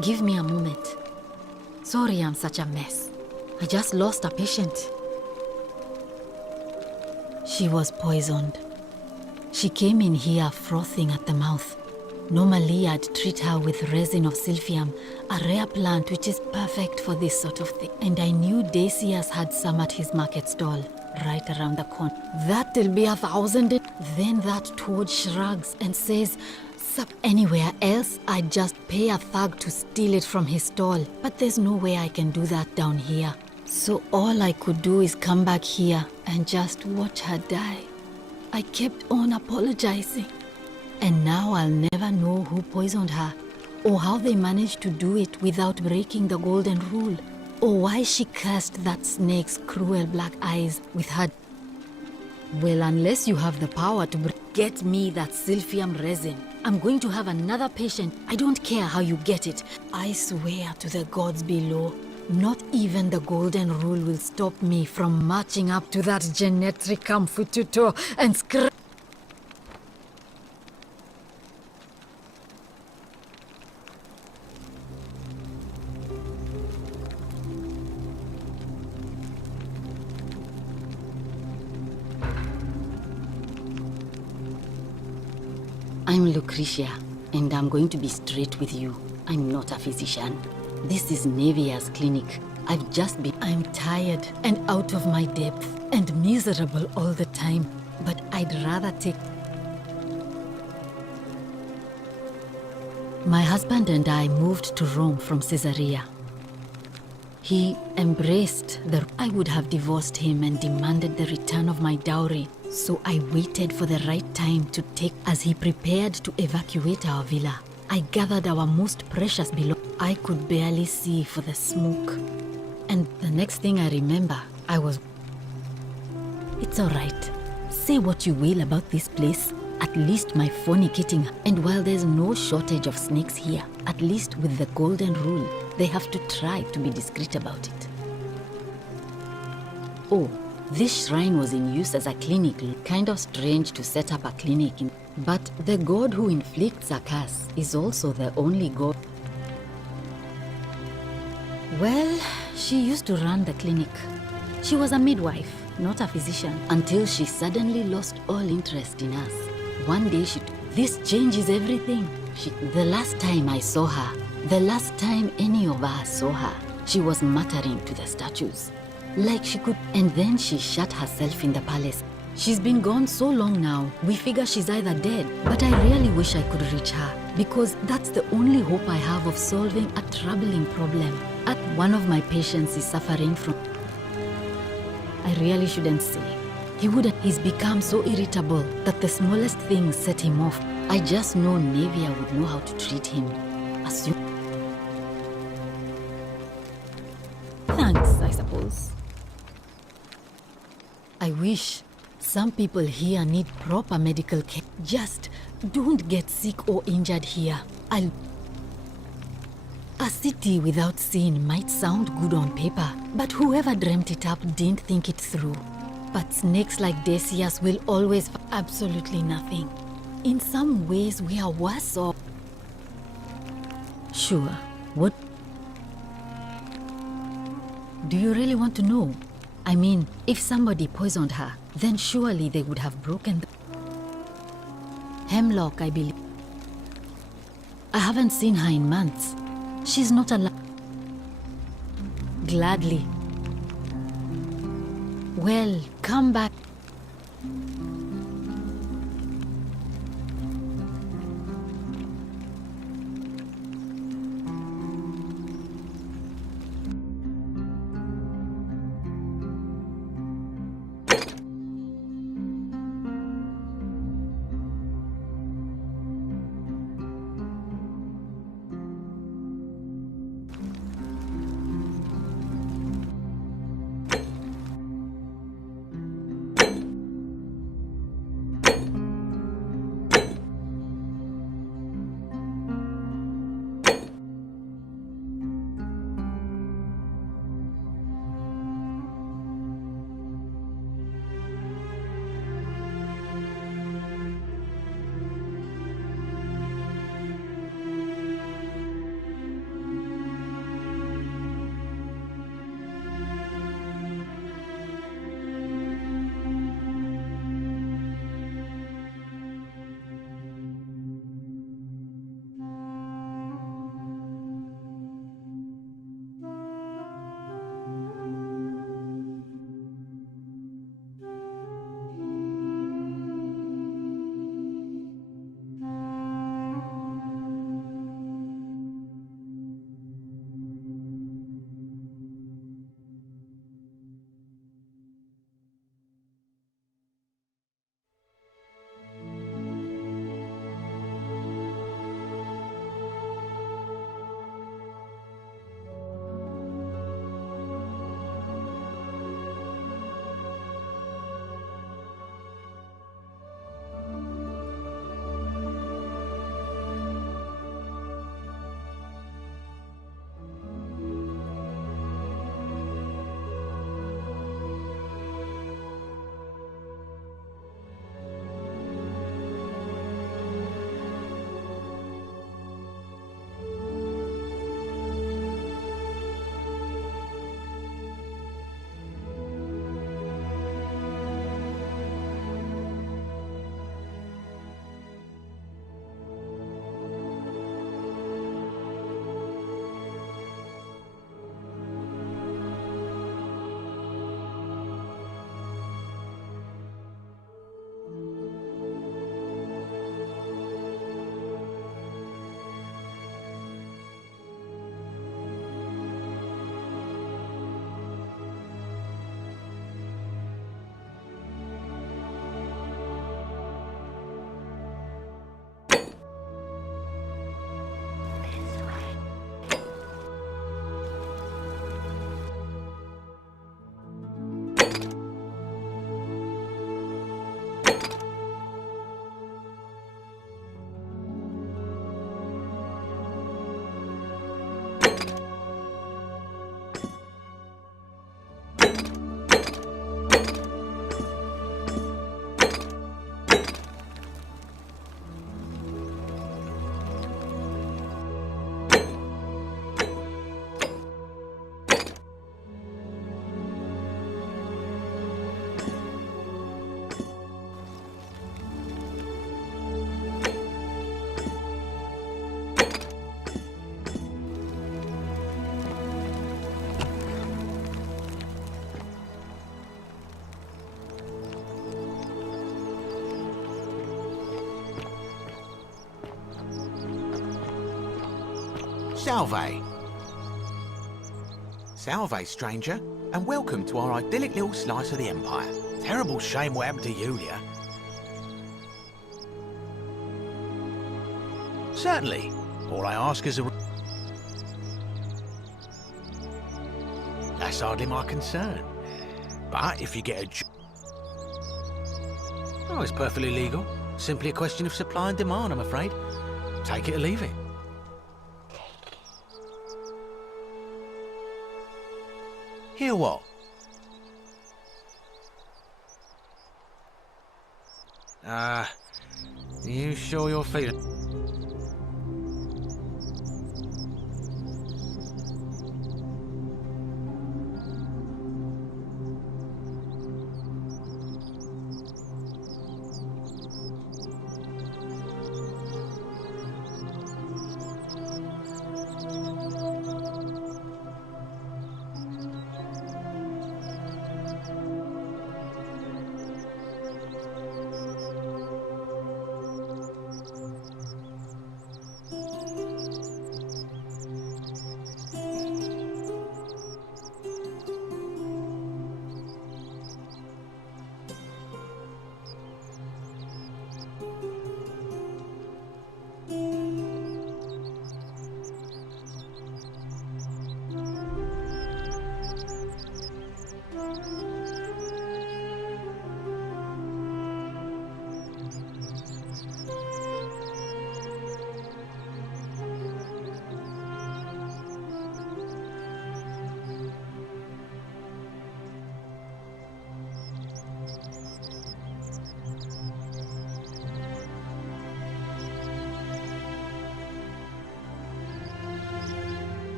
Give me a moment. Sorry I'm such a mess. I just lost a patient. She was poisoned. She came in here frothing at the mouth. Normally I'd treat her with resin of silphium, a rare plant which is perfect for this sort of thing. And I knew Decius had some at his market stall, right around the corner. That'll be 1,000. Then that toad shrugs and says, anywhere else, I'd just pay a thug to steal it from his stall. But there's no way I can do that down here. So all I could do is come back here and just watch her die. I kept on apologizing. And now I'll never know who poisoned her, or how they managed to do it without breaking the golden rule, or why she cursed that snake's cruel black eyes with her. Well, unless you have the power to get me that silphium resin, I'm going to have another patient. I don't care how you get it. I swear to the gods below, not even the golden rule will stop me from marching up to that genetricum fututo and scream. I'm Lucretia, and I'm going to be straight with you. I'm not a physician. This is Nevia's clinic. I'm tired and out of my depth and miserable all the time, but I'd rather take... My husband and I moved to Rome from Caesarea. He embraced I would have divorced him and demanded the return of my dowry. So I waited for the right time to take. As he prepared to evacuate our villa, I gathered our most precious belongings. I could barely see for the smoke. And the next thing I remember, It's alright. Say what you will about this place. At least my fornicating. And while there's no shortage of snakes here, at least with the golden rule, they have to try to be discreet about it. Oh. This shrine was in use as a clinic. Kind of strange to set up a clinic but the god who inflicts a curse is also the only god. Well, she used to run the clinic. She was a midwife, not a physician, until she suddenly lost all interest in us. One day this changes everything. The last time I saw her, the last time any of us saw her, she was muttering to the statues. Like she could, and then she shut herself in the palace. She's been gone so long now, we figure she's either dead, but I really wish I could reach her, because that's the only hope I have of solving a troubling problem. One of my patients is suffering from... I really shouldn't say. He's become so irritable that the smallest thing set him off. I just know Nevia would know how to treat him. Thanks, I suppose. I wish. Some people here need proper medical care. Just don't get sick or injured here. A city without sin might sound good on paper, but whoever dreamt it up didn't think it through. But snakes like Decius will always absolutely nothing. In some ways, we are worse off. Sure. What? Do you really want to know? I mean, if somebody poisoned her, then surely they would have broken the... Hemlock, I believe. I haven't seen her in months. She's not alive. Gladly. Well, come back. Salve. Salve, stranger, and welcome to our idyllic little slice of the Empire. Terrible shame what happened to Yulia. Certainly. All I ask is a... That's hardly my concern. But if you get a... Oh, it's perfectly legal. Simply a question of supply and demand, I'm afraid. Take it or leave it. Hear what? You sure you're feeling...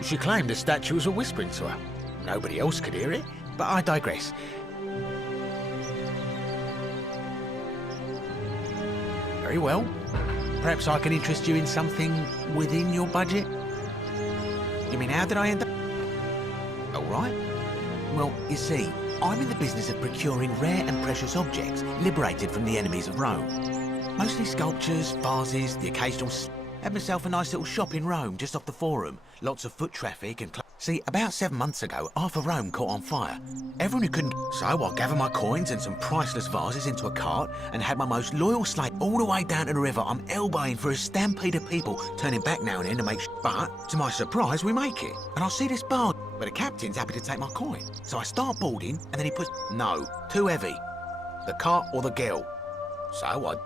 She claimed the statues were whispering to her. Nobody else could hear it, but I digress. Very well. Perhaps I can interest you in something within your budget? You mean, how did I end up... All right. Well, you see, I'm in the business of procuring rare and precious objects liberated from the enemies of Rome. Mostly sculptures, vases, the occasional... Had myself a nice little shop in Rome, just off the Forum. Lots of foot traffic and... See, about 7 months ago, half of Rome caught on fire. Everyone who couldn't... So I gathered my coins and some priceless vases into a cart and had my most loyal slave all the way down to the river. I'm elbowing for a stampede of people, turning back now and then to make But, to my surprise, we make it. And I see this bar, but the captain's happy to take my coin. So I start boarding, and then he puts... No, too heavy. The cart or the girl. So I...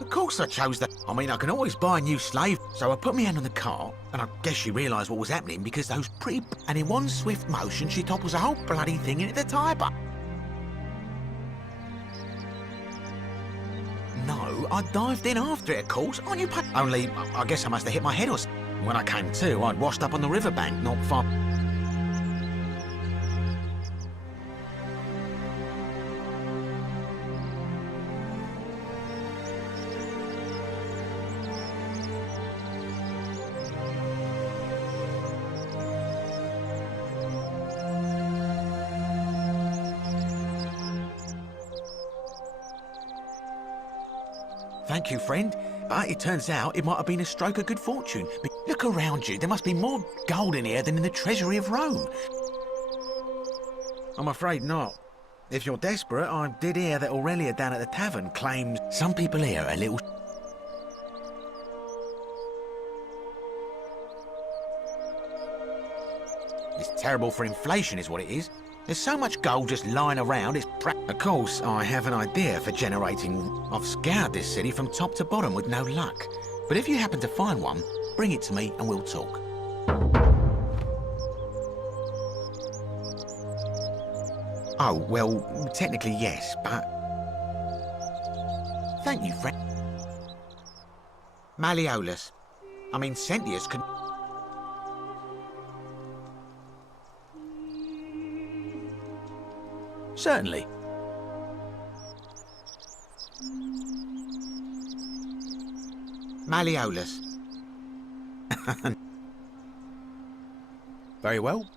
Of course I chose that. I mean, I can always buy a new slave. So I put my hand on the cart, and I guess she realised what was happening because those pretty... And in one swift motion, she topples the whole bloody thing into the tyre but... No, I dived in after it, of course. Aren't you Only, I guess I must have hit my head or something. When I came to, I'd washed up on the riverbank, not far... Thank you, friend. But it turns out it might have been a stroke of good fortune. But look around you. There must be more gold in here than in the treasury of Rome. I'm afraid not. If you're desperate, I did hear that Aurelia down at the tavern claims some people here are a little... It's terrible for inflation is what it is. There's so much gold just lying around, it's Of course, I have an idea for generating... I've scoured this city from top to bottom with no luck. But if you happen to find one, bring it to me and we'll talk. Oh, well, technically yes, but... Thank you, friend. Malleolus. I mean, Sentius could... Certainly. Malleolus. Very well.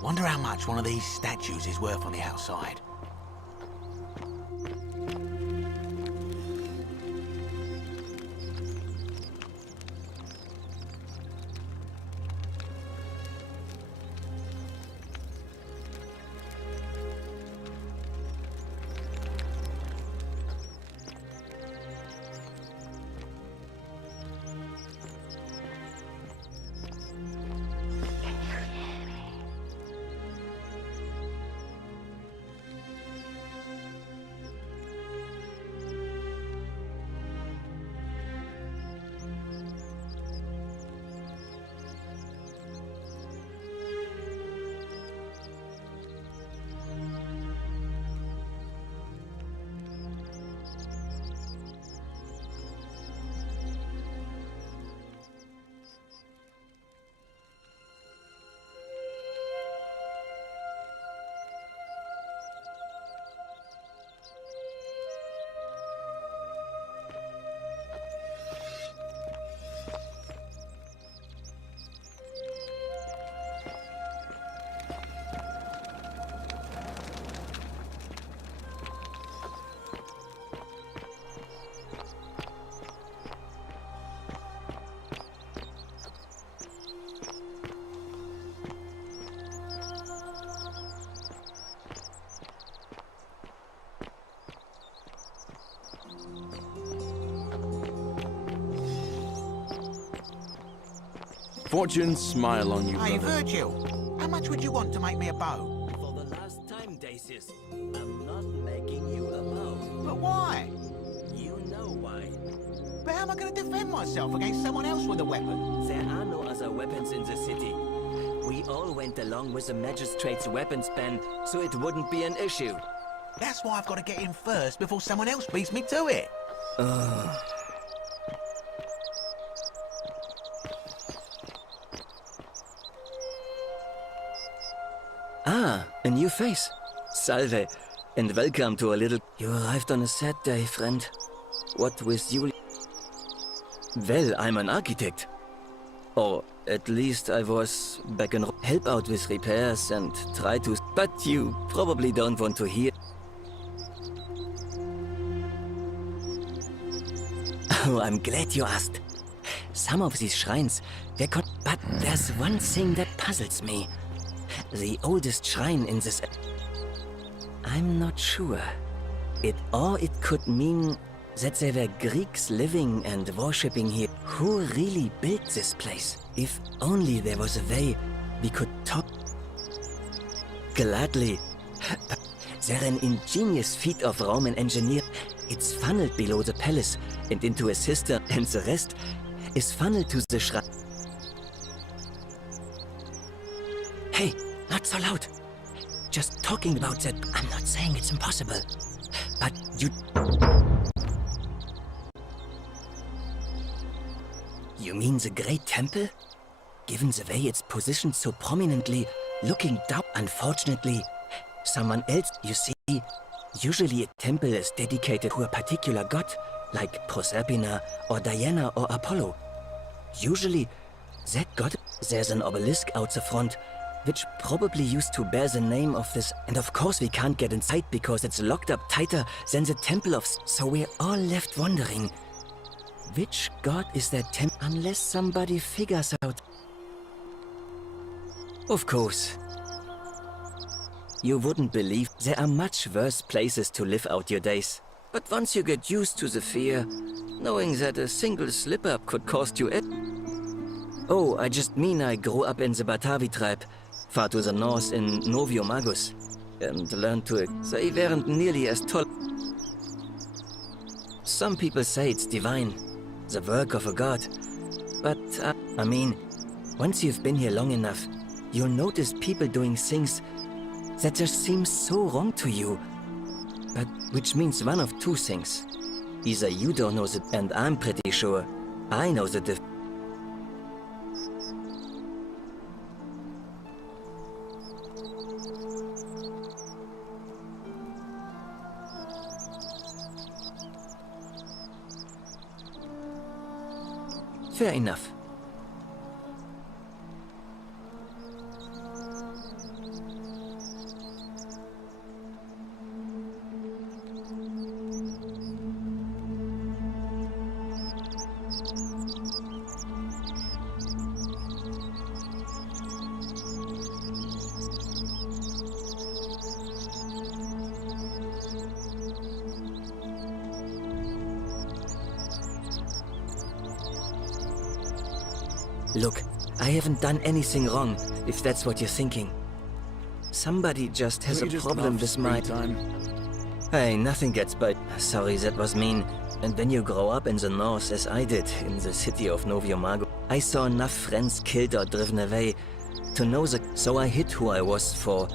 Wonder how much one of these statues is worth on the outside. Fortune smile on you, Hey, brother. Virgil, how much would you want to make me a bow? For the last time, Dacius, I'm not making you a bow. But why? You know why. But how am I going to defend myself against someone else with a weapon? There are no other weapons in the city. We all went along with the magistrate's weapons ban, so it wouldn't be an issue. That's why I've got to get in first before someone else beats me to it. Ah, a new face. Salve, and welcome to a little... You arrived on a sad day, friend. What with you? Well, I'm an architect. Or at least I was back in... Help out with repairs and try to... But you probably don't want to hear... Oh, I'm glad you asked. Some of these shrines, but there's one thing that puzzles me. The oldest shrine in this... I'm not sure. Or it could mean that there were Greeks living and worshipping here. Who really built this place? If only there was a way we could talk... Gladly. They're an ingenious feat of Roman engineer. It's funneled below the palace and into a cistern, and the rest is funneled to the shrine. Hey, not so loud. Just talking about that. I'm not saying it's impossible, but you... You mean the Great Temple? Given the way it's positioned so prominently, looking down, unfortunately, someone else, you see, usually a temple is dedicated to a particular god, like Proserpina or Diana or Apollo. Usually, that god, there's an obelisk out the front, which probably used to bear the name of this, and of course we can't get inside because it's locked up tighter than the temple of... So we're all left wondering, which god is that temple? Unless somebody figures out. Of course. You wouldn't believe there are much worse places to live out your days. But once you get used to the fear, knowing that a single slip-up could cost you Oh, I just mean I grew up in the Batavi tribe, far to the north in Novio Magus, and learned to they weren't nearly as tall. Some people say it's divine, the work of a god. But, I mean, once you've been here long enough, you'll notice people doing things that just seem so wrong to you. But which means one of two things. Either you don't know the, and I'm pretty sure I know the difference. Fair enough. Look, I haven't done anything wrong, if that's what you're thinking. Somebody just has a problem with my... Hey, nothing gets by... Sorry, that was mean. And when you grow up in the north, as I did, in the city of Noviomago, I saw enough friends killed or driven away to know that... So I hid who I was for...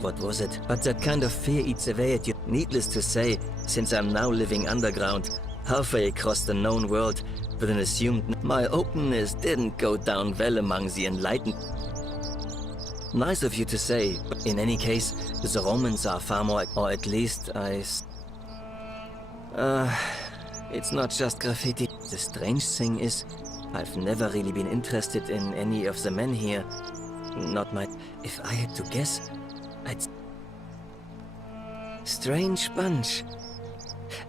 What was it? But that kind of fear eats away at you. Needless to say, since I'm now living underground, halfway across the known world, with an assumed my openness didn't go down well among the enlightened. Nice of you to say, but in any case, the Romans are far more, or at least it's not just graffiti. The strange thing is, I've never really been interested in any of the men here. Not my... If I had to guess, I'd... Strange bunch.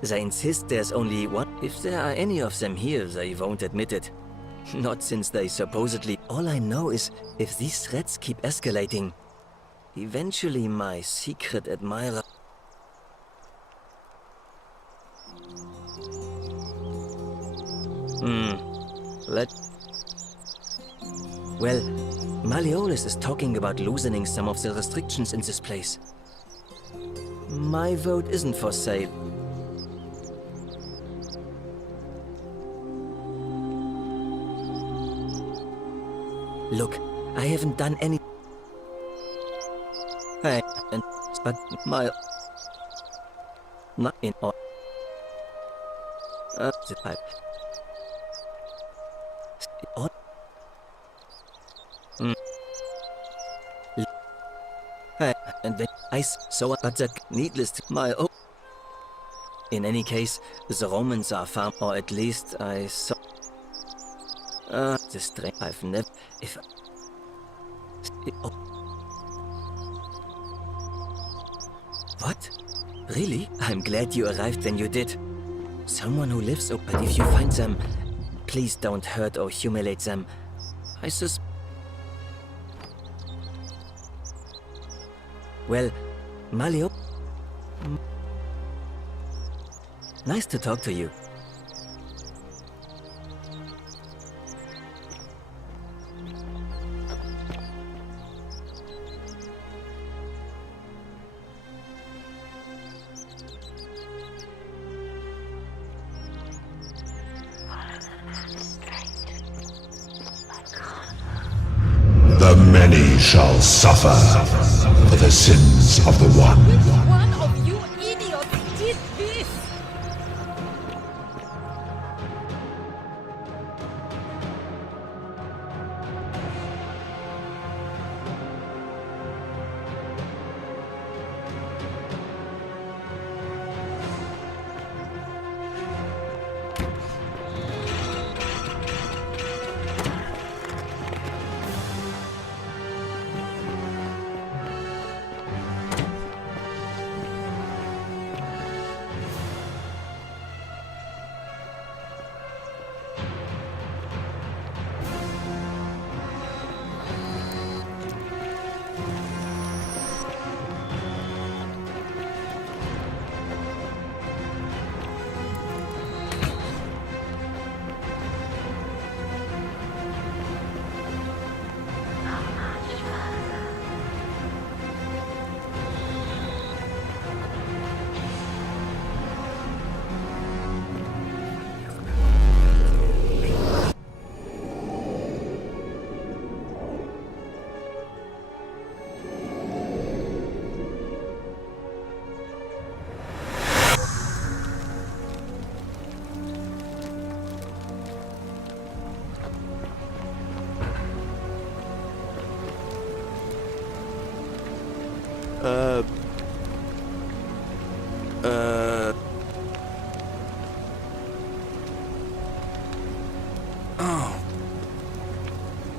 They insist there's only one. If there are any of them here, they won't admit it. Not since they supposedly... All I know is, if these threats keep escalating, eventually my secret admirer... Well, Malleolus is talking about loosening some of the restrictions in this place. My vote isn't for sale. Look, I haven't done any... Hey, but my... Not in all... the pipe. Hey, and then so but that needless to my own... In any case, the Romans are far, or at least I saw... the strength I've never... If... What? Really? I'm glad you arrived when you did. Someone who lives... But if you find them, please don't hurt or humiliate them. I Well, Malio... Nice to talk to you. The many shall suffer for the sins of the one. Which one of you idiots did this?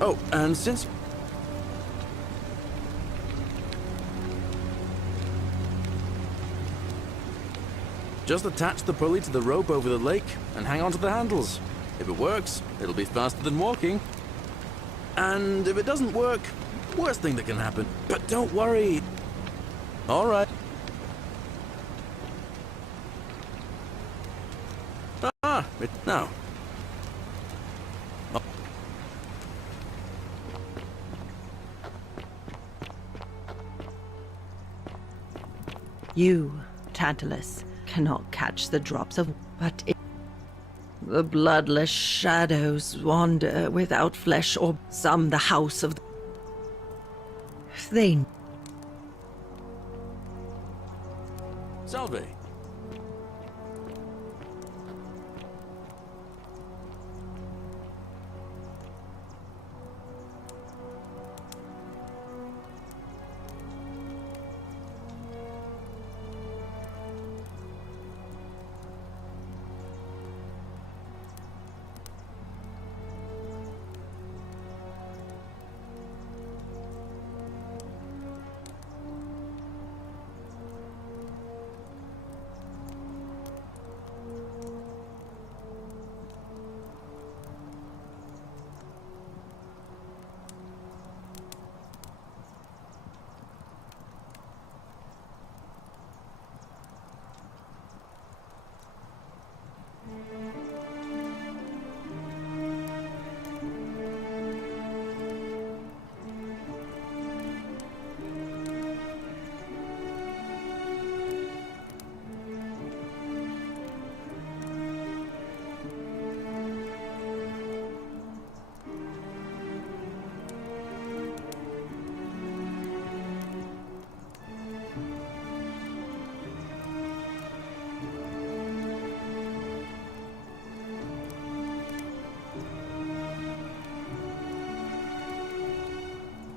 Oh, and since... Just attach the pulley to the rope over the lake and hang on to the handles. If it works, it'll be faster than walking. And if it doesn't work, worst thing that can happen. But don't worry. All right. Now. You, Tantalus, cannot catch the drops of... but the bloodless shadows wander without flesh or some the house of... They... Salve.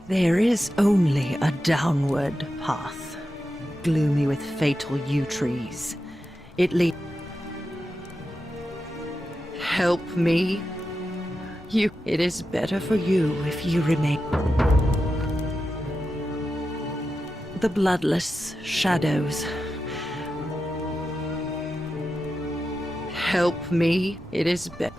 There is only a downward path, gloomy with fatal yew trees. It leads... Help me. You... It is better for you if you remain... The bloodless shadows. Help me. It is better...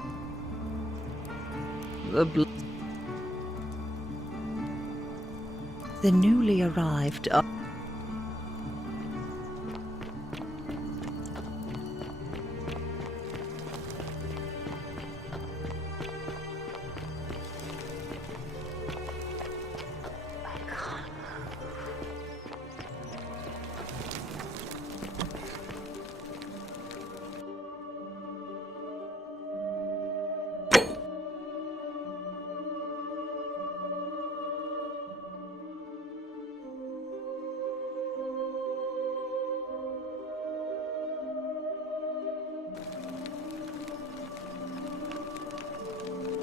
The newly arrived up.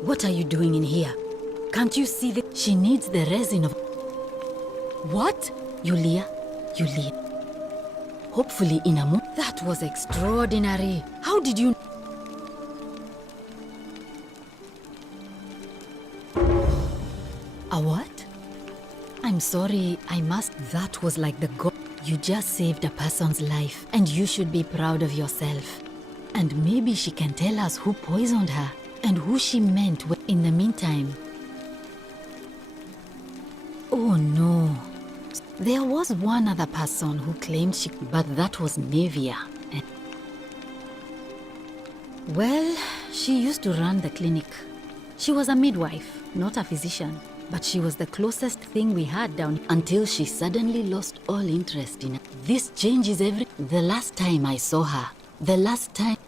What are you doing in here? Can't you see that she needs the resin of... What? Yulia? Hopefully in a That was extraordinary. How did you... A what? I'm sorry, I must... That was like the god. You just saved a person's life, and you should be proud of yourself. And maybe she can tell us who poisoned her, and who she meant in the meantime. Oh no. There was one other person who claimed she... But that was Navia. Well, she used to run the clinic. She was a midwife, not a physician. But she was the closest thing we had down until she suddenly lost all interest in it. This changes The last time I saw her.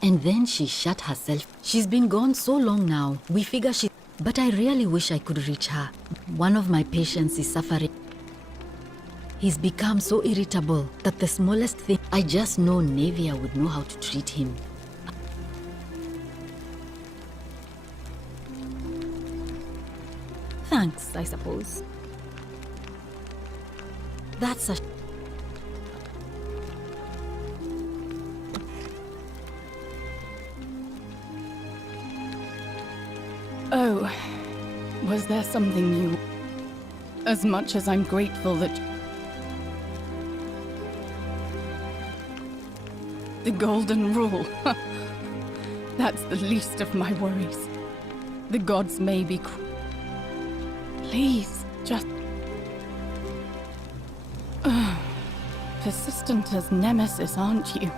And then she shut herself. She's been gone so long now. We figure she... But I really wish I could reach her. One of my patients is suffering. He's become so irritable that the smallest thing... I just know Navia would know how to treat him. Thanks, I suppose. That's a... Oh, Was there something you... As much as I'm grateful that... The golden rule. That's the least of my worries. The gods may be Please, just... Persistent as Nemesis, aren't you?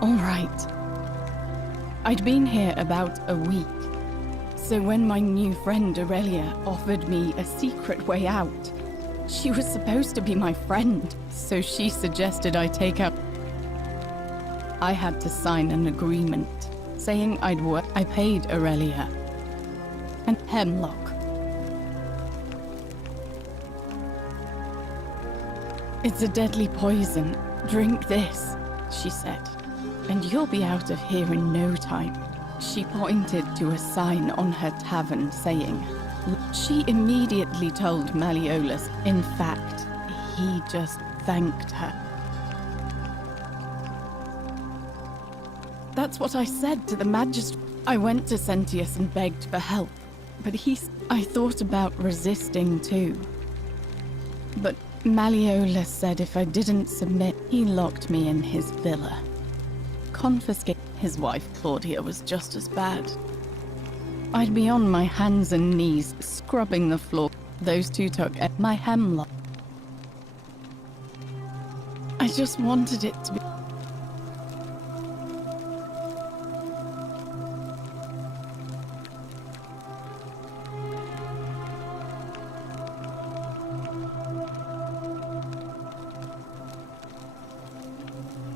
All right. I'd been here about a week. So when my new friend Aurelia offered me a secret way out, she was supposed to be my friend, so she suggested I take up... I had to sign an agreement saying I'd work. I paid Aurelia and hemlock. It's a deadly poison. Drink this, she said, and you'll be out of here in no time. She pointed to a sign on her tavern saying, she immediately told Malleolus. In fact, he just thanked her. That's what I said to the magistrate. I went to Sentius and begged for help, but I thought about resisting too. But Malleolus said if I didn't submit, he locked me in his villa. Confiscate. His wife, Claudia, was just as bad. I'd be on my hands and knees, scrubbing the floor. Those two took my hemlock. I just wanted it to be...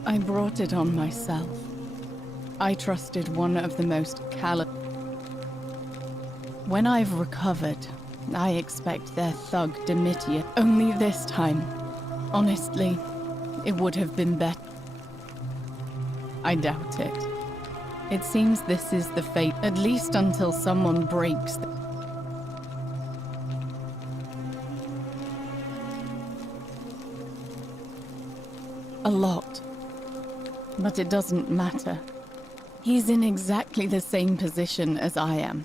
I brought it on myself. I trusted one of the most callous... When I've recovered, I expect their thug Domitian. Only this time, honestly, it would have been better. I doubt it. It seems this is the fate, at least until someone breaks the... A lot. But it doesn't matter. He's in exactly the same position as I am.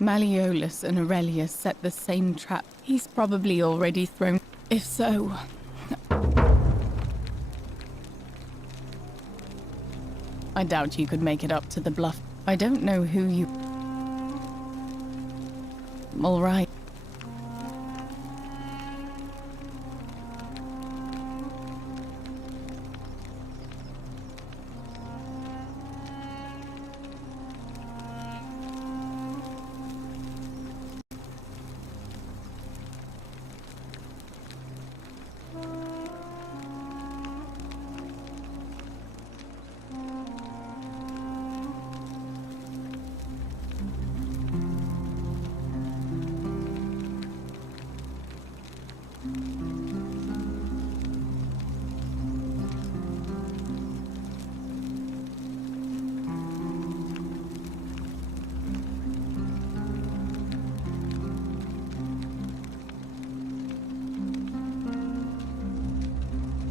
Malleolus and Aurelia set the same trap. He's probably already thrown... If so... I doubt you could make it up to the bluff. I don't know who you... All right.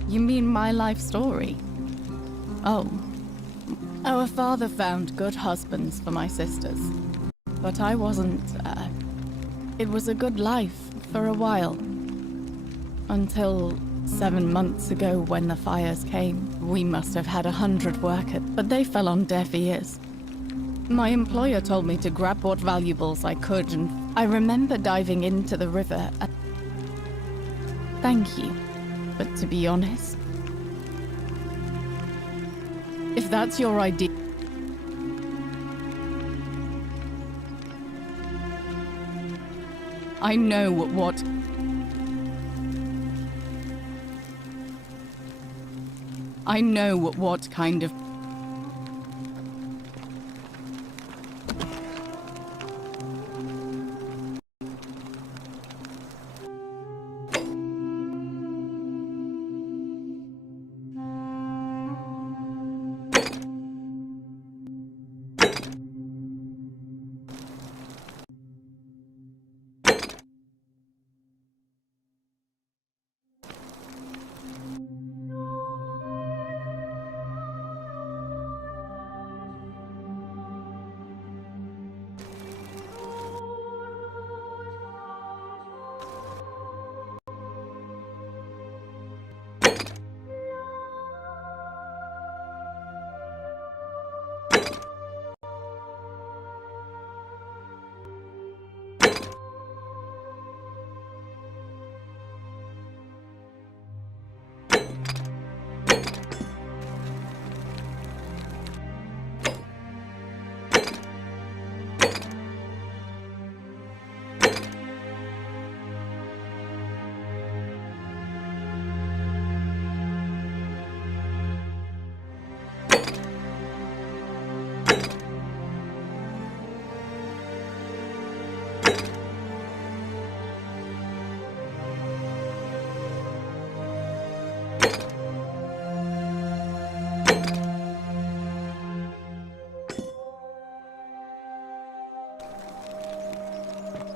You mean my life story? Oh. Our father found good husbands for my sisters. But I wasn't, It was a good life for a while. Until 7 months ago when the fires came. We must have had 100 workers, but they fell on deaf ears. My employer told me to grab what valuables I could, and I remember diving into the river. Thank you. But to be honest, if that's your idea... I know what... I know what kind of...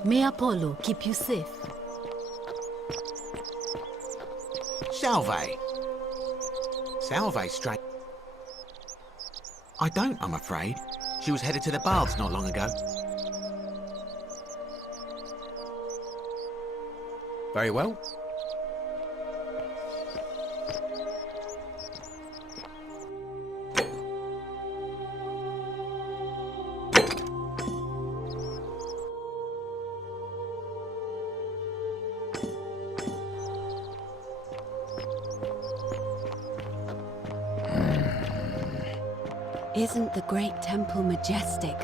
May Apollo keep you safe. Salve. Salve, straight. I don't, I'm afraid. She was headed to the baths not long ago. Very well. Isn't the great temple majestic?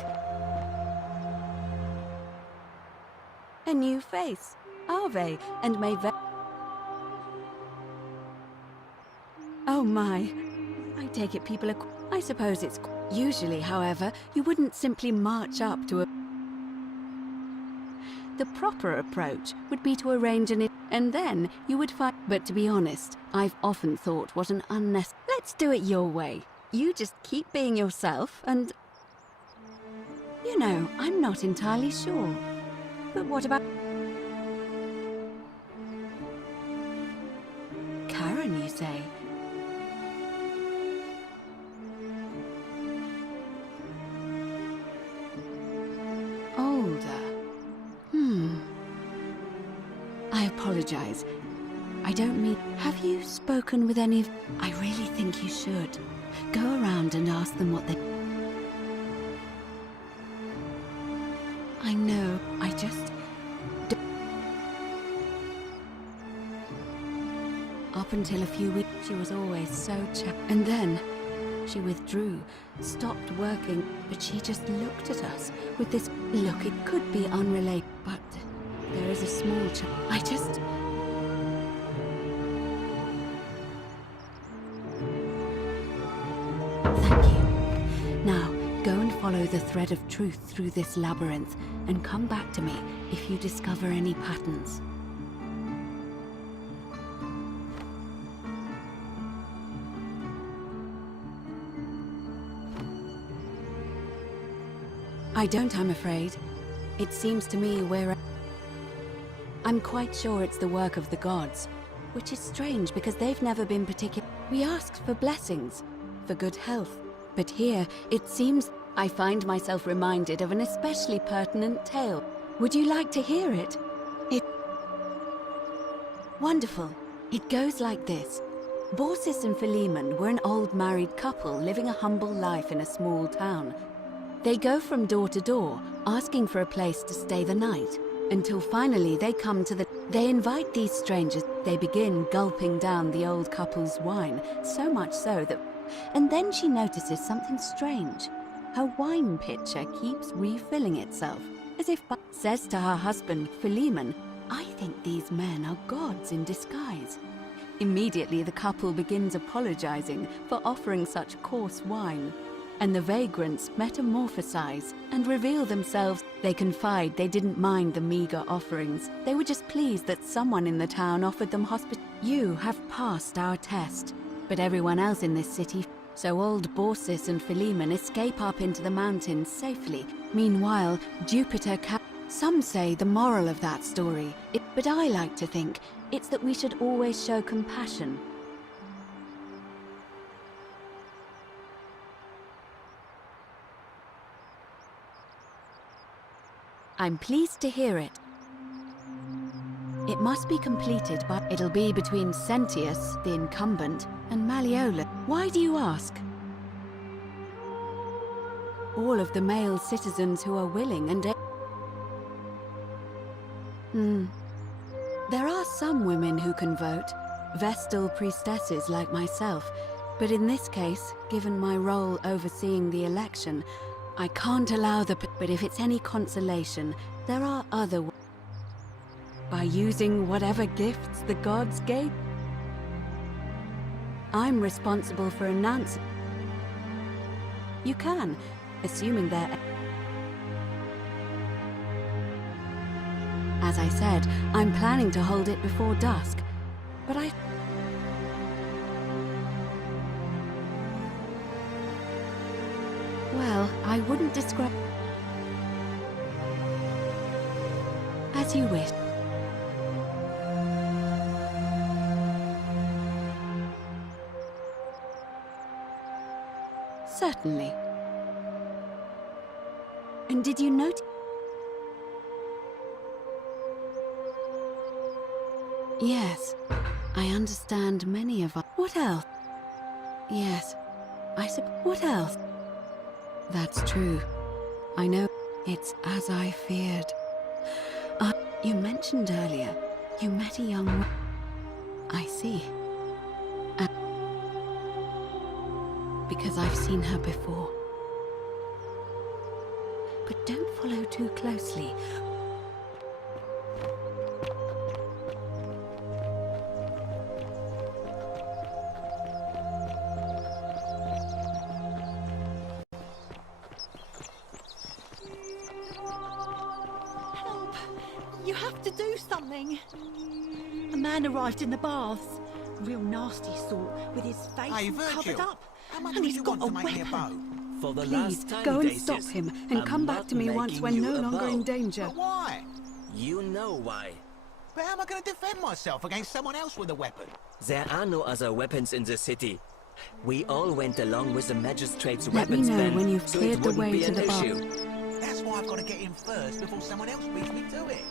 A new face, Ave, and may Oh my. I take it people are... I suppose it's... Usually, however, you wouldn't simply march up to a... The proper approach would be to arrange an... And then you would find... But to be honest, I've often thought what an unnecessary... Let's do it your way. You just keep being yourself and... You know, I'm not entirely sure. But what about... Karen, you say? Older. I apologize. I don't mean... Have you spoken with any of... I really think you should. Go around and ask them what they... I know, I just... Up until a few weeks, she was always so And then, she withdrew, stopped working, but she just looked at us with this... Look, it could be unrelated, but there is a small I just... Follow the thread of truth through this labyrinth and come back to me if you discover any patterns. I don't, I'm afraid. It seems to me I'm quite sure it's the work of the gods, which is strange because they've never been particular. We asked for blessings, for good health, but here it seems... I find myself reminded of an especially pertinent tale. Would you like to hear it? Wonderful. It goes like this. Baucis and Philemon were an old married couple living a humble life in a small town. They go from door to door, asking for a place to stay the night, until finally they come to the... They invite these strangers. They begin gulping down the old couple's wine, so much so that... And then she notices something strange. Her wine pitcher keeps refilling itself, as if says to her husband, Philemon, I think these men are gods in disguise. Immediately the couple begins apologizing for offering such coarse wine, and the vagrants metamorphosize and reveal themselves. They confide they didn't mind the meager offerings. They were just pleased that someone in the town offered them hospitality. You have passed our test, but everyone else in this city... So old Baucis and Philemon escape up into the mountains safely. Meanwhile, Jupiter Some say the moral of that story, but I like to think it's that we should always show compassion. I'm pleased to hear it. It must be completed, but it'll be between Sentius, the incumbent, and Malleolus. Why do you ask? All of the male citizens who are willing and... There are some women who can vote, Vestal priestesses like myself, but in this case, given my role overseeing the election, I can't allow the... But if it's any consolation, there are other... By using whatever gifts the gods gave. I'm responsible for announcing. You can, assuming they're... As I said, I'm planning to hold it before dusk, but Well, I wouldn't describe... As you wish. Certainly. And did you notice? Yes, I understand many of us. What else? Yes, what else? That's true. I know it's as I feared. You mentioned earlier you met a young woman. I see. Because I've seen her before. But don't follow too closely. Help! You have to do something. A man arrived in the baths. Real nasty sort, with his face Hey, all Virgil, covered up. how much And would he's you got want a to make me a boat? weapon. For the Please, last time, go and Daisies, stop him and I'm come back not to me once making we're you no a longer in bow. danger. But why? You know why. But how am I going to defend myself against someone else with a weapon? There are no other weapons in the city. We all went along with the magistrate's Let me weapons know ban, when you've so cleared it the wouldn't way be to an the bar. issue. That's why I've got to get in first before someone else beats me to it.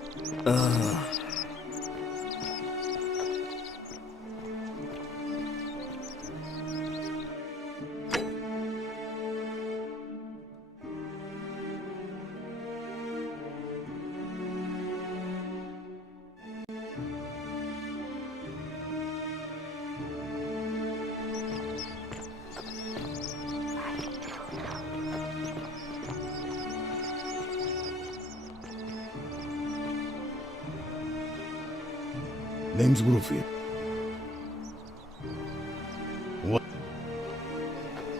Name's Wolfie.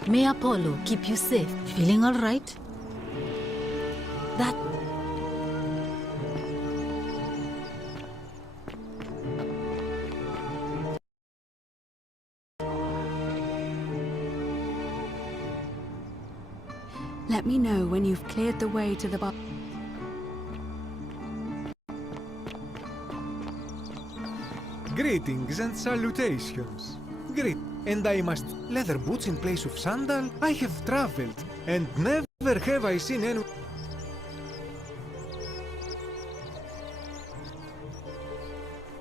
May Apollo keep you safe. Feeling all right? That... Let me know when you've cleared the way to the bar. Greetings and salutations. And I must leather boots in place of sandal. I have traveled, and never have I seen any.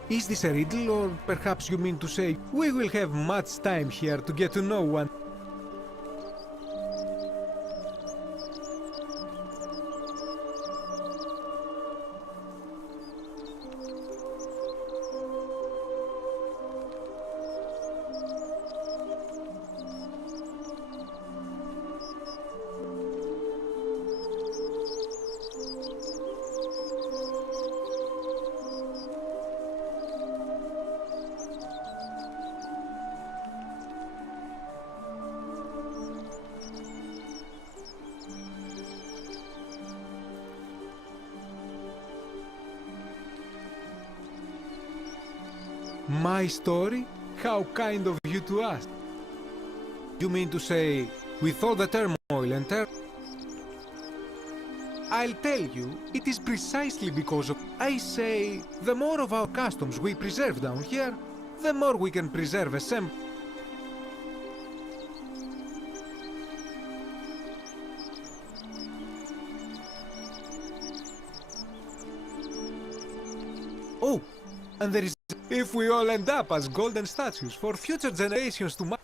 Is this a riddle, or perhaps you mean to say we will have much time here to get to know one? My story? How kind of you to ask. You mean to say, with all the turmoil and I'll tell you, it is precisely because of... I say, the more of our customs we preserve down here, the more we can preserve a Oh, and there is... If we all end up as golden statues for future generations to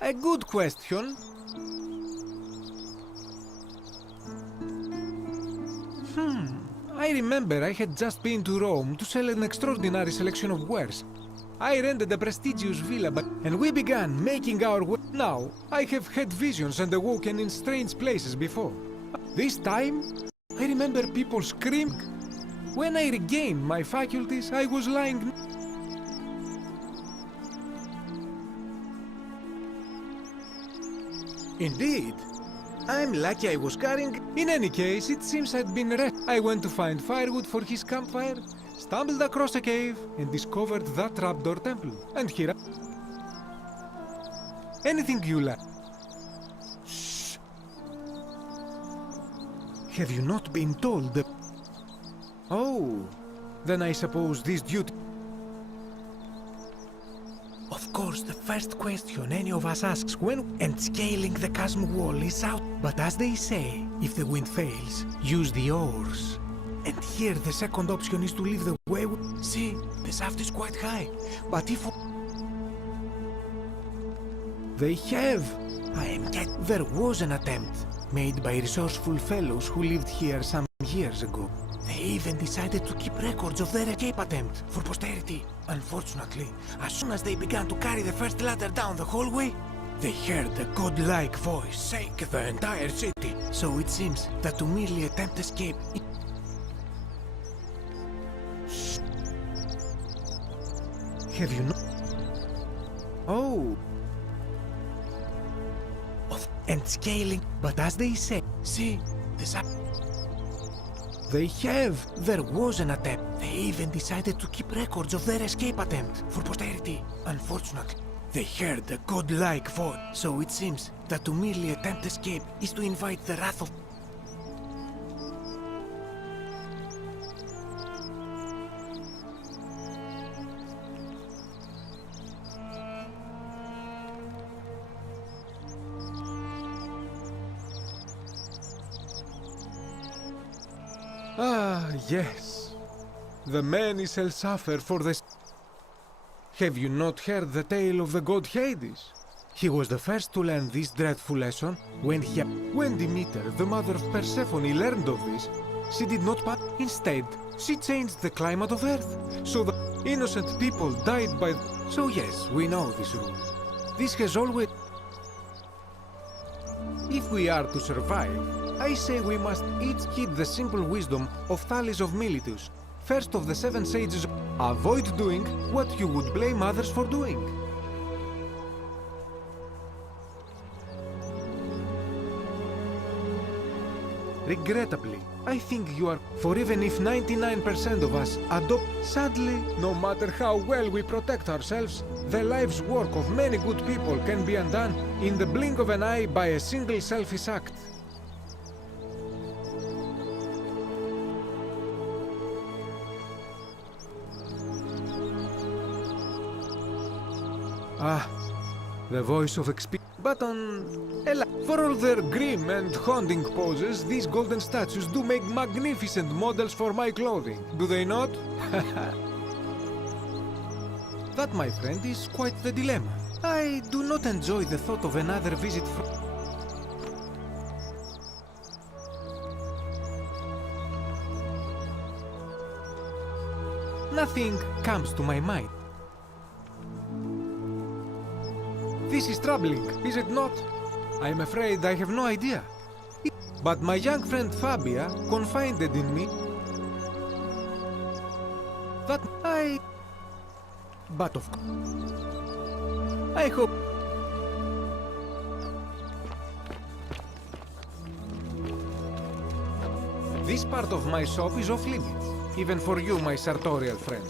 A good question. I remember I had just been to Rome to sell an extraordinary selection of wares. I rented a prestigious villa, and we began making our way. Now, I have had visions and awoken in strange places before. This time, I remember people screaming. When I regained my faculties, I was lying... Indeed. I'm lucky I was carrying... In any case, it seems I'd been I went to find firewood for his campfire, stumbled across a cave, and discovered that trapdoor temple. And here... Anything you like. Shh. Have you not been told the... Oh, then I suppose this duty... Of course, the first question any of us asks when and scaling the chasm wall is out. But as they say, if the wind fails, use the oars. And here the second option is to leave the way. See, the shaft is quite high. But if... They have! I am getting... There was an attempt made by resourceful fellows who lived here some years ago. They even decided to keep records of their escape attempt for posterity. Unfortunately, as soon as they began to carry the first ladder down the hallway, they heard a godlike voice shake the entire city. So it seems that to merely attempt escape... Have you not... Oh... And scaling, but as they say, see, they have. There was an attempt. They even decided to keep records of their escape attempt for posterity. Unfortunately, they heard a godlike voice. So it seems that to merely attempt escape is to invite the wrath of... Ah, yes. The many shall suffer for this. Have you not heard the tale of the god Hades? He was the first to learn this dreadful lesson when Demeter, the mother of Persephone, learned of this, she did not pass. Instead, she changed the climate of Earth, so that innocent people died by... So yes, we know this rule. This has always... If we are to survive, I say we must each heed the simple wisdom of Thales of Miletus, first of the 7 sages. Avoid doing what you would blame others for doing. Regrettably, I think you are, for even if 99% of us adopt, sadly, no matter how well we protect ourselves, the life's work of many good people can be undone in the blink of an eye by a single selfish act. Ah, the voice of experience. But for all their grim and haunting poses, these golden statues do make magnificent models for my clothing, do they not? That, my friend, is quite the dilemma. I do not enjoy the thought of another visit from... Nothing comes to my mind. This is troubling, is it not? I'm afraid I have no idea. But my young friend Fabia confided in me that But of course... I hope... This part of my shop is off limits, even for you, my sartorial friend.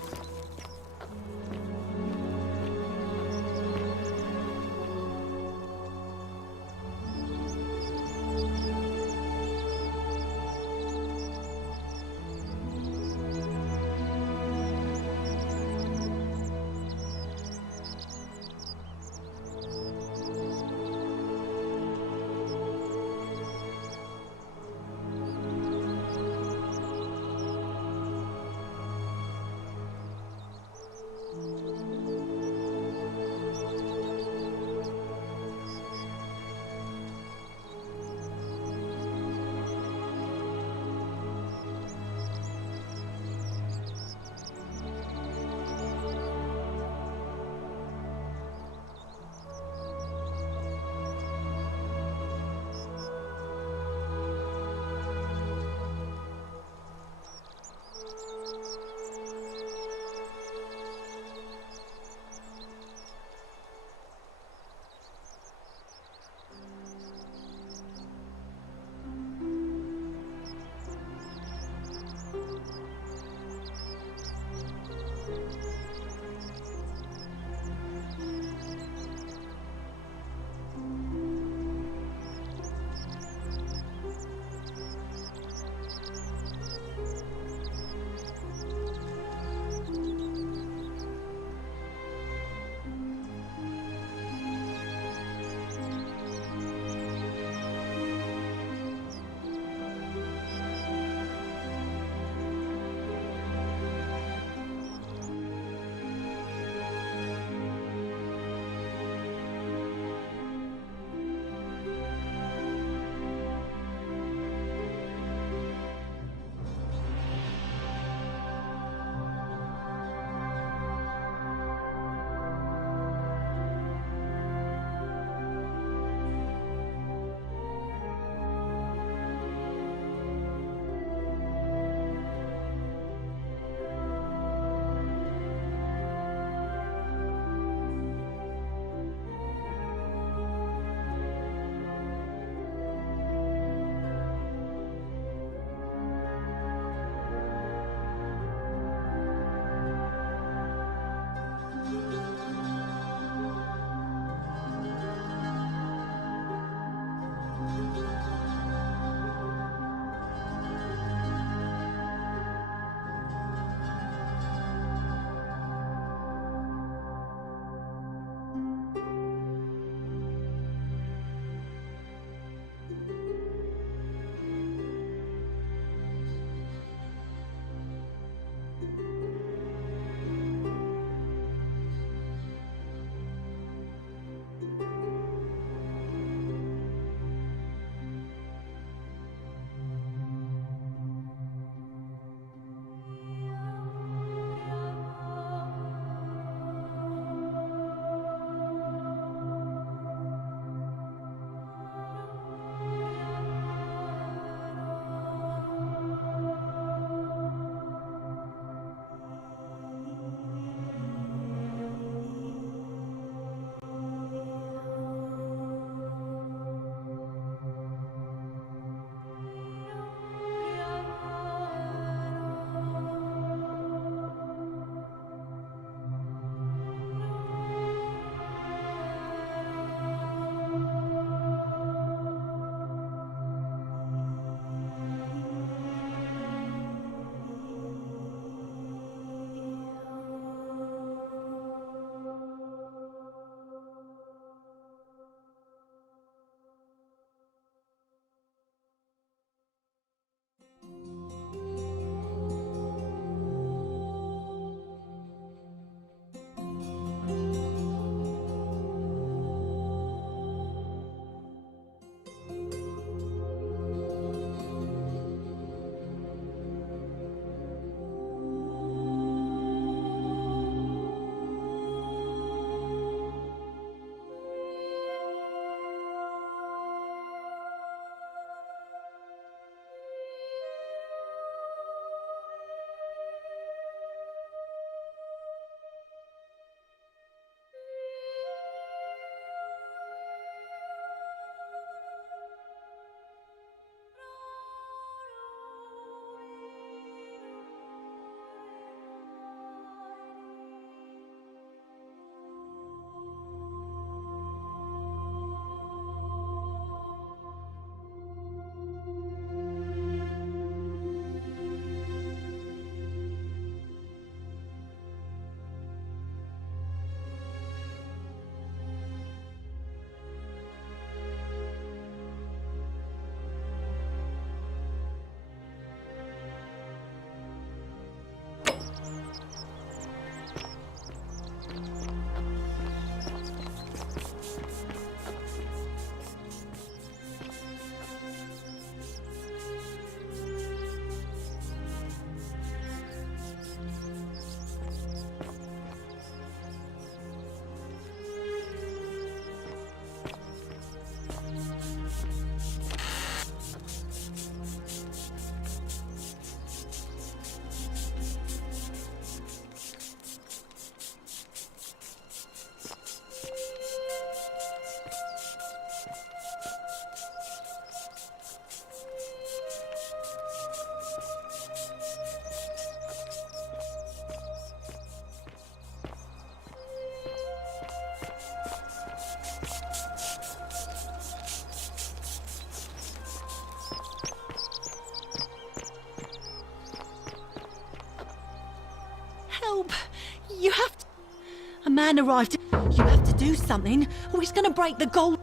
man arrived. You have to do something, or he's gonna break the gold.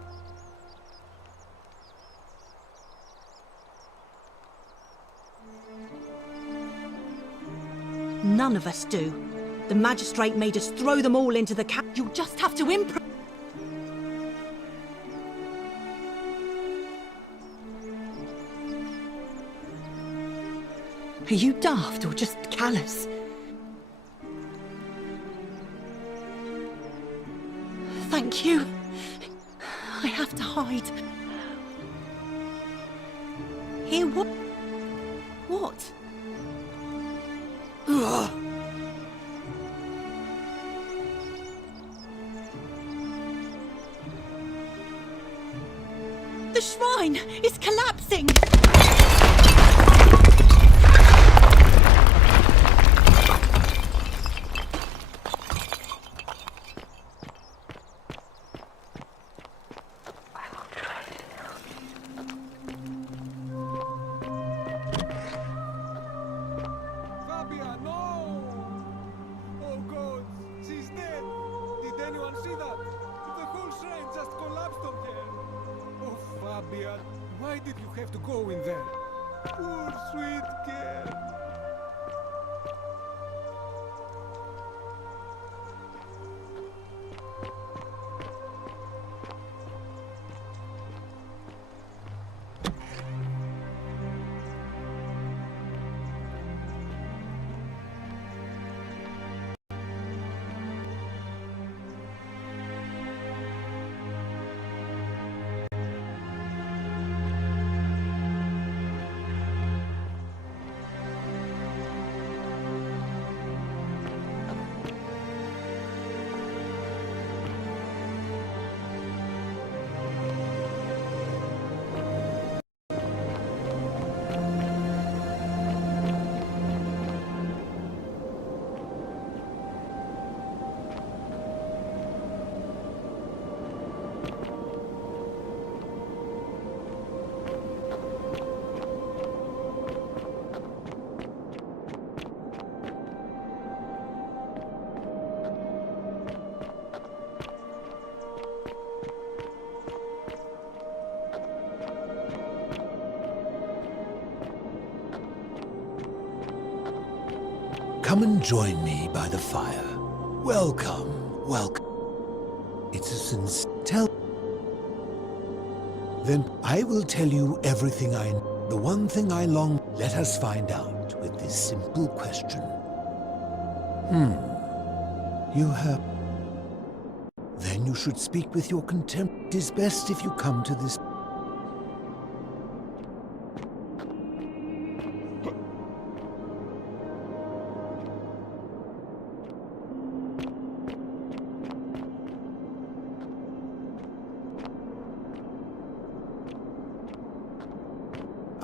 None of us do. The magistrate made us throw them all into the cat. You'll just have to improv. Are you daft or just callous? Thank you. I have to hide. Here, what? What? Ugh. The shrine is collapsing! Why did you have to go in there? Poor sweet girl. Come and join me by the fire. Welcome, welcome. It's a sincere... Then I will tell you everything I know. The one thing I long... Let us find out with this simple question. You have... Then you should speak with your contempt. It is best if you come to this...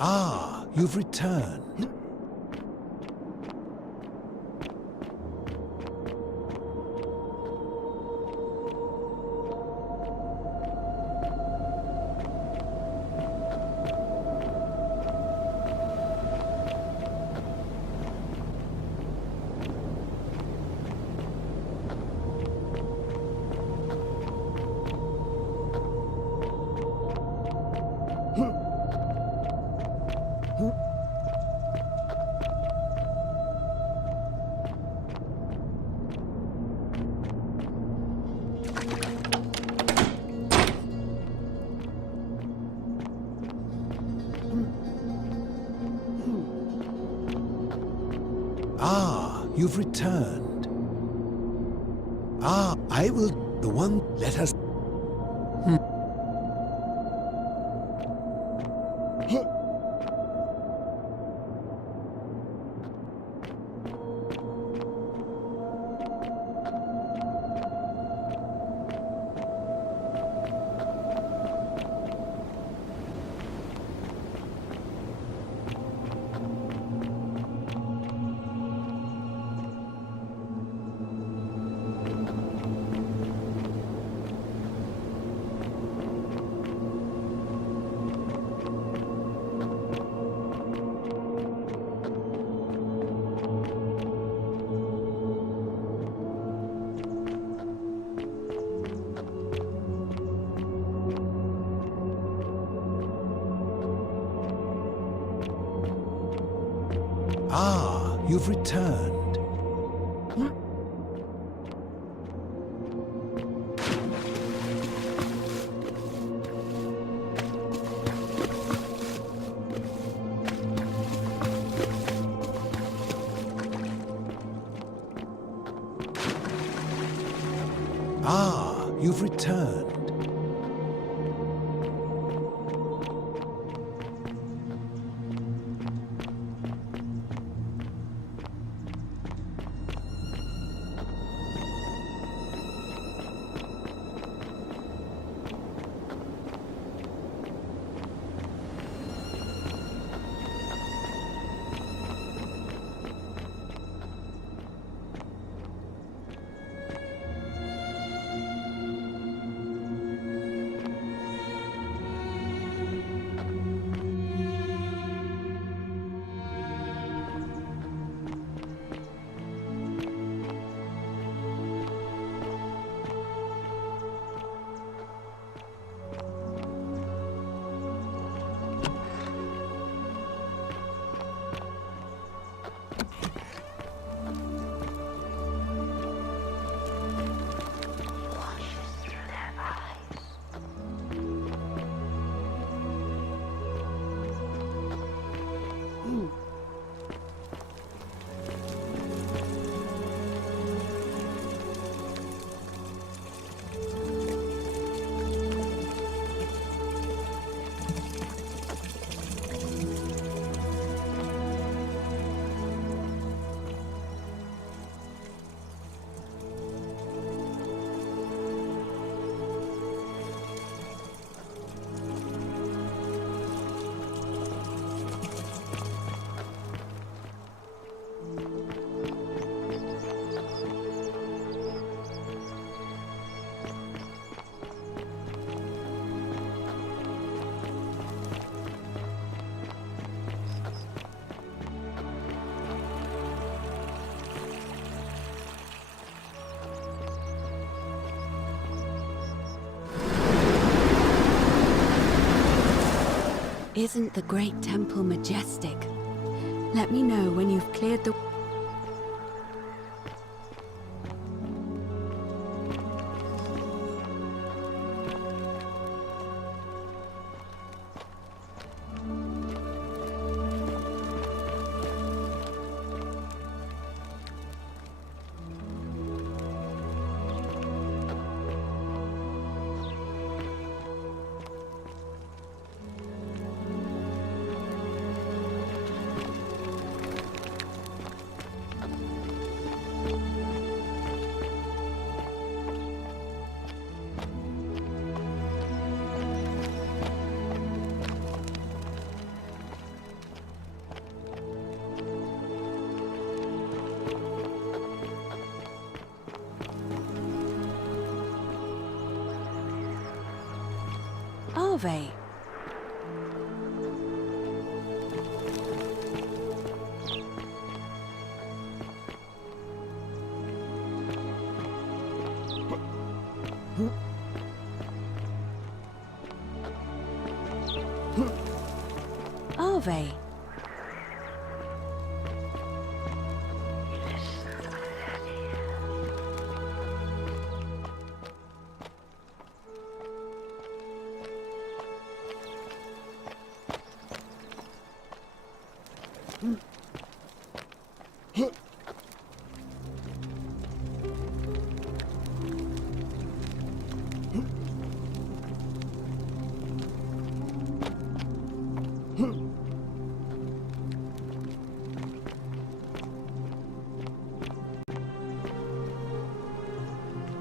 Ah, you've returned. Ah, you've returned. Ah, I will... The one... Let us... Ah, you've returned. Ah, you've returned. Isn't the great temple majestic? Let me know when you've cleared the... Are they? Are they?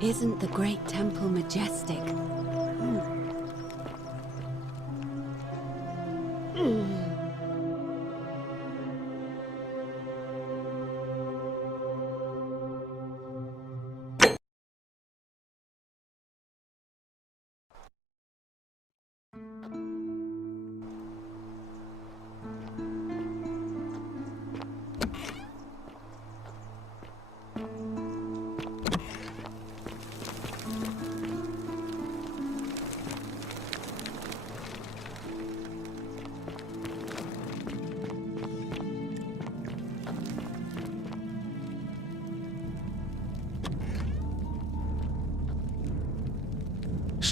Isn't the great temple majestic?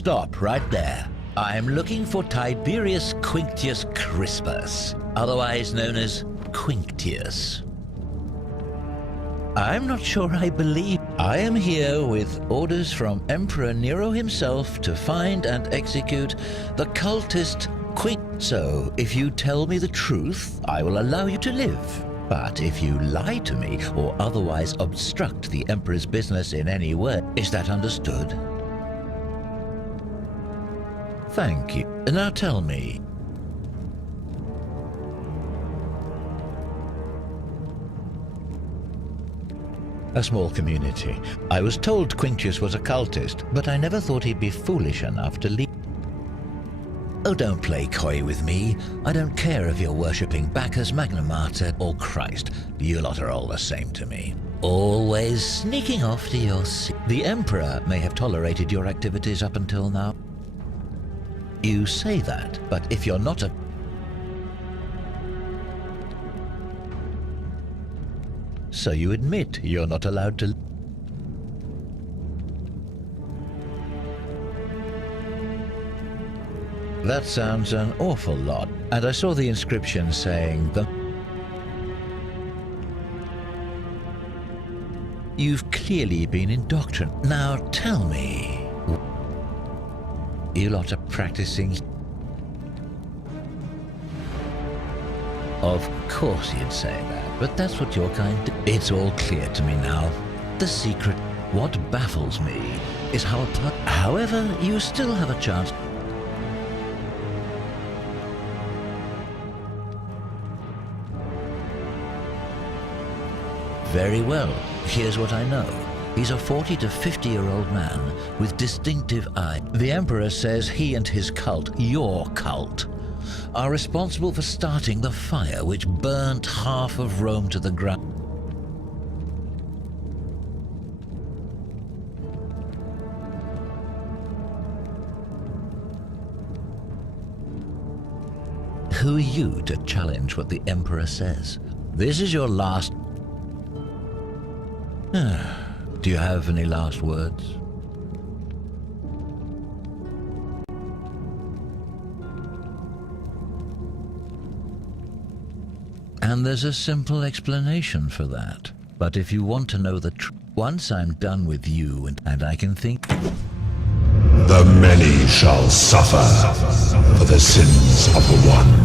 stop right there. I'm looking for Tiberius Quinctius Crispus, otherwise known as Quinctius. I'm not sure I believe. I am here with orders from Emperor Nero himself to find and execute the cultist So, if you tell me the truth, I will allow you to live. But if you lie to me or otherwise obstruct the Emperor's business in any way, is that understood? Thank you. Now tell me. A small community. I was told Quinctius was a cultist, but I never thought he'd be foolish enough to leave. Oh, don't play coy with me. I don't care if you're worshipping Bacchus, Magna Mater, or Christ. You lot are all the same to me. Always sneaking off to your seat. The Emperor may have tolerated your activities up until now. You say that, but if you're not a... So you admit you're not allowed to... That sounds an awful lot. And I saw the inscription saying the... You've clearly been indoctrinated. Now tell me... You lot are practicing... Of course you'd say that, but that's what your kind do. It's all clear to me now. The secret... What baffles me is how... However, you still have a chance... Very well. Here's what I know. He's a 40 to 50-year-old man with distinctive eyes. The Emperor says he and his cult, your cult, are responsible for starting the fire which burnt half of Rome to the ground. Who are you to challenge what the Emperor says? This is your last... Do you have any last words? And there's a simple explanation for that. But if you want to know the truth, once I'm done with you and I can think... The many shall suffer for the sins of the one.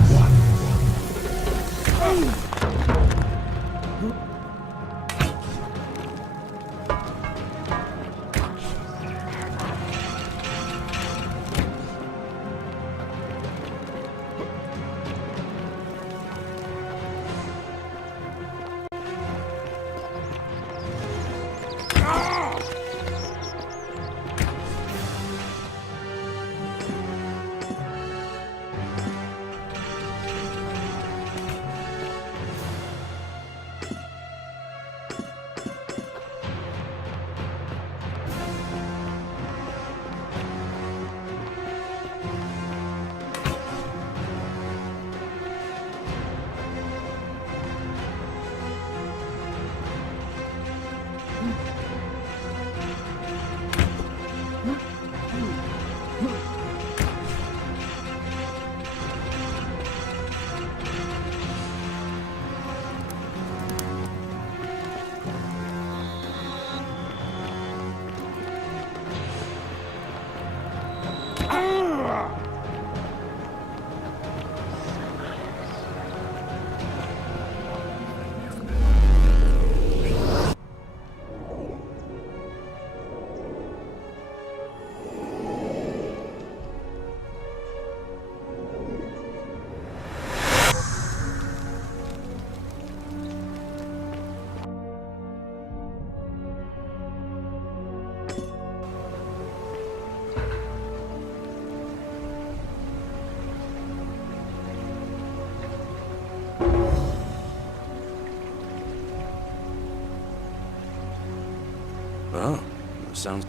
Oh, that sounds...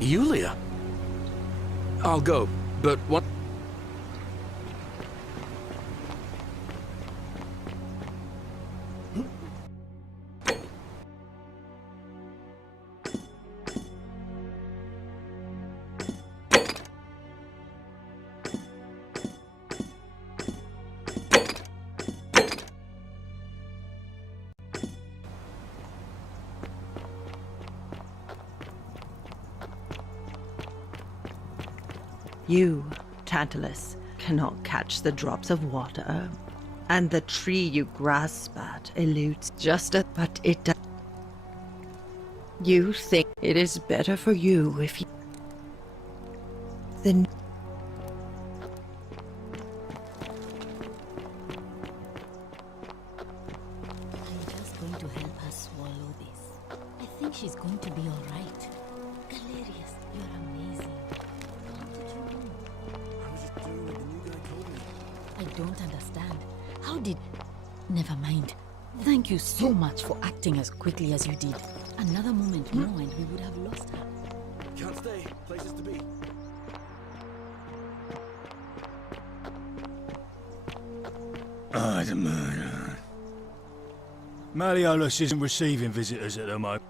Yulia? I'll go, but what... You, Tantalus, cannot catch the drops of water, and the tree you grasp at eludes but it does. You think it is better for you if you... Then... I'm just going to help her swallow this. I think she's going to be all right. Galerius, you're amazing. How did you know? I was just doing what the new guy told me. I don't understand. How did... Never mind. Thank you so much for acting as quickly as you did. Another moment more and we would have lost her. Can't stay. Places to be. Oh, the murder. Malleolus isn't receiving visitors at the moment.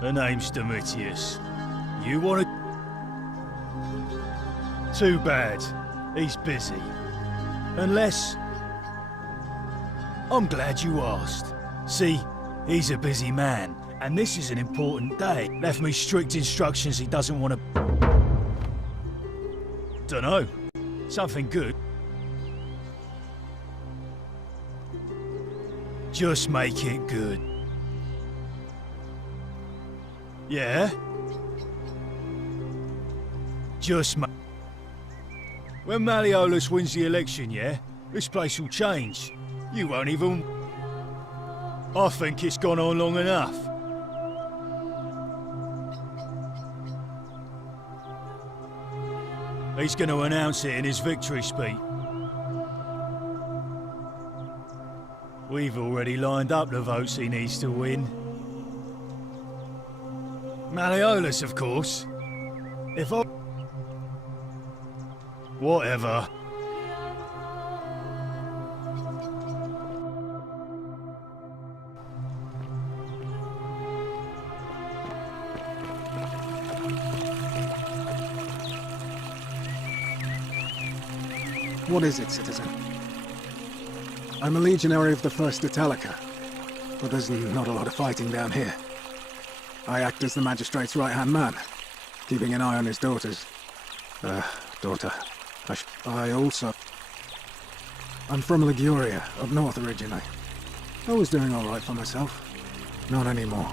Her name's Domitius. You want to... Too bad. He's busy. Unless... I'm glad you asked. See, he's a busy man, and this is an important day. Left me strict instructions he doesn't want to... Dunno. Something good. Just make it good. Yeah? Just ma... When Malleolus wins the election, yeah? This place will change. You won't even... I think it's gone on long enough. He's going to announce it in his victory speech. We've already lined up the votes he needs to win. Malleolus, of course. If I... Whatever. What is it, citizen? I'm a legionary of the 1st Italica, but there's not a lot of fighting down here. I act as the magistrate's right-hand man, keeping an eye on his daughter. I'm from Liguria, up north originally. I was doing alright for myself. Not anymore.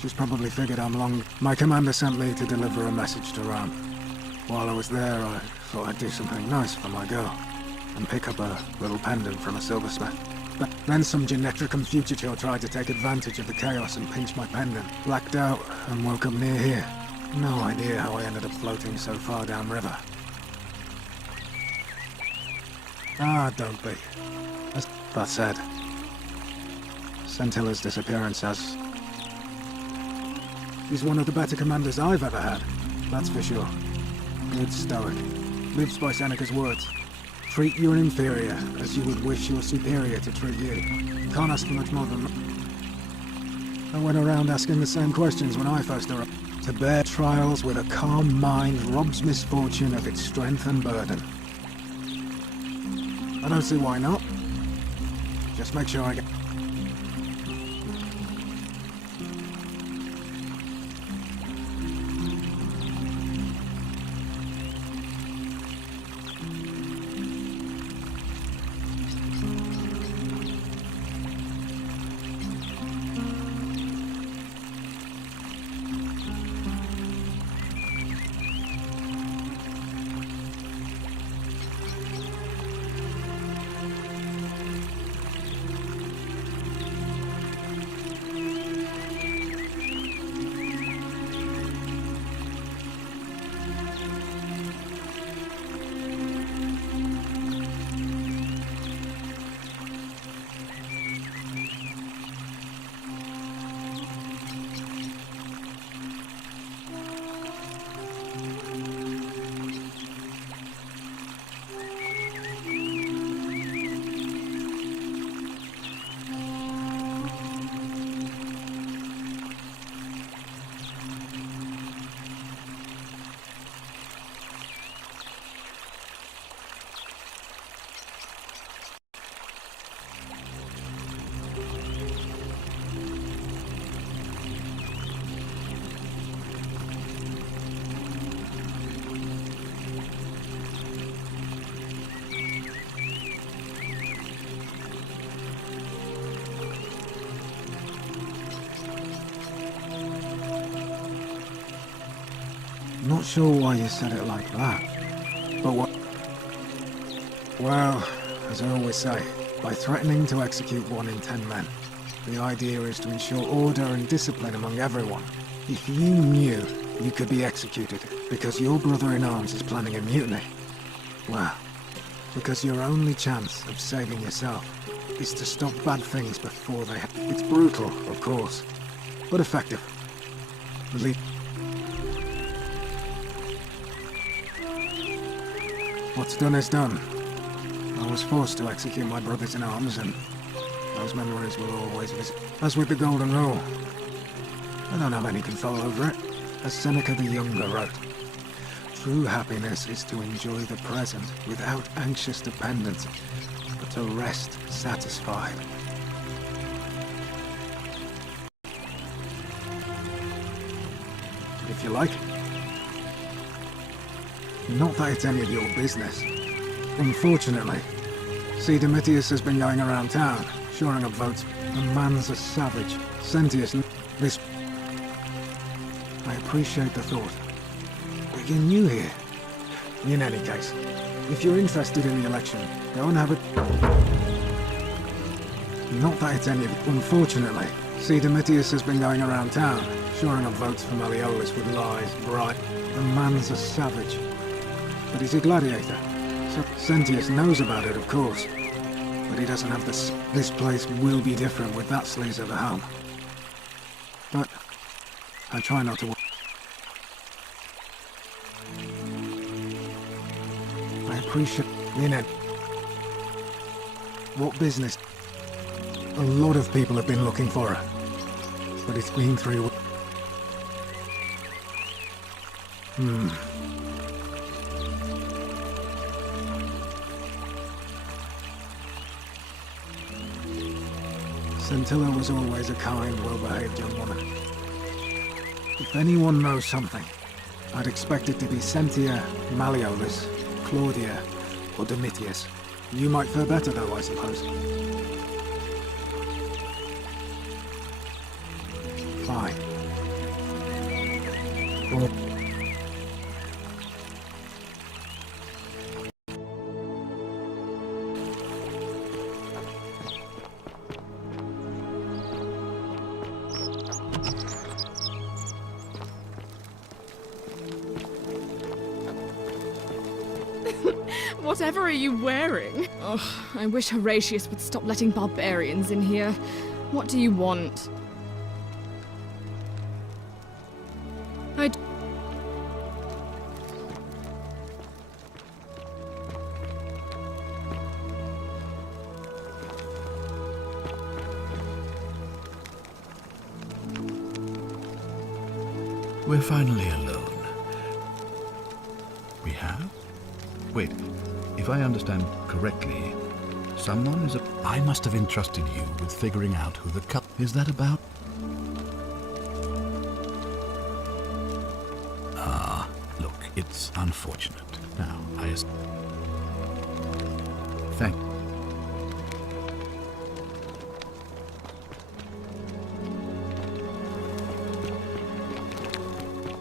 She's probably figured I'm long... My commander sent me to deliver a message to Rome. While I was there, I thought I'd do something nice for my girl, and pick up a little pendant from a silversmith. But then some genetricum fugitor tried to take advantage of the chaos and pinch my pendant. Blacked out and woke up near here. No idea how I ended up floating so far downriver. Ah, don't be. That said, Centilla's disappearance has... She's one of the better commanders I've ever had, that's for sure. Good stoic. Lives by Seneca's words. Treat your inferior as you would wish your superior to treat you. Can't ask for much more than that. I went around asking the same questions when I first arrived. To bear trials with a calm mind robs misfortune of its strength and burden. I don't see why not. Just make sure I get... Not sure why you said it like that. But what... Well, as I always say, by threatening to execute 1 in 10 men, the idea is to ensure order and discipline among everyone. If you knew you could be executed because your brother-in-arms is planning a mutiny, well, because your only chance of saving yourself is to stop bad things before they happen. It's brutal, of course, but effective. Believe... What's done is done. I was forced to execute my brothers-in-arms, and those memories will always visit. As with the Golden Rule, I don't have any control over it. As Seneca the Younger wrote, true happiness is to enjoy the present without anxious dependence, but to rest satisfied. If you like. Not that it's any of your business. Unfortunately, see, Domitius has been going around town, shoring up votes. The man's a savage. Sentius, this... I appreciate the thought. But you're new here. In any case, if you're interested in the election, go and have it. Not that it's any of... Unfortunately, see, Domitius has been going around town, shoring up votes for Malleolus with lies, bribe. The man's a savage. But he's a gladiator. So Sentius knows about it, of course. But he doesn't have this. This place will be different with that sleaze at the helm. But I try not to. I appreciate it. What business? A lot of people have been looking for her. But it's been 3 weeks. Scintilla was always a kind, well-behaved young woman. If anyone knows something, I'd expect it to be Sentia, Malleolus, Claudia, or Domitius. You might fare better though, I suppose. Fine. Or... Whatever are you wearing? Ugh, I wish Horatius would stop letting barbarians in here. What do you want? We're finally alone. We have? Wait, if I understand correctly, someone is I must have entrusted you with figuring out who the cup is that about? Ah, look, it's unfortunate. Now, thank you.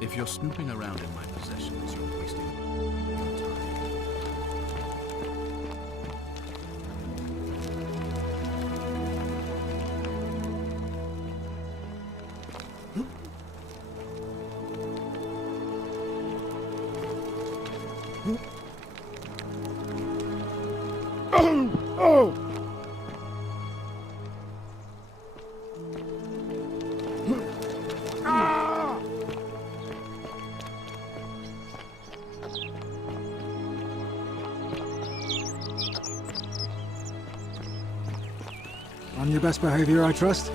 If you're snooping around in my possessions, you're wasting your time. On your best behavior, I trust?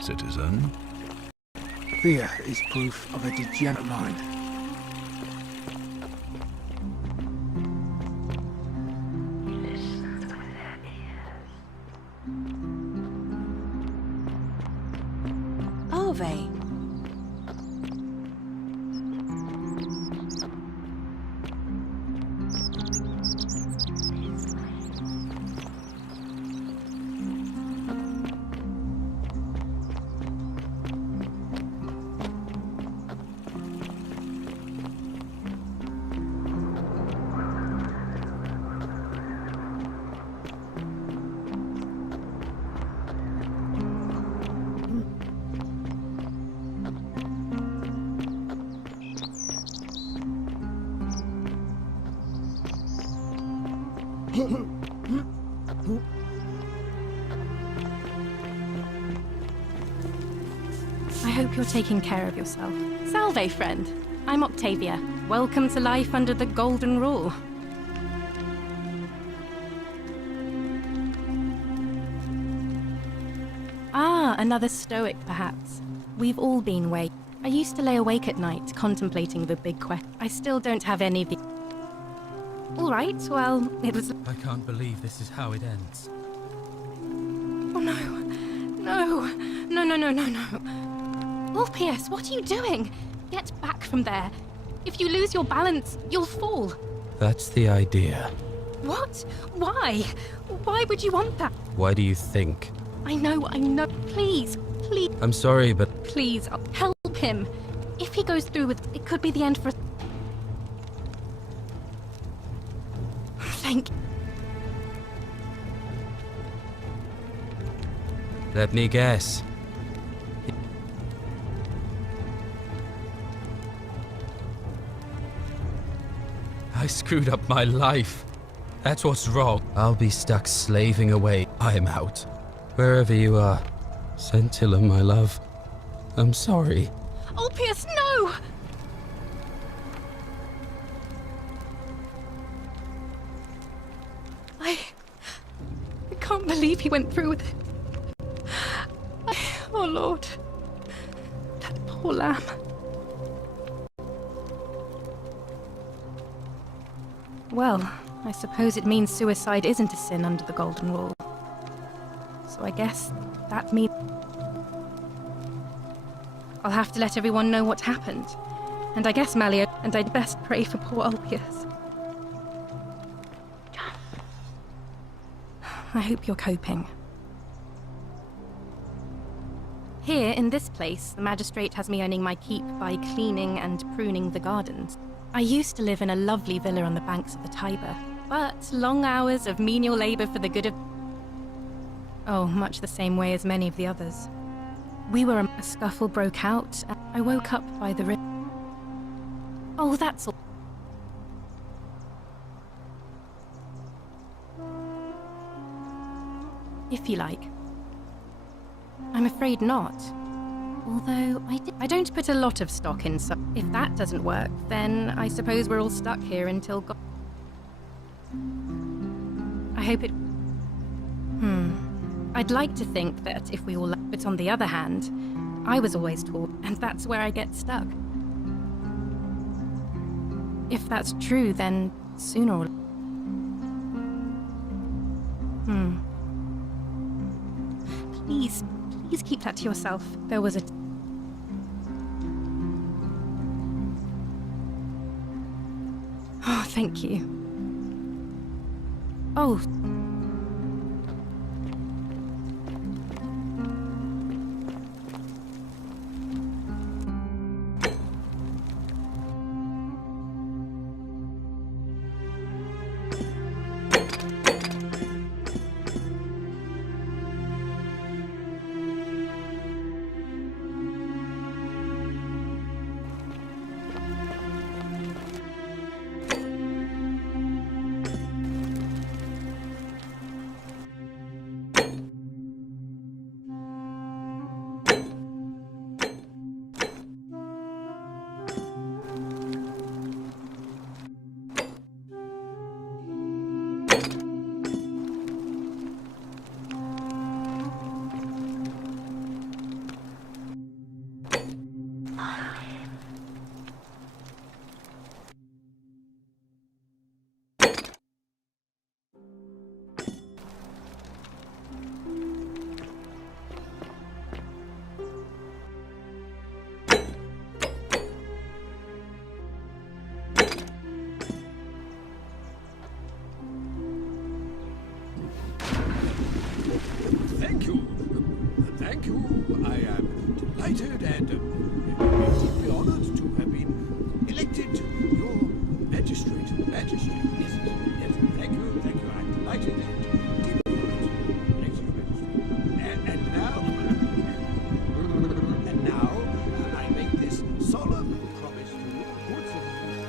Citizen? Fear is proof of a degenerate mind. Are they? I hope you're taking care of yourself. Salve, friend. I'm Octavia. Welcome to life under the Golden Rule. Ah, another stoic, perhaps. We've all been waiting. I used to lay awake at night, contemplating the big question. I still don't have any of the... All right, well, it was... I can't believe this is how it ends. Oh, no. No. No, no, no, no, no. Ulpius, what are you doing? Get back from there. If you lose your balance, you'll fall. That's the idea. What? Why? Why would you want that? Why do you think? I know. Please, please. I'm sorry, but... Please, help him. If he goes through with it, it could be the end for us. Thank you. Let me guess. I screwed up my life. That's what's wrong. I'll be stuck slaving away. I'm out. Wherever you are. Scintilla, my love. I'm sorry. Ulpius, no! I can't believe he went through with it. Oh, Lord. That poor lamb. Well, I suppose it means suicide isn't a sin under the Golden Rule. So I guess that means... I'll have to let everyone know what happened. And I guess Malio... And I'd best pray for poor Ulpius. I hope you're coping. Here, in this place, the magistrate has me earning my keep by cleaning and pruning the gardens. I used to live in a lovely villa on the banks of the Tiber, but long hours of menial labor for the good of... Oh, much the same way as many of the others. A scuffle broke out, and I woke up by the river. Oh, that's all. If you like. I'm afraid not. Although, I don't put a lot of stock in, so if that doesn't work, then I suppose we're all stuck here until I hope it... I'd like to think that if we all... But on the other hand, I was always taught, and that's where I get stuck. If that's true, then sooner or... Please keep that to yourself. There was a... Oh, thank you. Oh. Thank you. I am delighted and deeply honored to have been elected your magistrate. Yes. Thank you. I'm delighted and deeply honored. Elected magistrate. And now, I make this solemn promise to you, good citizens.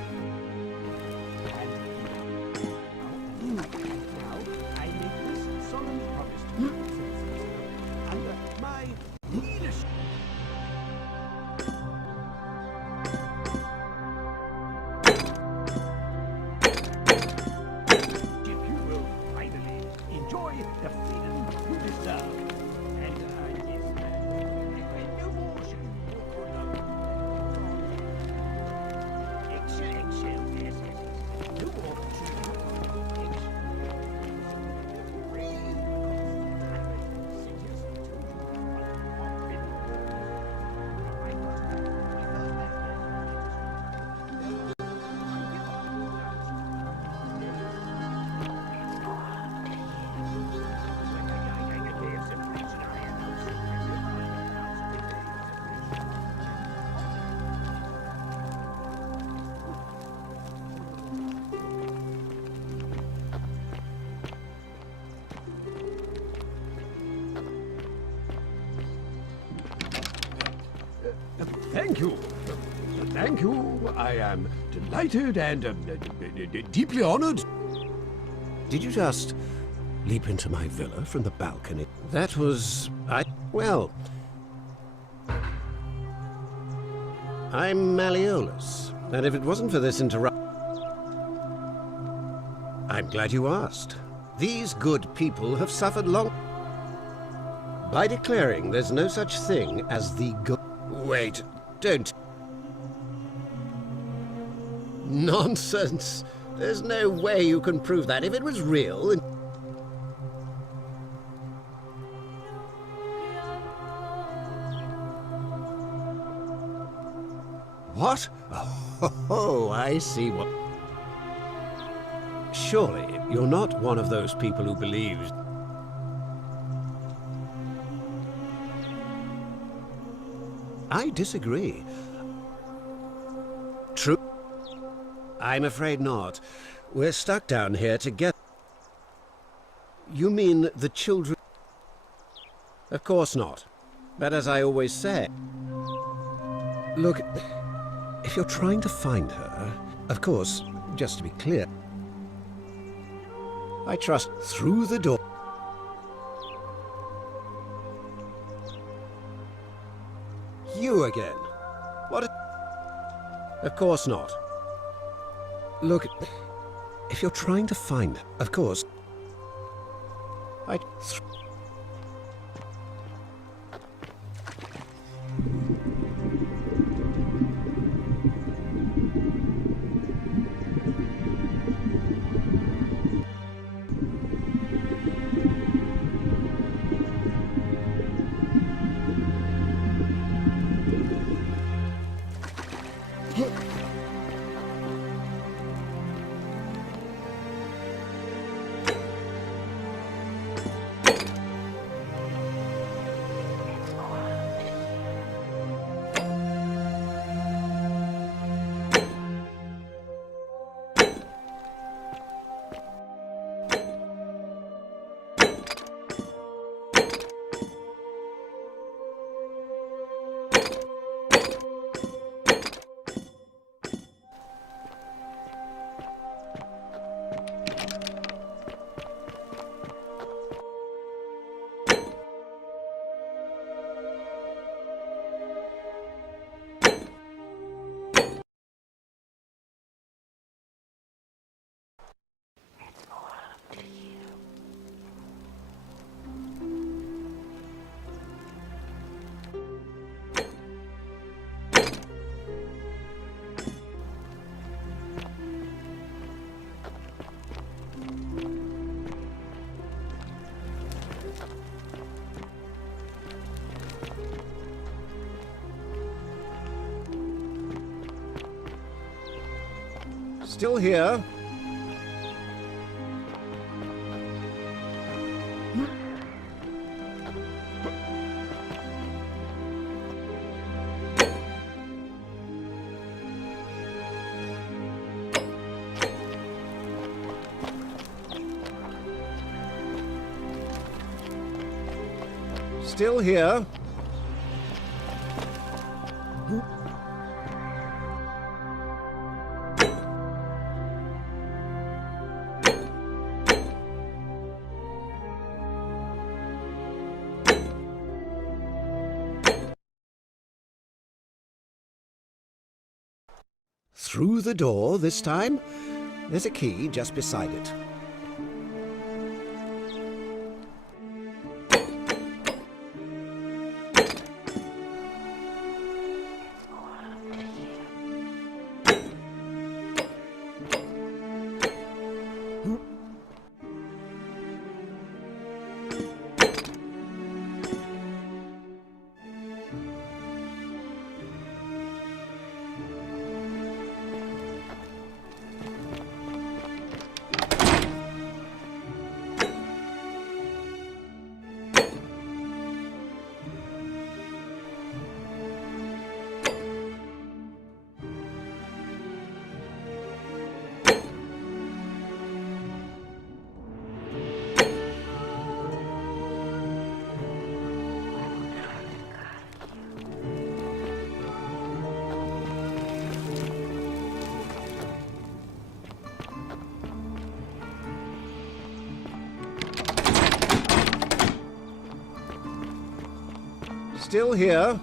Thank you. Thank you. I am delighted and deeply honored. Did you just leap into my villa from the balcony? That was... Well... I'm Malleolus, and if it wasn't for this interrupt... I'm glad you asked. These good people have suffered long... by declaring there's no such thing as the Wait, don't... Nonsense! There's no way you can prove that. If it was real... What? Oh, I see what... Surely, you're not one of those people who believes... I disagree. True? I'm afraid not. We're stuck down here together. You mean the children? Of course not. But as I always say... Look, if you're trying to find her, of course, just to be clear, I trust through the door. You again? What? Of course not. Look, if you're trying to find her, of course, I... Still here? Still here? Through the door this time? There's a key just beside it. Still here.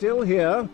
Still here.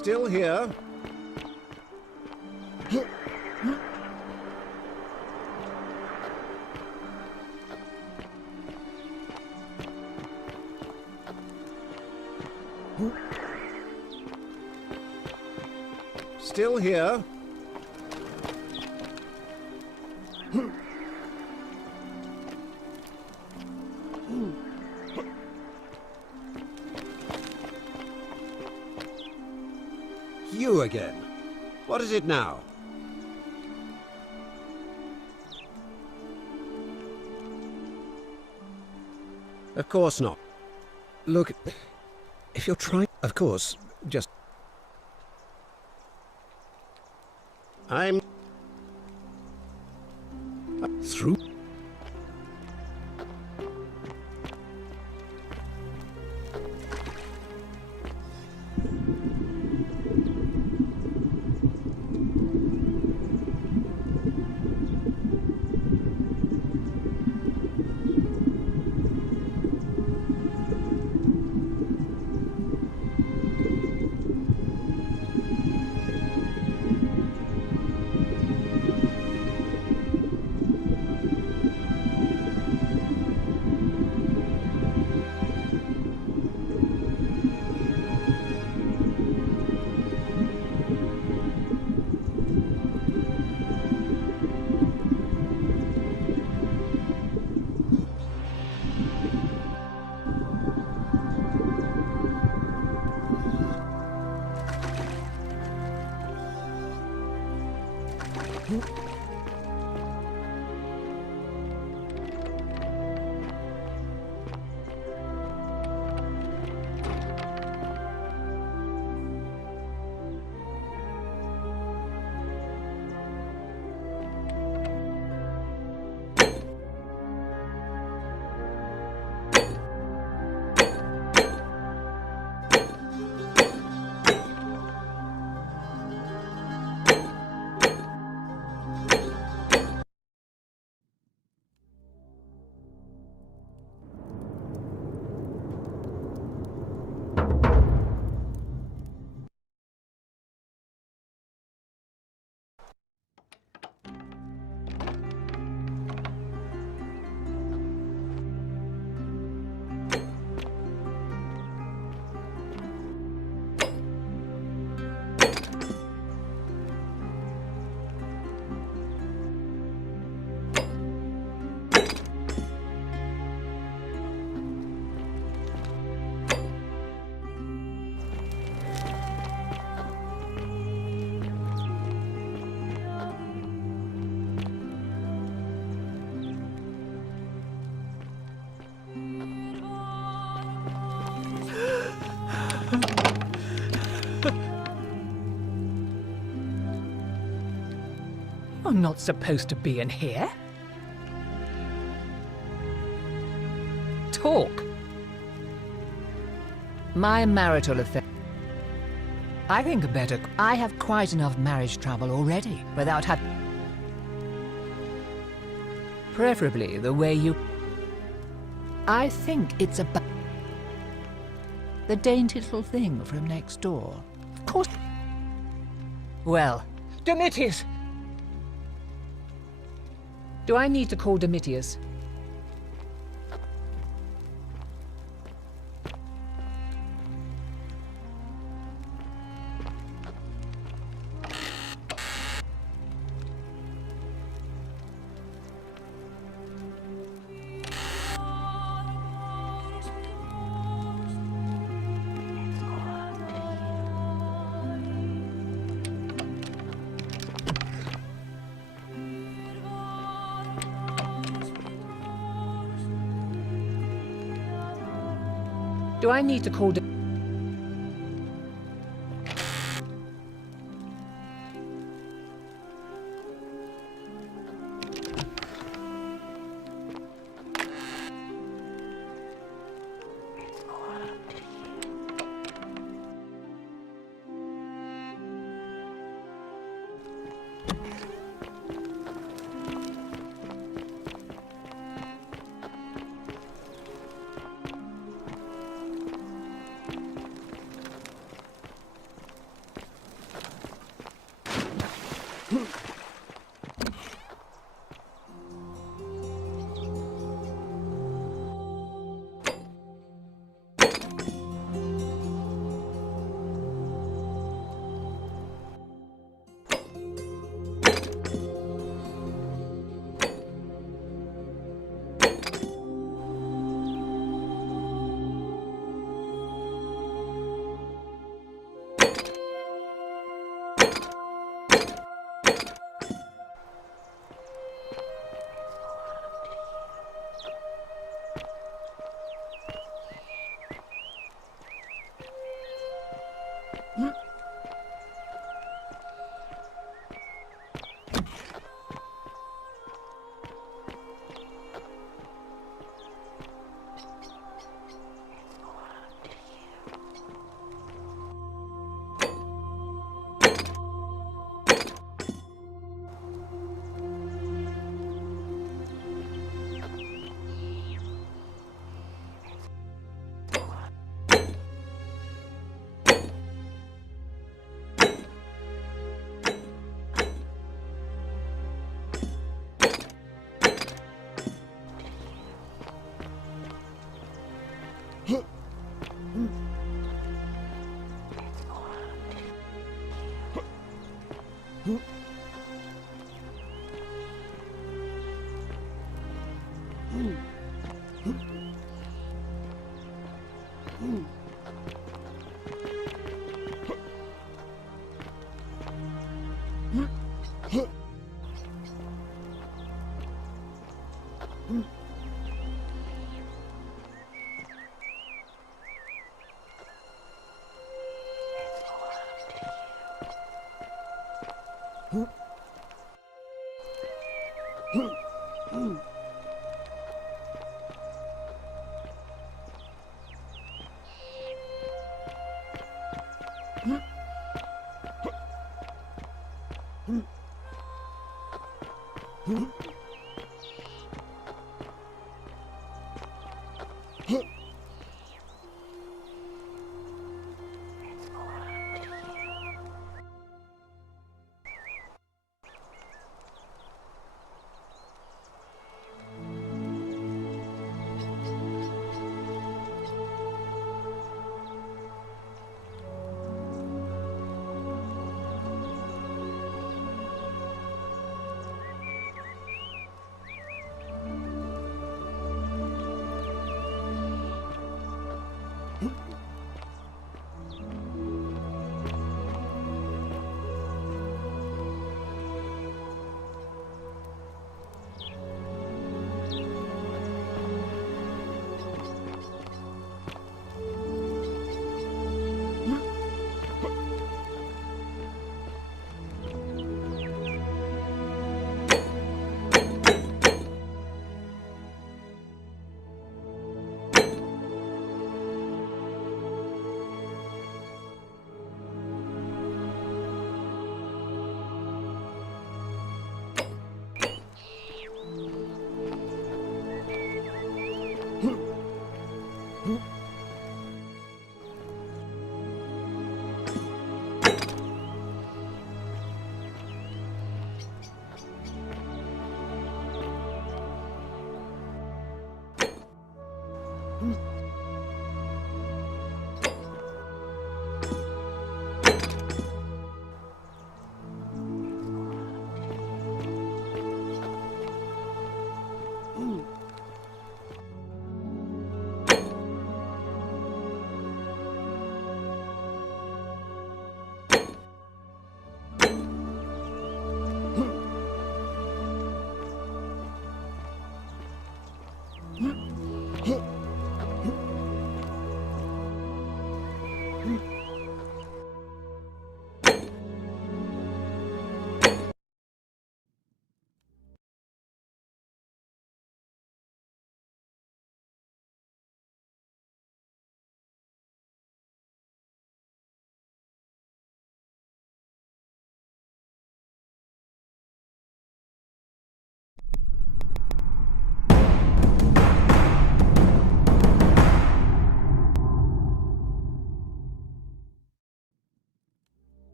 Still here. Still here. You again. What is it now? Of course not. Look, if you're trying... Of course, just... I'm... Through? I'm not supposed to be in here. Talk. My marital affair. I think better. I have quite enough marriage trouble already without having. Preferably the way you. I think it's about the dainty little thing from next door. Of course. Well, Domitius! Do I need to call Domitius? Do I need to call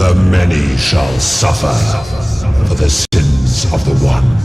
The many shall suffer for the sins of the one.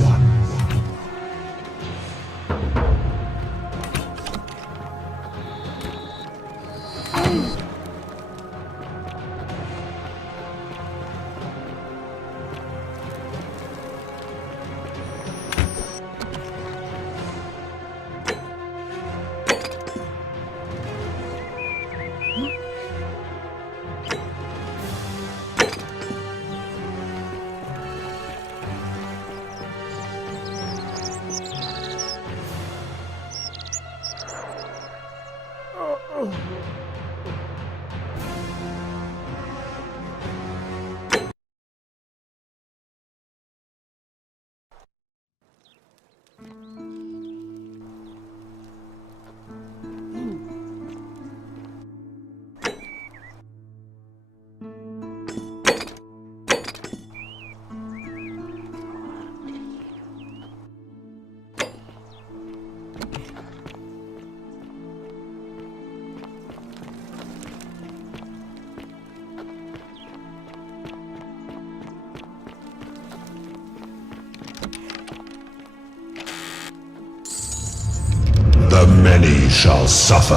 The many shall suffer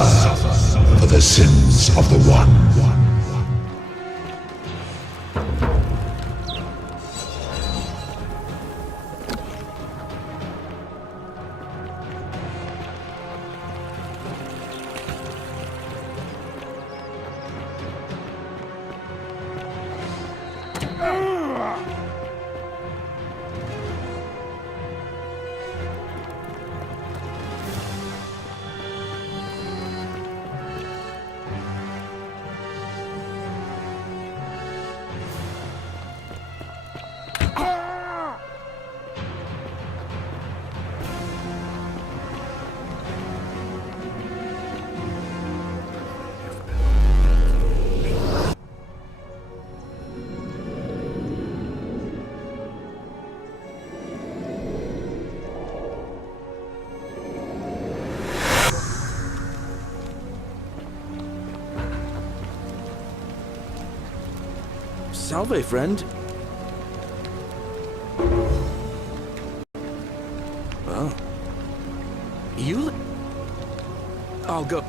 for the sins of the one. Salve, friend. Oh. I'll go.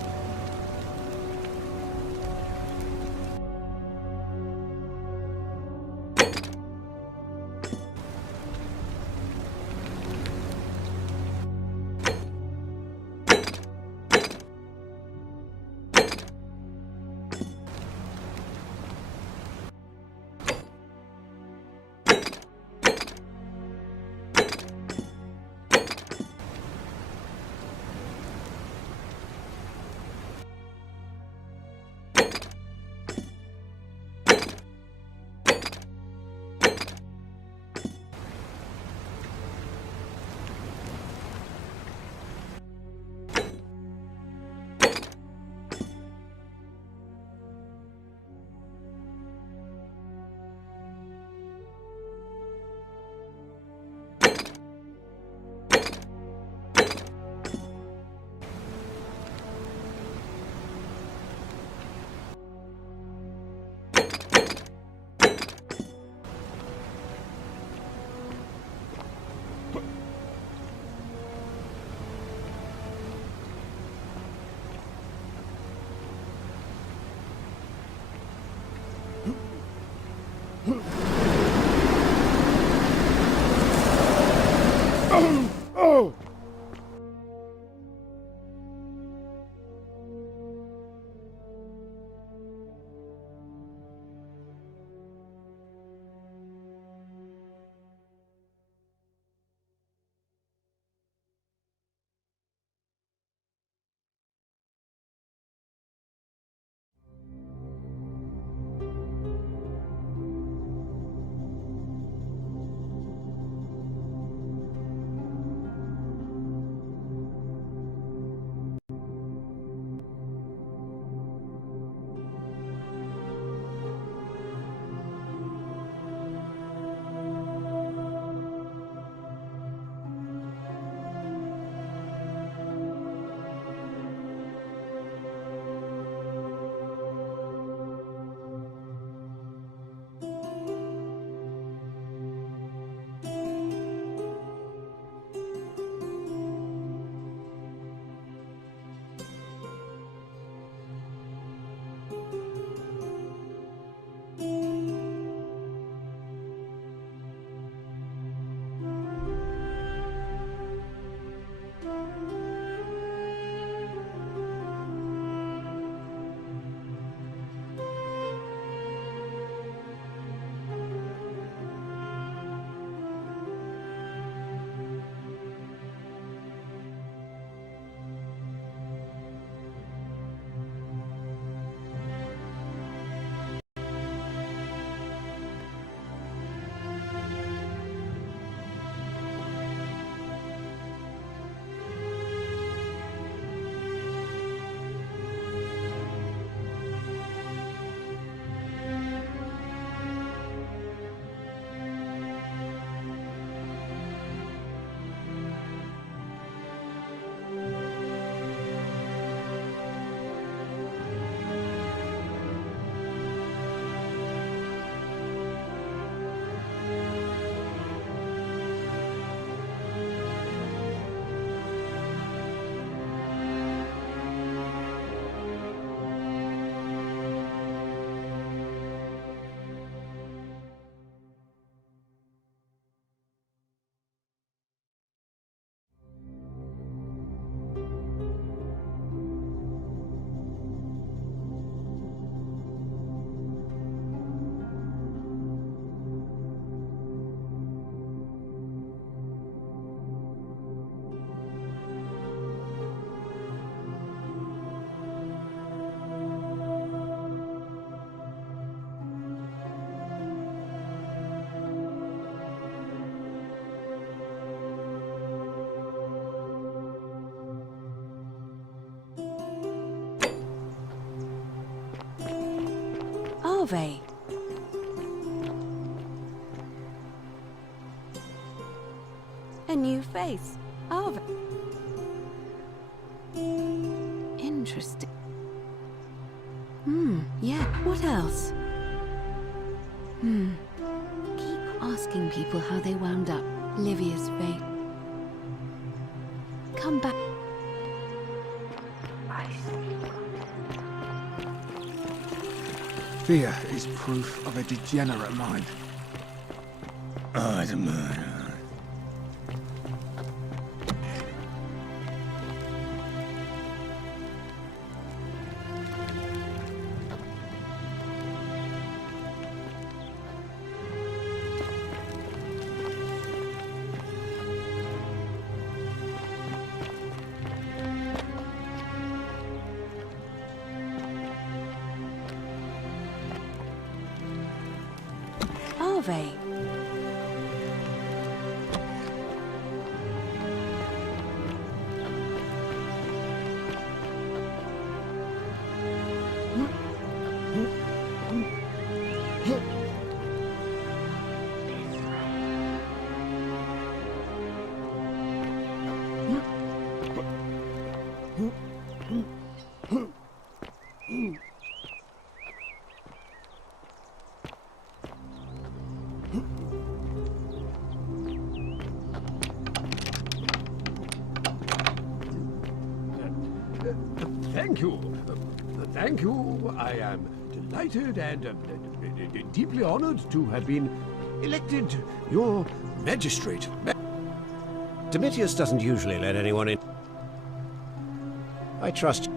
they? A new face, are they? Interesting. Yeah, what else? Keep asking people how they wound up. Livia's fate. Come back. Fear is proof of a degenerate mind. Oh, the murder. Are they? Thank you. Thank you. I am delighted and deeply honored to have been elected your magistrate. Domitius doesn't usually let anyone in. I trust you.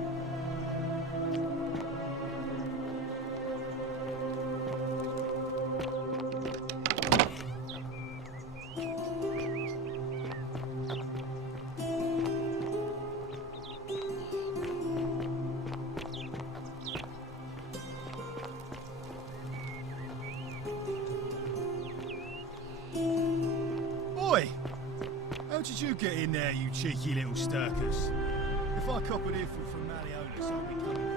Oi! How did you get in there, you cheeky little stirkers? If I cop an earful from Malleolus, I'll be coming.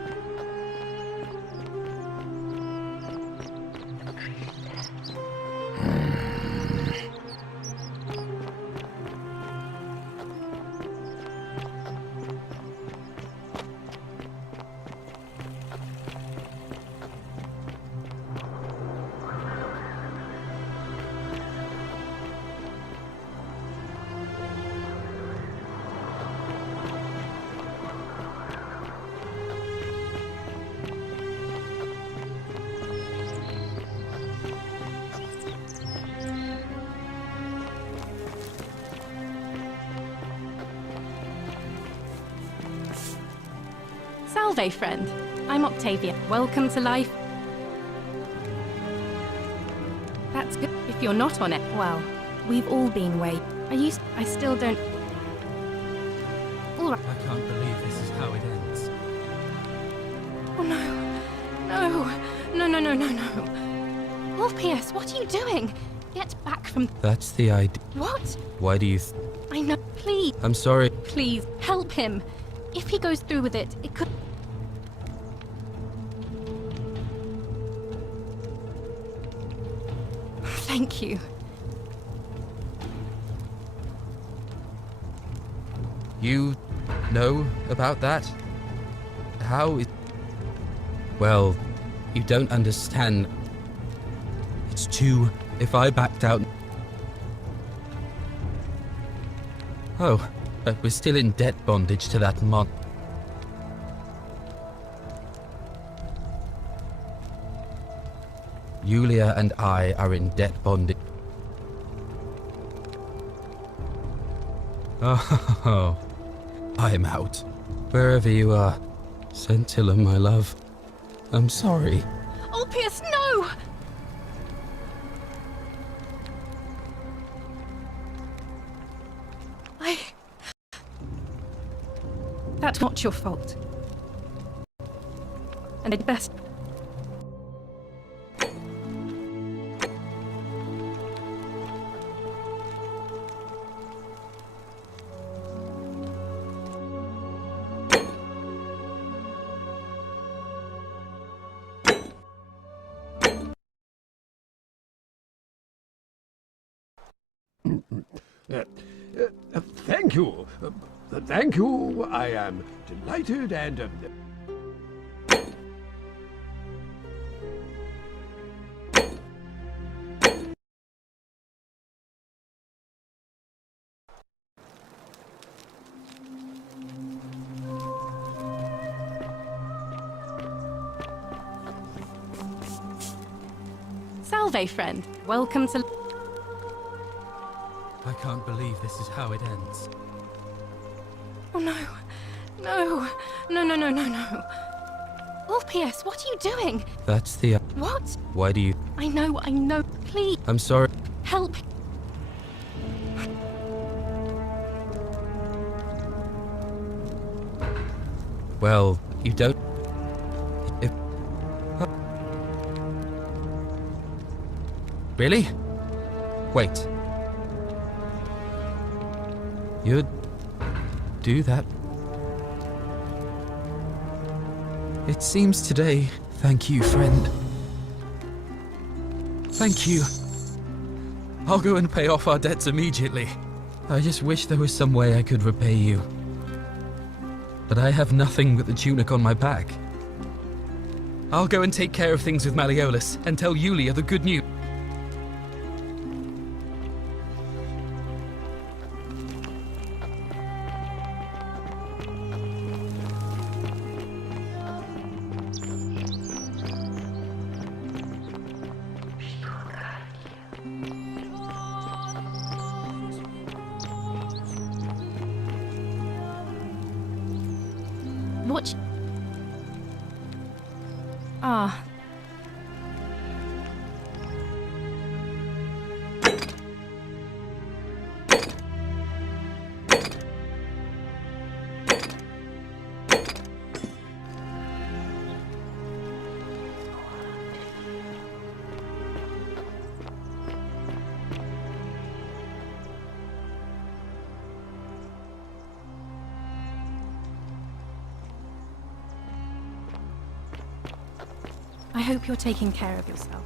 Salve, friend. I'm Octavia. Welcome to life. That's good. If you're not on it, well, we've all been waiting. I still don't... All right. I can't believe this is how it ends. Oh, no. No. Orpheus, what are you doing? Get back from... That's the idea. What? Why do you... I know. Please. I'm sorry. Please, help him. If he goes through with it, it could... Thank you. You know about that? How is... Well, you don't understand. It's too... If I backed out... Oh, but we're still in debt bondage to that mod. Yulia and I are in debt bondage. Oh, I'm out. Wherever you are, Scintilla, my love. I'm sorry. Orpheus, no! That's not your fault. And at best... Thank you. Thank you. I am delighted and... Salve, friend. Welcome to... I can't believe this is how it ends. Oh no. No. No, no, no, no, no. Orpheus, what are you doing? That's the... What? Why do you... I know. Please. I'm sorry. Help. Well, you don't... If... Really? Wait. You'd do that? It seems today... Thank you, friend. Thank you. I'll go and pay off our debts immediately. I just wish there was some way I could repay you. But I have nothing but the tunic on my back. I'll go and take care of things with Malleolus and tell Yulia the good news. What? Ah. I hope you're taking care of yourself.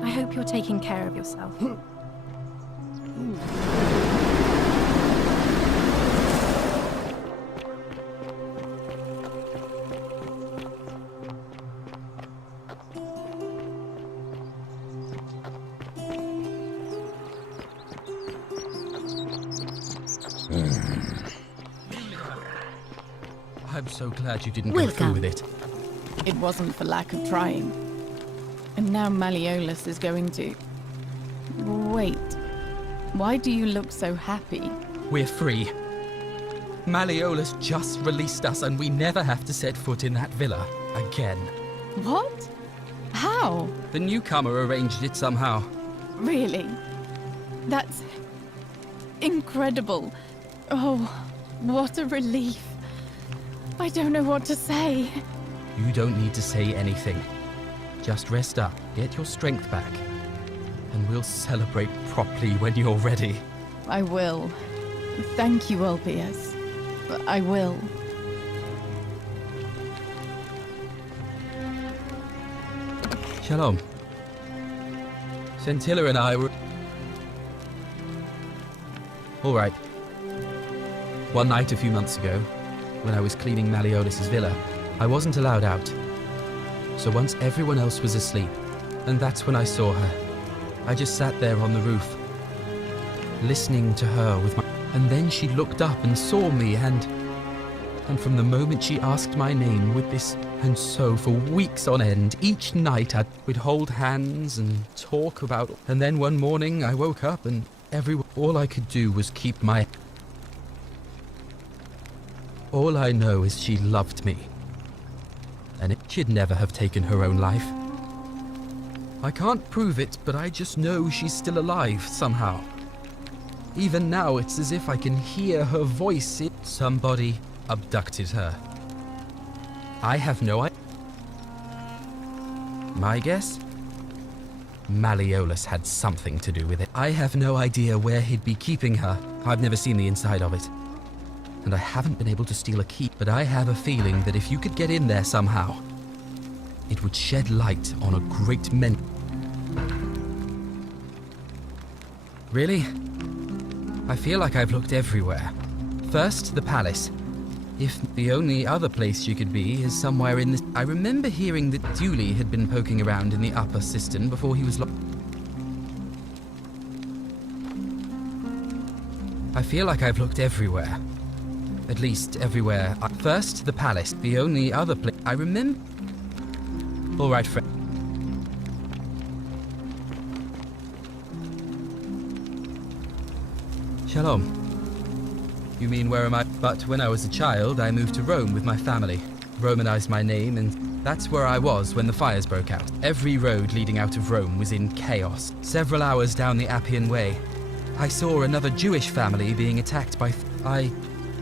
I hope you're taking care of yourself. I'm so glad you didn't go through with it. It wasn't for lack of trying. And now Malleolus is going to... Wait. Why do you look so happy? We're free. Malleolus just released us and we never have to set foot in that villa again. What? How? The newcomer arranged it somehow. Really? That's... incredible. Oh, what a relief. I don't know what to say. You don't need to say anything. Just rest up, get your strength back, and we'll celebrate properly when you're ready. I will. Thank you, Ulpius. I will. Shalom. Scintilla and I were... All right. One night a few months ago, when I was cleaning Malleolus's villa, I wasn't allowed out. So once everyone else was asleep, and that's when I saw her. I just sat there on the roof, listening to her with my... And then she looked up and saw me, and from the moment she asked my name with this... And so for weeks on end, each night we'd hold hands and talk about... And then one morning I woke up and all I could do was keep my... All I know is she loved me. And she'd never have taken her own life. I can't prove it, but I just know she's still alive somehow. Even now, it's as if I can hear her voice. Somebody abducted her. I have no idea. My guess? Malleolus had something to do with it. I have no idea where he'd be keeping her. I've never seen the inside of it. And I haven't been able to steal a key, but I have a feeling that if you could get in there somehow, it would shed light on a great many... Really? I feel like I've looked everywhere. First, the palace. If the only other place you could be is somewhere in this... I remember hearing that Dooley had been poking around in the upper cistern before he was locked. I feel like I've looked everywhere. At least everywhere. First, the palace. The only other place... I remember... All right, friend. Shalom. You mean where am I? But when I was a child, I moved to Rome with my family. Romanized my name, and that's where I was when the fires broke out. Every road leading out of Rome was in chaos. Several hours down the Appian Way, I saw another Jewish family being attacked by... I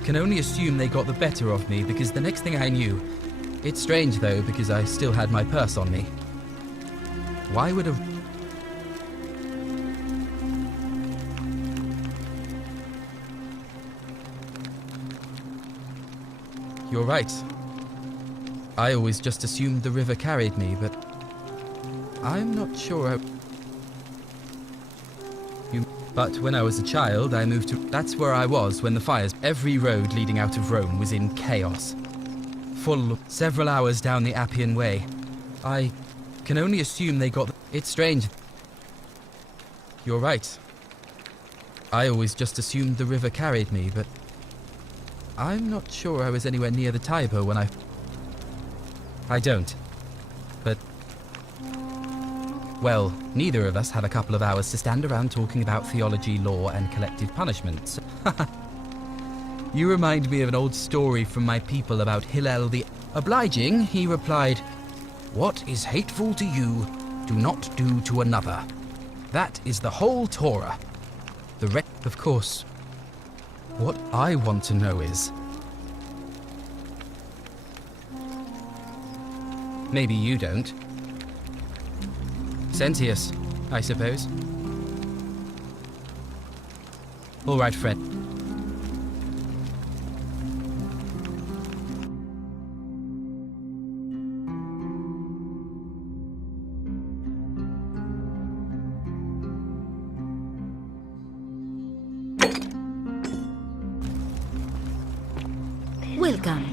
can only assume they got the better of me, because the next thing I knew... It's strange, though, because I still had my purse on me. Why would a... You're right. I always just assumed the river carried me, but... I'm not sure But when I was a child, I moved to... That's where I was when the fires... Every road leading out of Rome was in chaos. Full... Several hours down the Appian Way. I can only assume they got... It's strange. You're right. I always just assumed the river carried me, but... I'm not sure I was anywhere near the Tiber when I don't. But... Well, neither of us have a couple of hours to stand around talking about theology, law, and collective punishments. You remind me of an old story from my people about Hillel the... Obliging, he replied, "What is hateful to you, do not do to another." That is the whole Torah. The rest, of course. What I want to know is... Maybe you don't. Sentius, I suppose. All right, Fred. Welcome.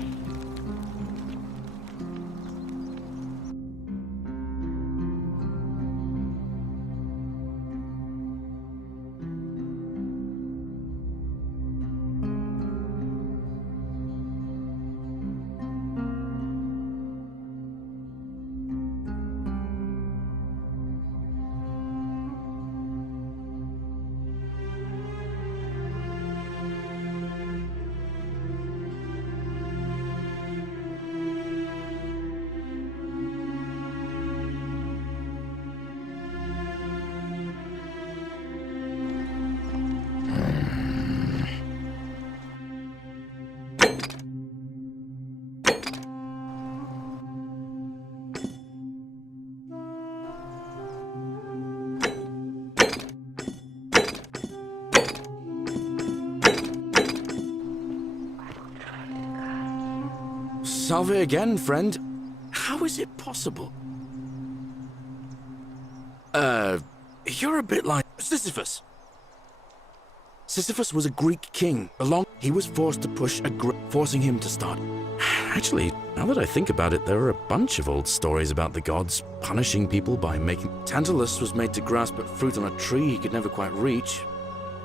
Salve again, friend. How is it possible? You're a bit like Sisyphus. Sisyphus was a Greek king. He was forced to push forcing him to start. Actually, now that I think about it, there are a bunch of old stories about the gods punishing people by making... Tantalus was made to grasp at fruit on a tree he could never quite reach.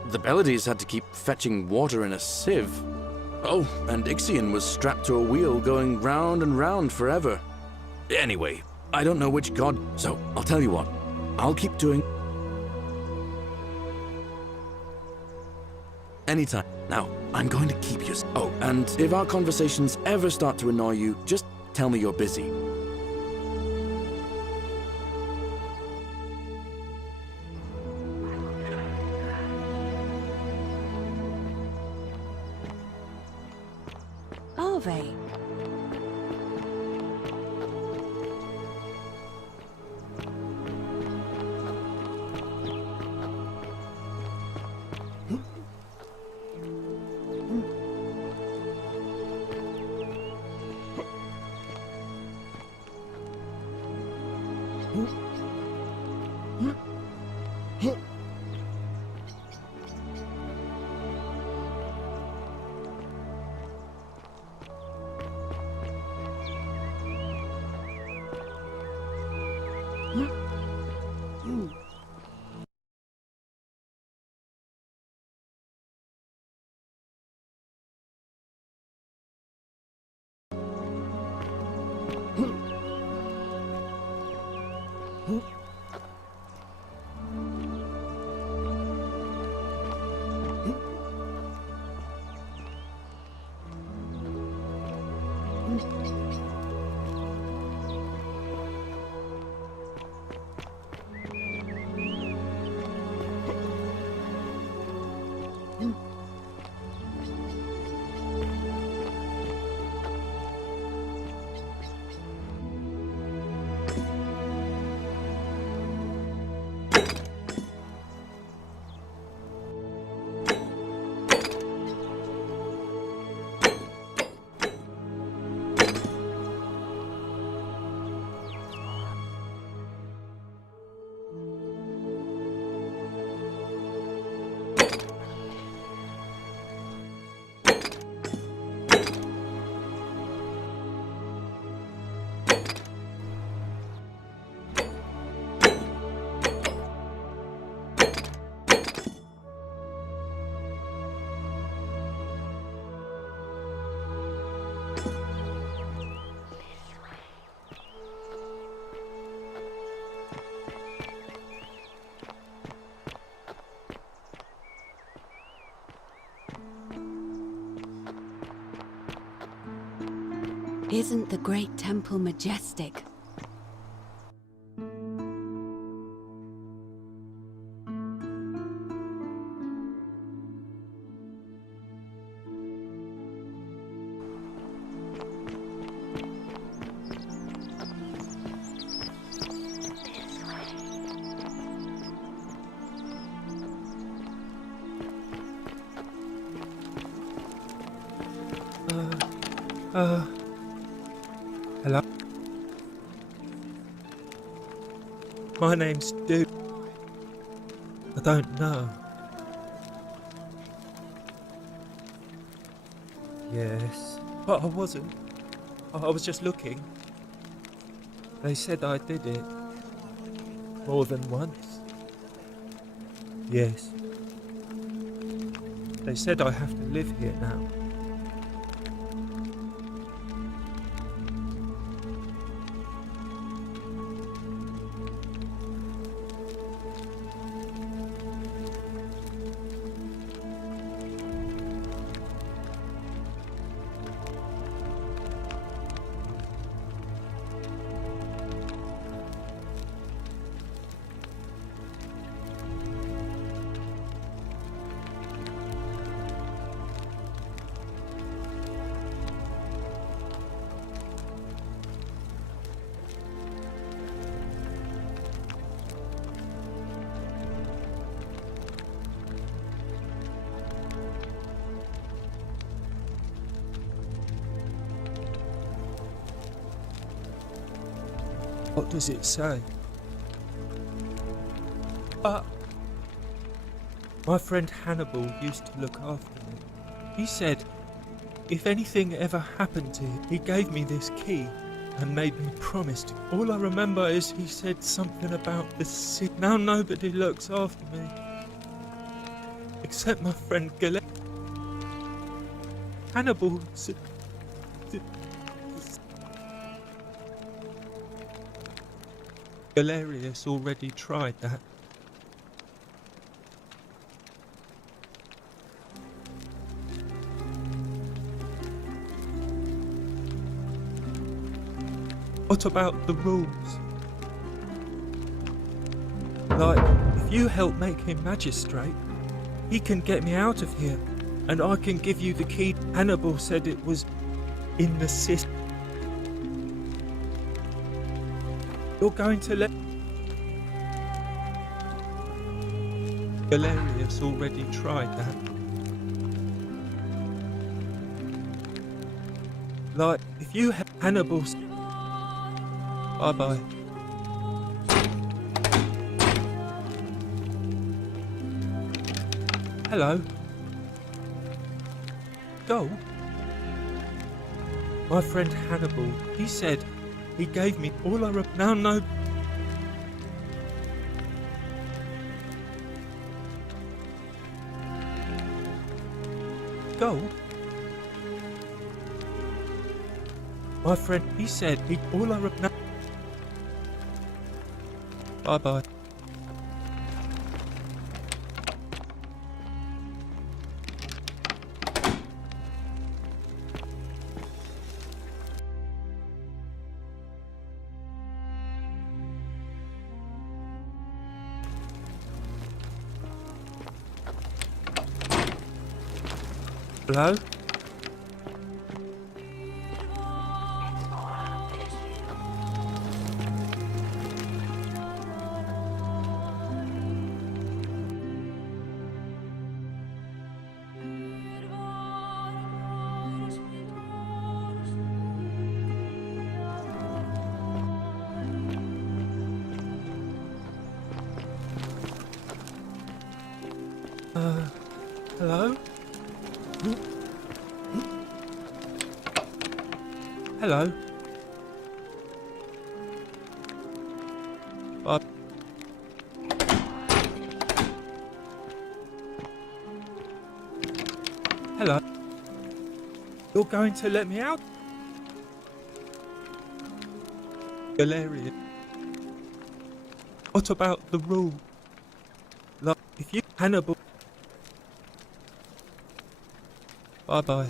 The Pleiades had to keep fetching water in a sieve. Oh, and Ixion was strapped to a wheel going round and round forever. Anyway, I don't know which god, so I'll tell you what. I'll keep doing... Anytime. Now, I'm going to keep you... Oh, and if our conversations ever start to annoy you, just tell me you're busy. Ave. Isn't the great temple majestic? Hello? My name's Duke. I don't know. Yes. But I wasn't. I was just looking. They said I did it. More than once. Yes. They said I have to live here now. What does it say? My friend Hannibal used to look after me. He said, if anything ever happened to him, he gave me this key and made me promise to. All I remember is he said something about the city. Now nobody looks after me. Except my friend Hannibal said... Galerius already tried that. What about the rules? Like, if you help make him magistrate, he can get me out of here, and I can give you the key. Hannibal said it was in the system. You're going to let... Galerius already tried that. Like, if you have Hannibal's... Bye-bye. Hello. Go. My friend Hannibal, he said he gave me all I now know. Go. My friend, he said he all I now. Bye bye. Hello? Hello? Hello? Hello? You're going to let me out? Galerius. What about the rule? Like, if you... Hannibal... Bye-bye.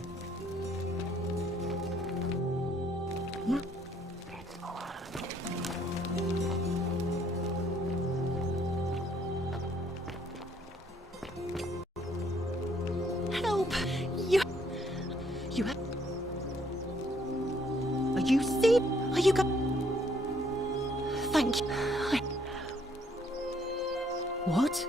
Are you Thank you. What?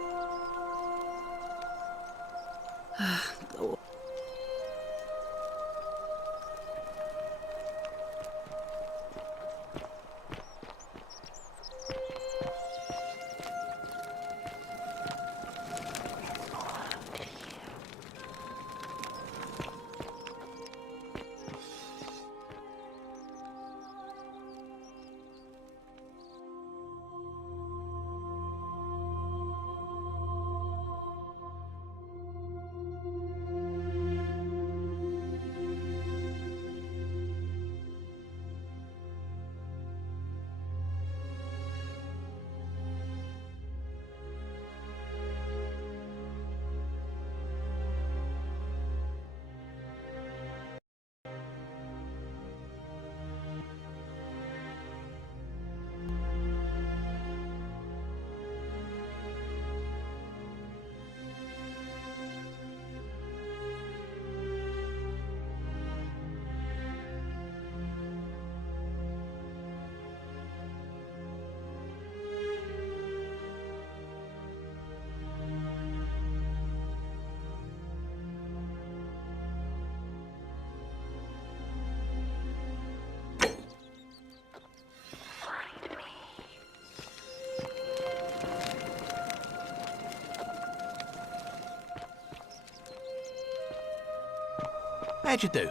How'd you do?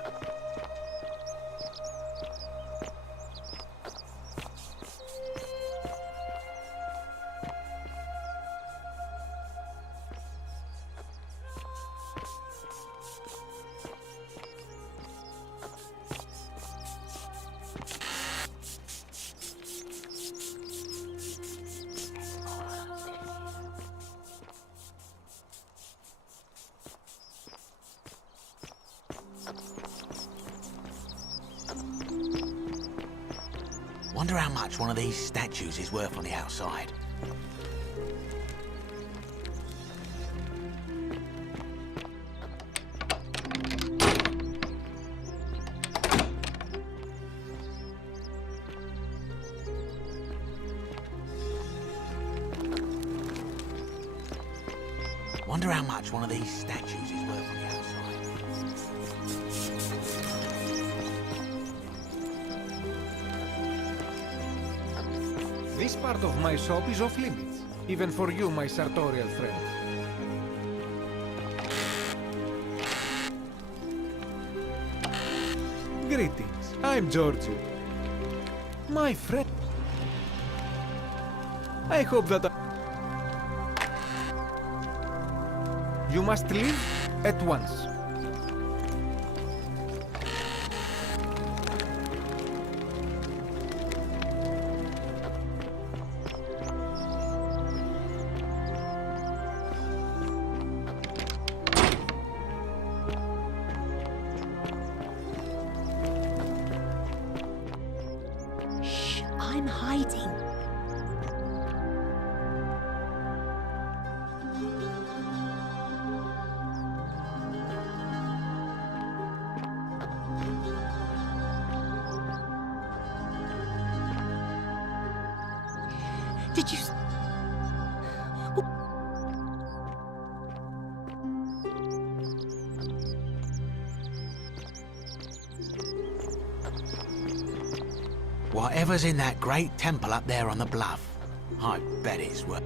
Wonder how much one of these statues is worth on the outside. Wonder how much one of these statues is worth on the outside. This part of my shop is off limits, even for you, my sartorial friend. Greetings, I'm Giorgio. My friend. I hope that you must leave at once. I'm hiding. Did you... Whatever's in that great temple up there on the bluff, I bet it's worth...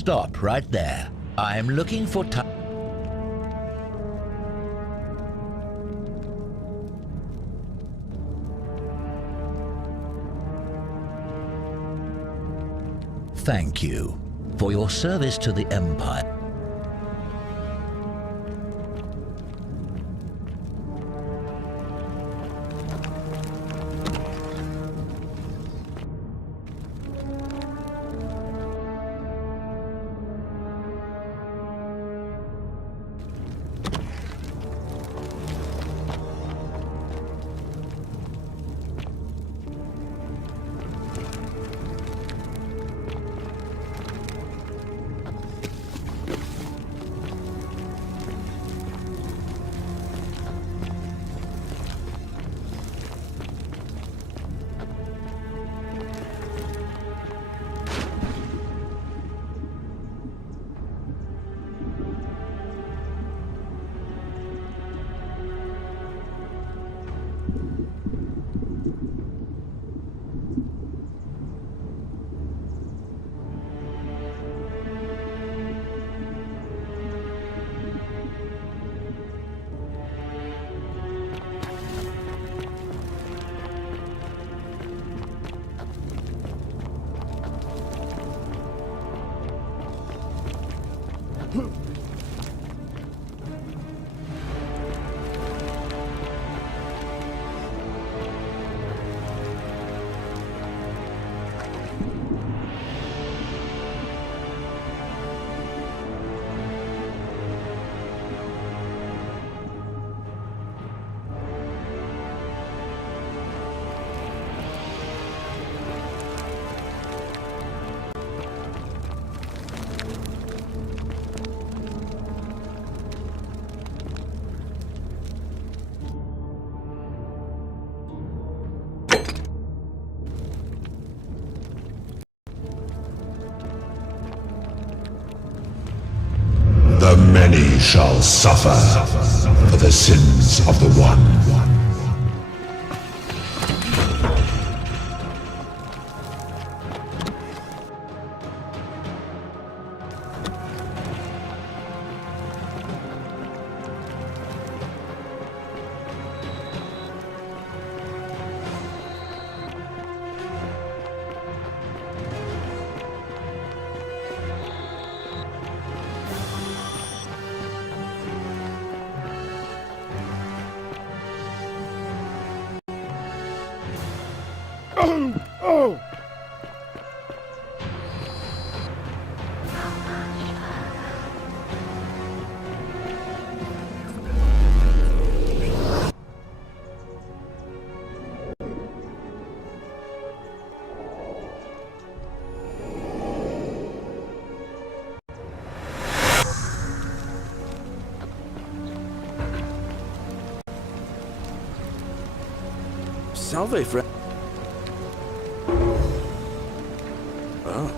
Stop right there. I'm looking for time. Thank you for your service to the Empire. The many shall suffer for the sins of the one. Salve, friend. Oh.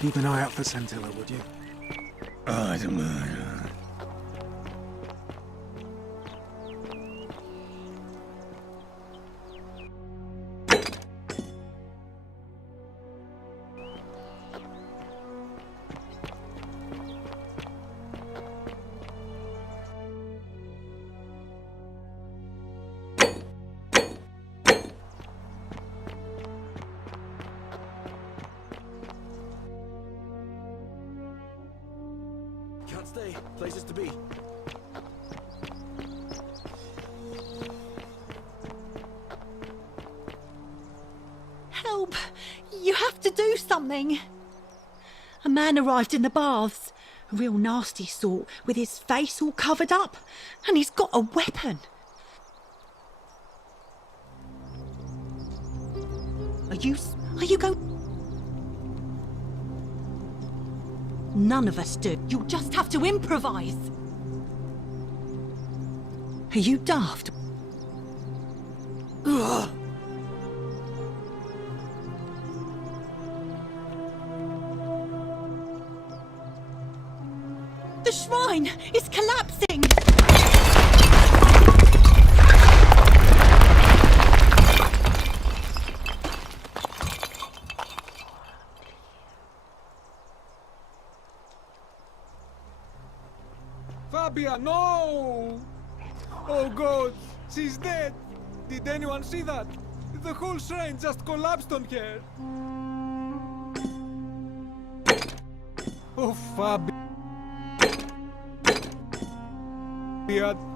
Keep an eye out for Scintilla, would you? I don't know. Can't stay. Places to be. Help! You have to do something! A man arrived in the baths. A real nasty sort, with his face all covered up. And he's got a weapon. Are you going... None of us do. You'll just have to improvise. Are you daft? Ugh. The shrine is collapsing! Fabia, no! Oh God, she's dead! Did anyone see that? The whole shrine just collapsed on her! Oh, Fabia!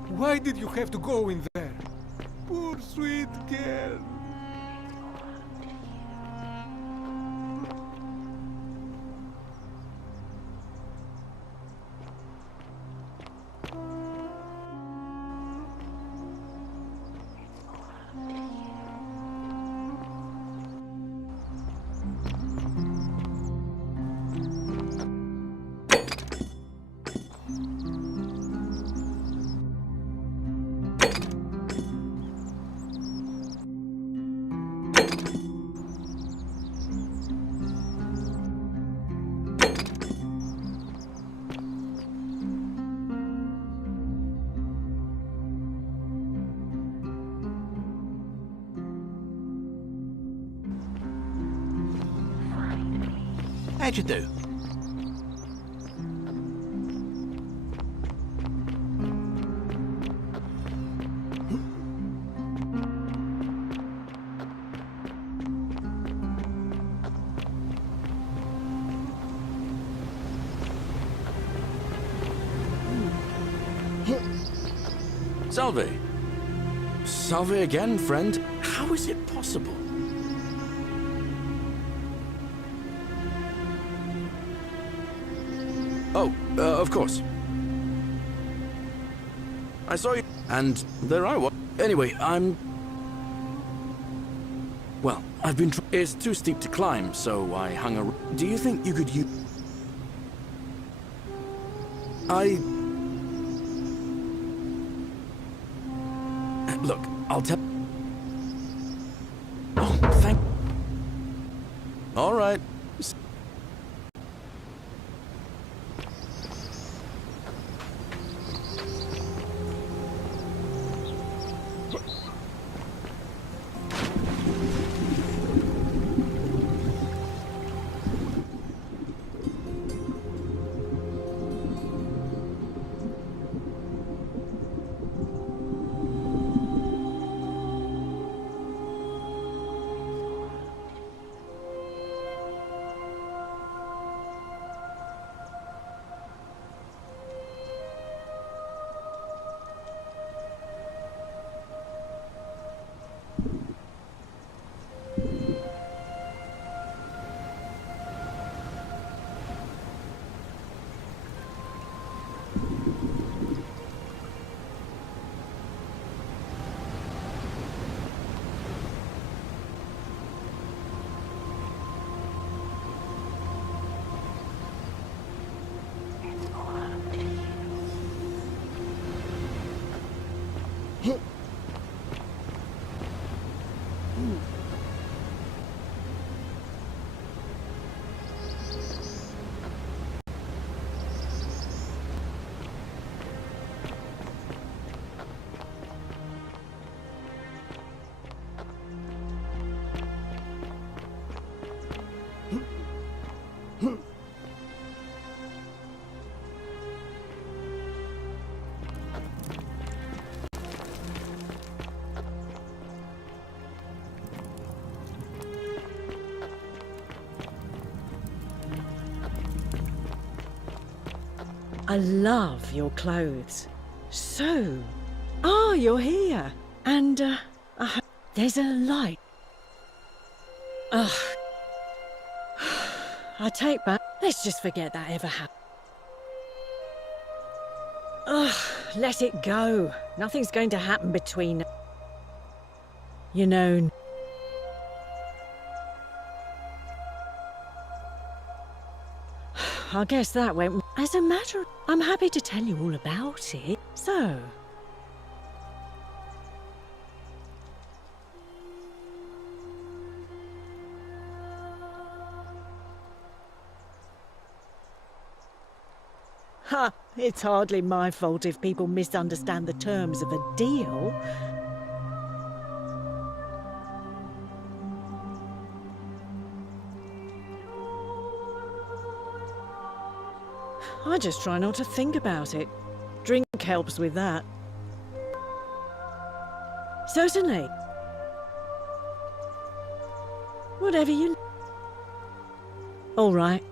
Why did you have to go in there? Poor sweet girl! How'd you do? Salve. Salve again, friend. How is it possible? Oh, of course. I saw you, and there I was. Anyway, well, I've been it's too steep to climb, so I hung around. Do you think you could use... Look, I'll tell... Oh, thank... All right. I love your clothes. So, you're here. And, there's a light. Ugh. I take back. Let's just forget that ever happened. Ugh, let it go. Nothing's going to happen between... You know... I guess that went... As a matter of... I'm happy to tell you all about it. So... Ha! It's hardly my fault if people misunderstand the terms of a deal. I just try not to think about it. Drink helps with that. Certainly. Whatever you... All right.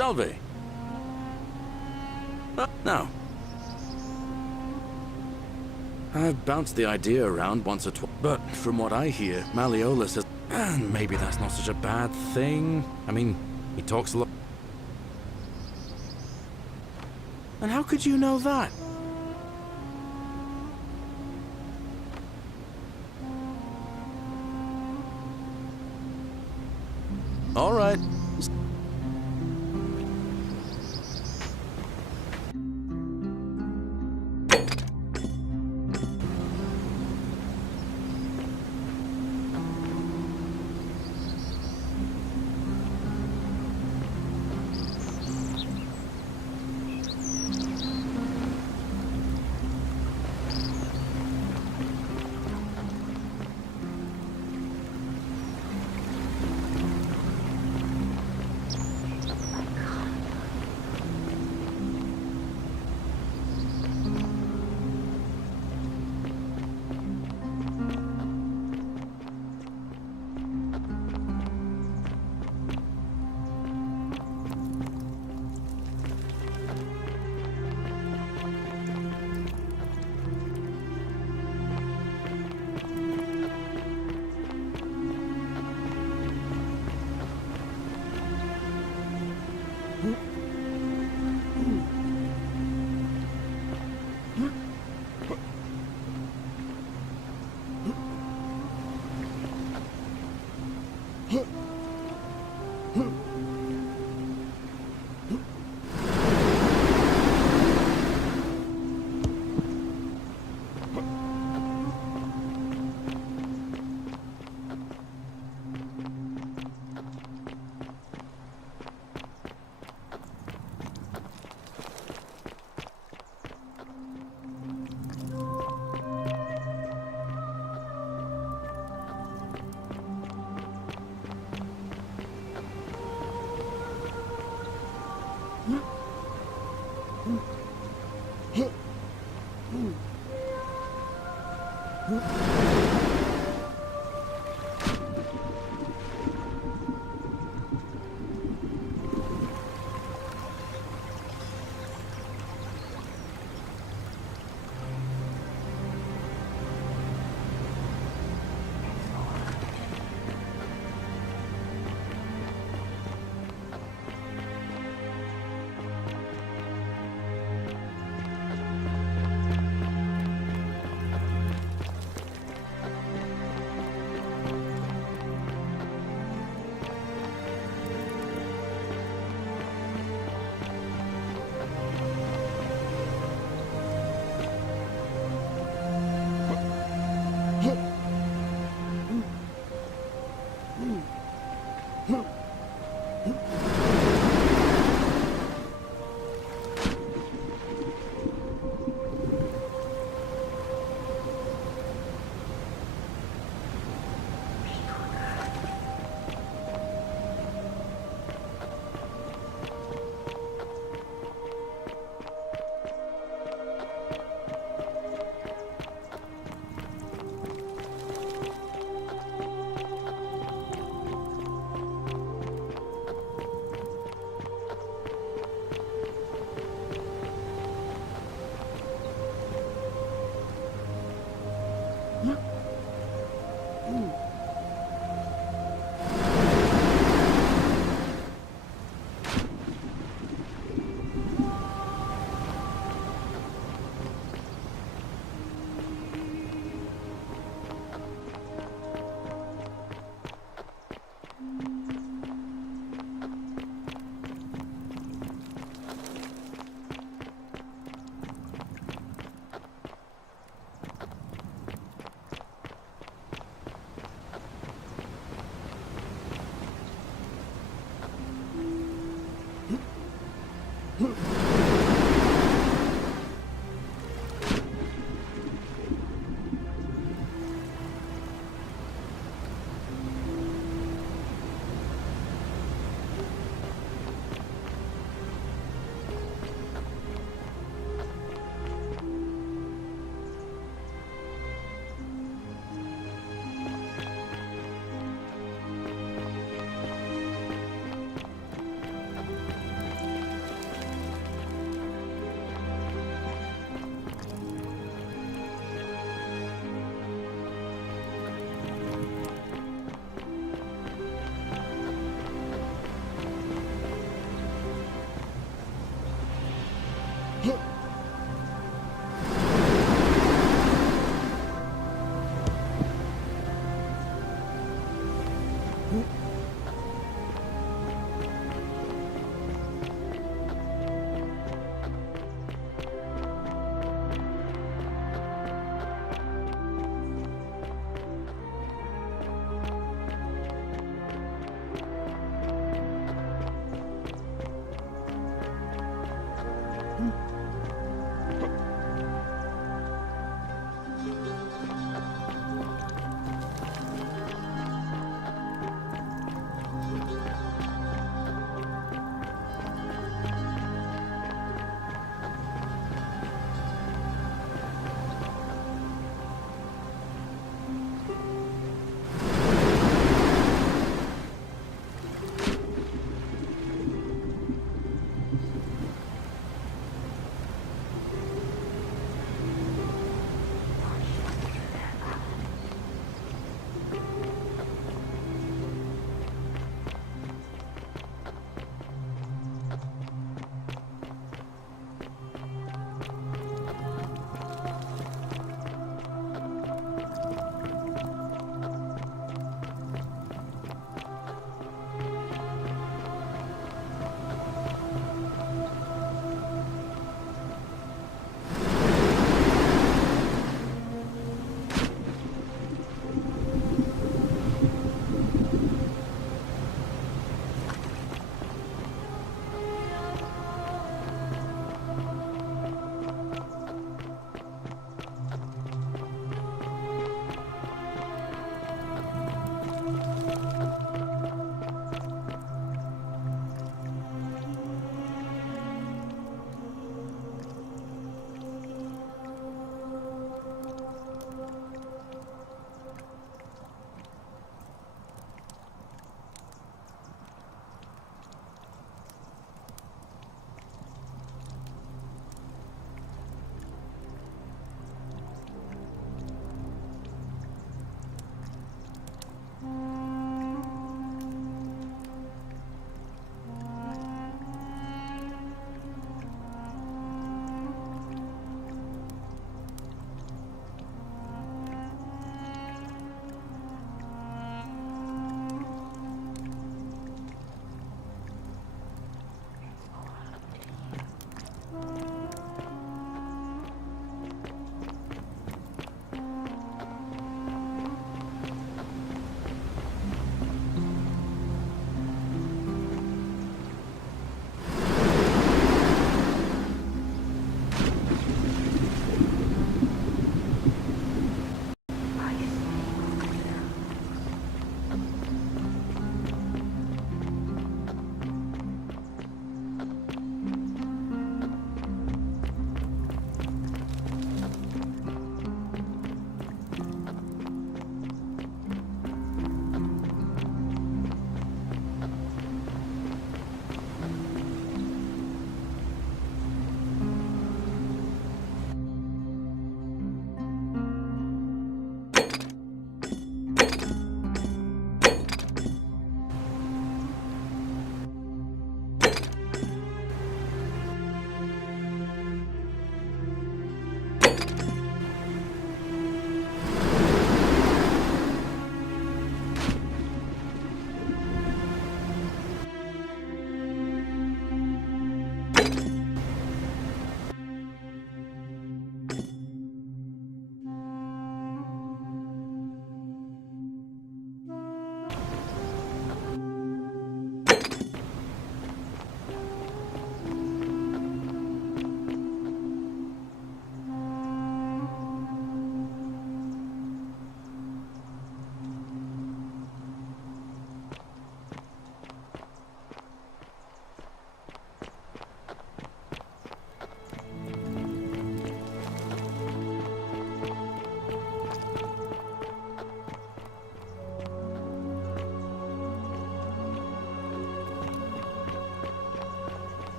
Salve. No. I've bounced the idea around once or twice, but from what I hear, Malleolus has... And maybe that's not such a bad thing. I mean, he talks a lot. And how could you know that? All right.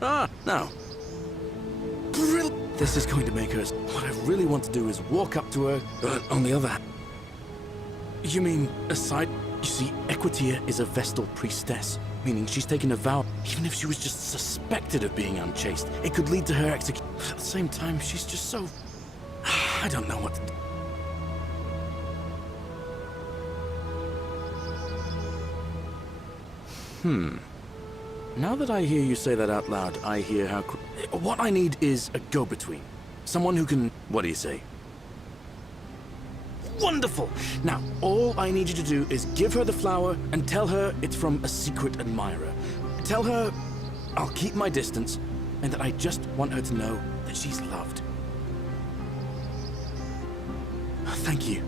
Ah, now. This is going to make her... What I really want to do is walk up to her, but on the other hand... You mean, aside... You see, Equitia is a Vestal priestess, meaning she's taken a vow. Even if she was just suspected of being unchaste, it could lead to her execution. But at the same time, she's just so... I don't know what to do. Now that I hear you say that out loud, I hear how... What I need is a go-between. Someone who can... What do you say? Wonderful! Now, all I need you to do is give her the flower and tell her it's from a secret admirer. Tell her I'll keep my distance and that I just want her to know that she's loved. Thank you.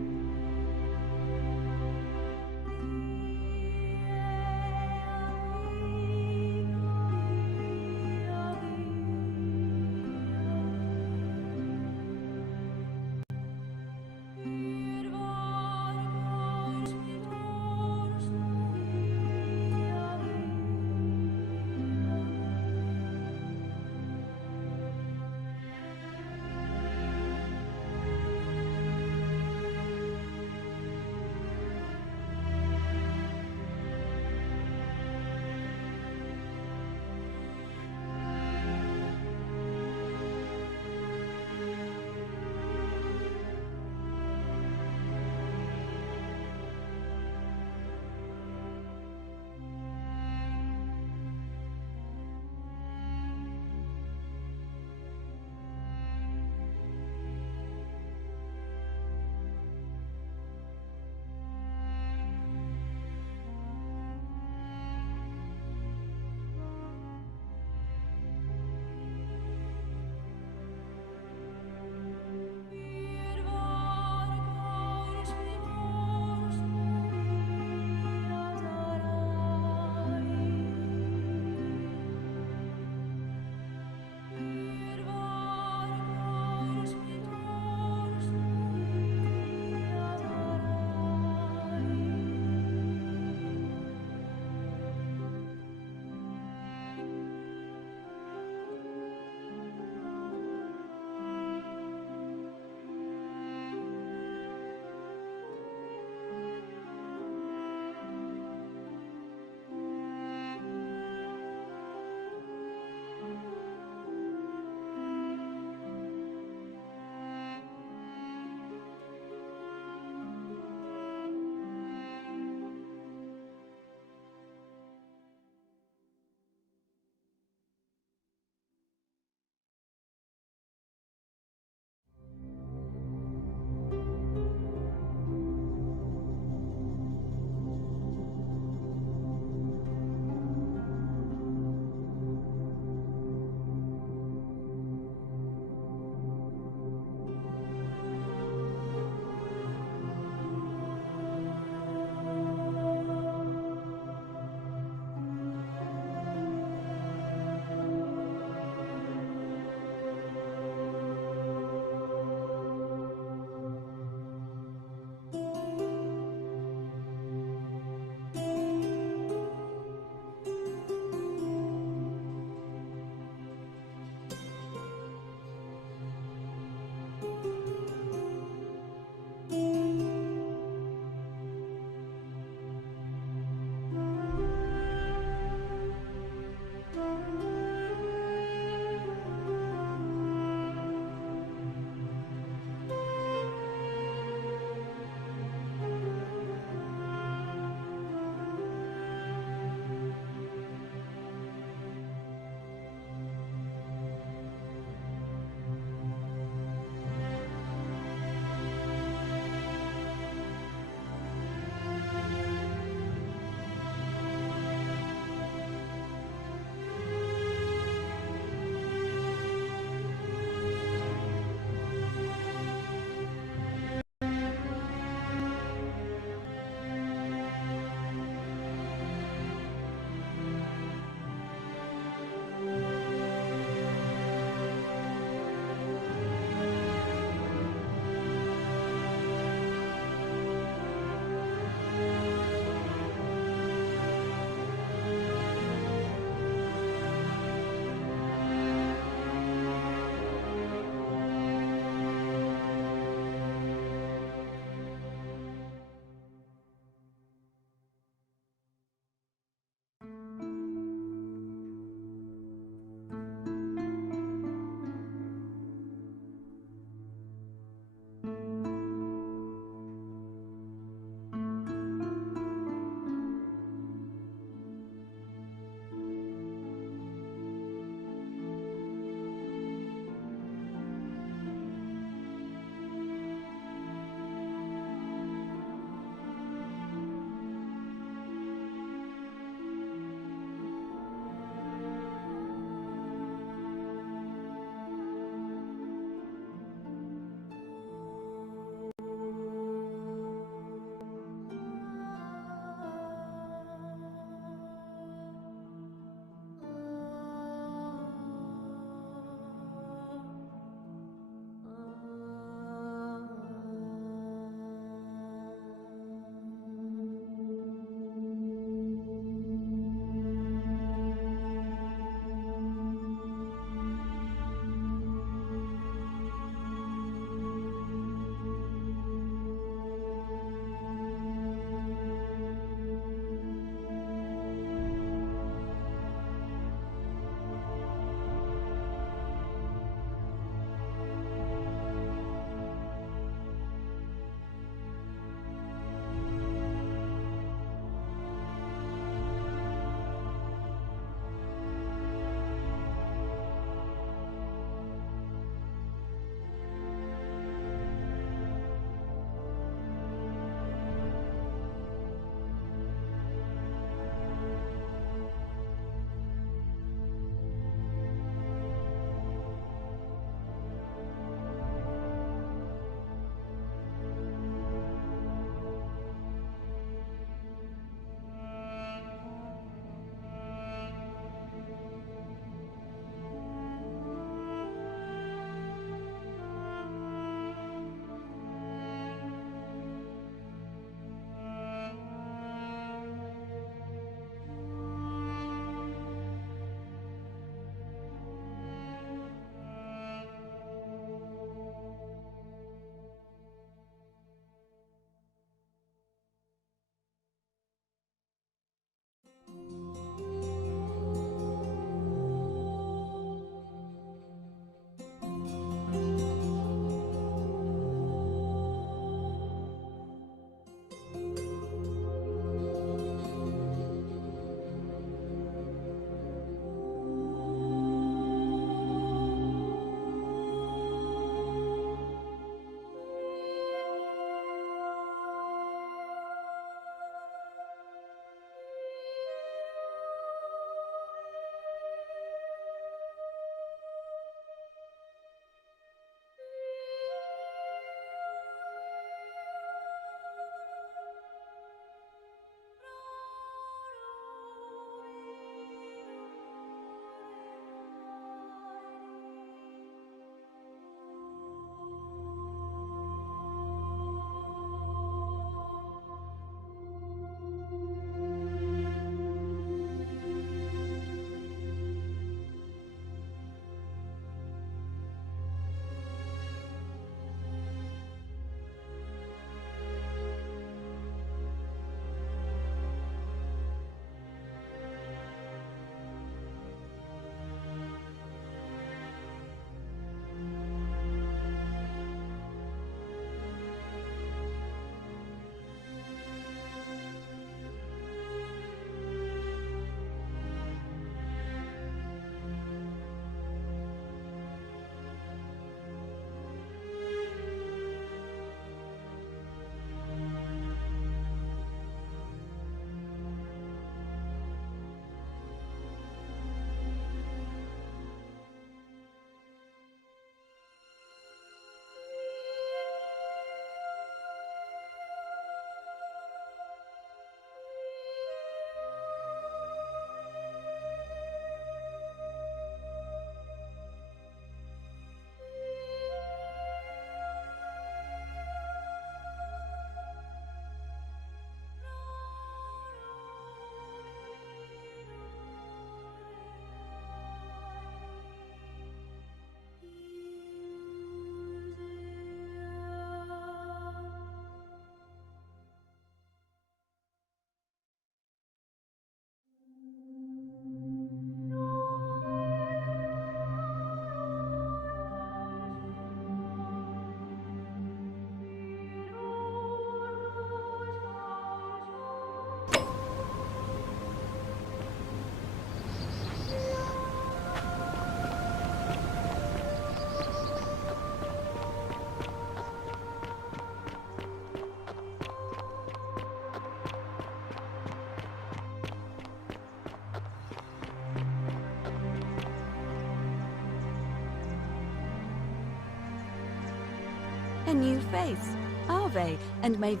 a new face, Ave, and made...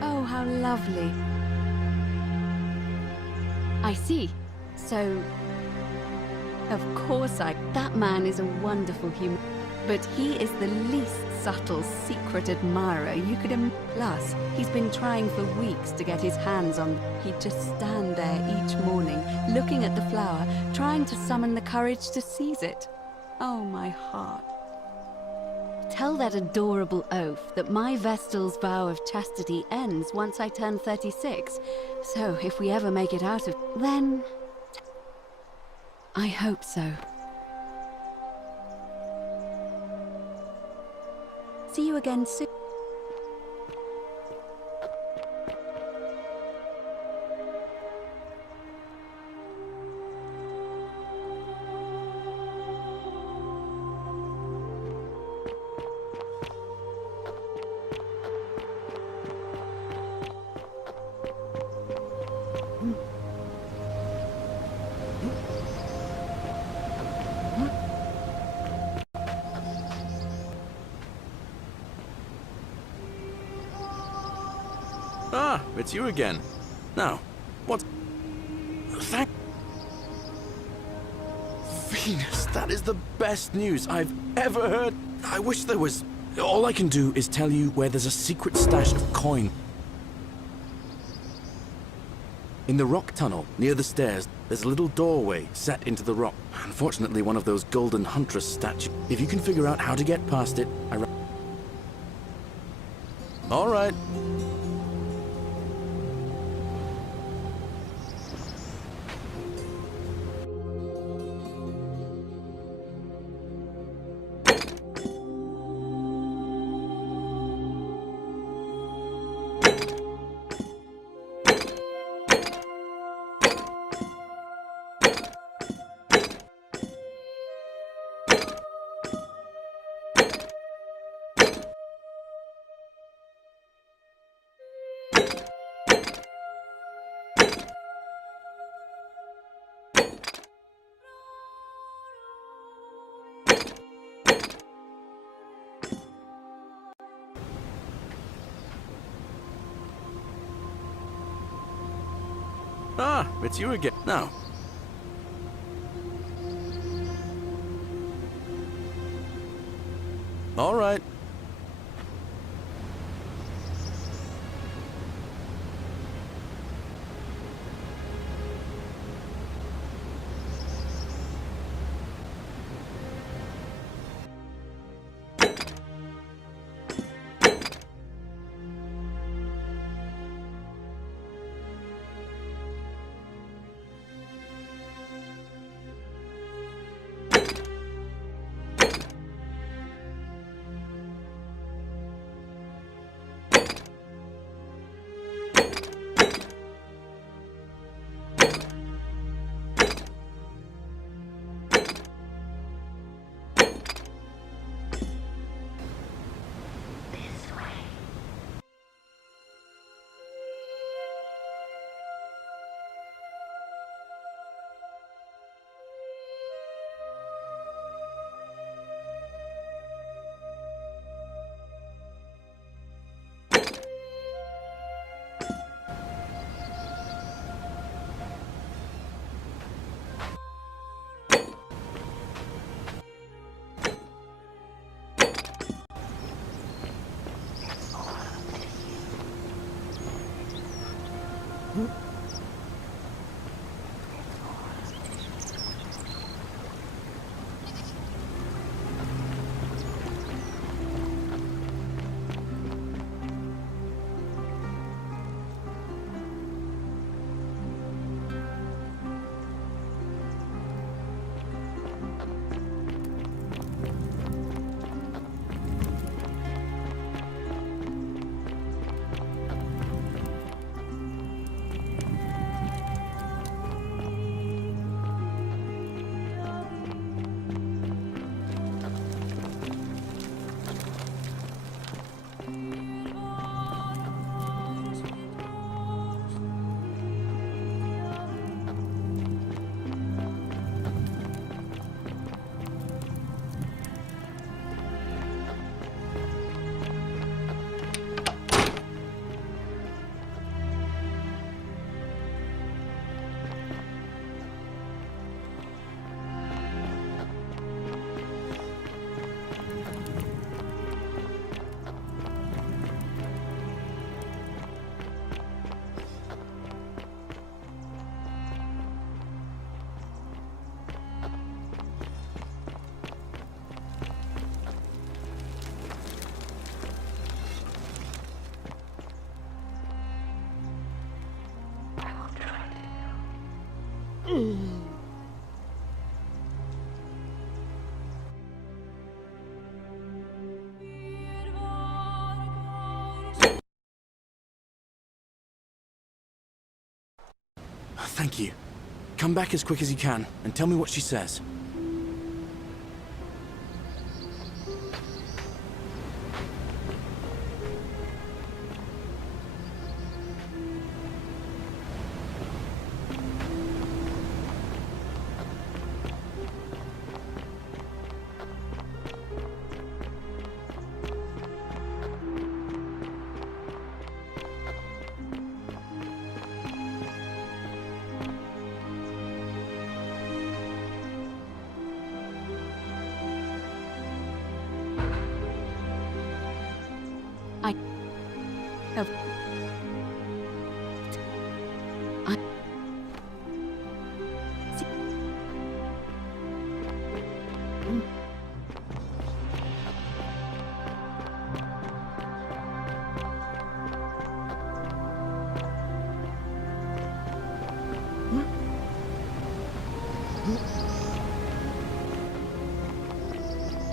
Oh, how lovely. I see. So... Of course that man is a wonderful human. But he is the least subtle secret admirer you could Plus, he's been trying for weeks to get his hands on... He'd just stand there each morning, looking at the flower, trying to summon the courage to seize it. Oh, my heart. Tell that adorable oaf that my Vestal's vow of chastity ends once I turn 36. So, if we ever make it out of... then... I hope so. See you again soon. Ah, it's you again. Now, what? Thank... Venus, that is the best news I've ever heard. I wish there was... All I can do is tell you where there's a secret stash of coin. In the rock tunnel, near the stairs, there's a little doorway set into the rock. Unfortunately, one of those golden huntress statues. If you can figure out how to get past it, All right. Ah, it's you again. Now. All right. Thank you. Come back as quick as you can and tell me what she says.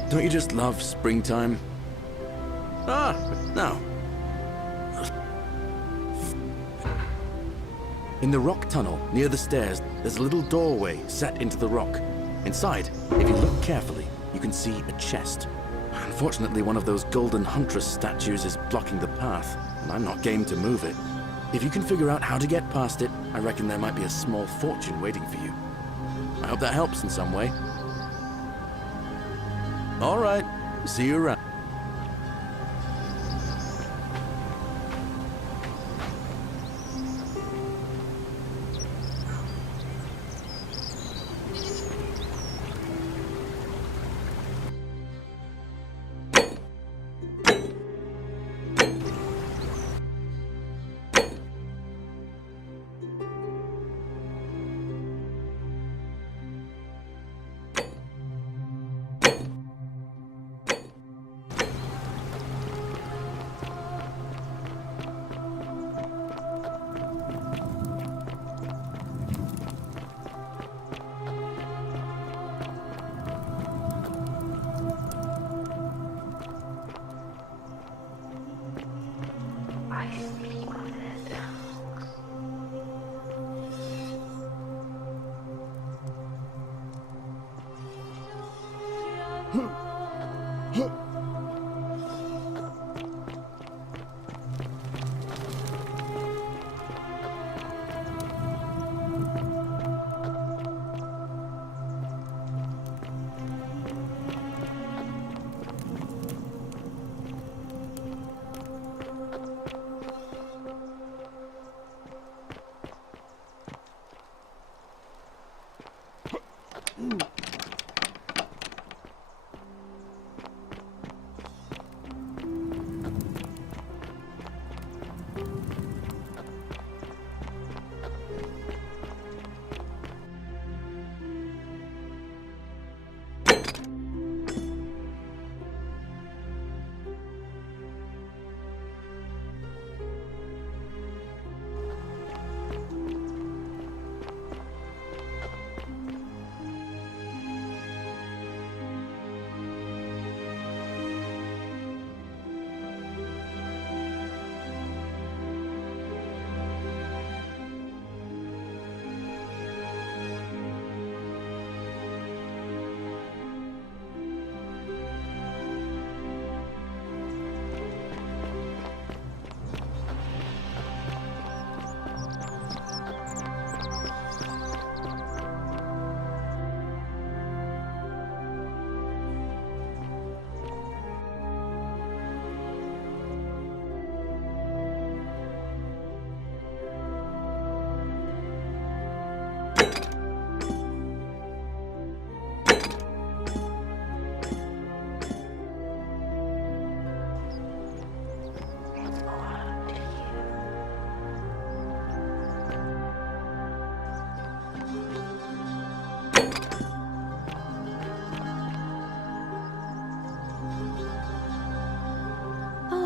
Don't you just love springtime? Ah, no. In the rock tunnel, near the stairs, there's a little doorway set into the rock. Inside, if you look carefully, you can see a chest. Unfortunately, one of those golden huntress statues is blocking the path, and I'm not game to move it. If you can figure out how to get past it, I reckon there might be a small fortune waiting for you. I hope that helps in some way. All right, see you around.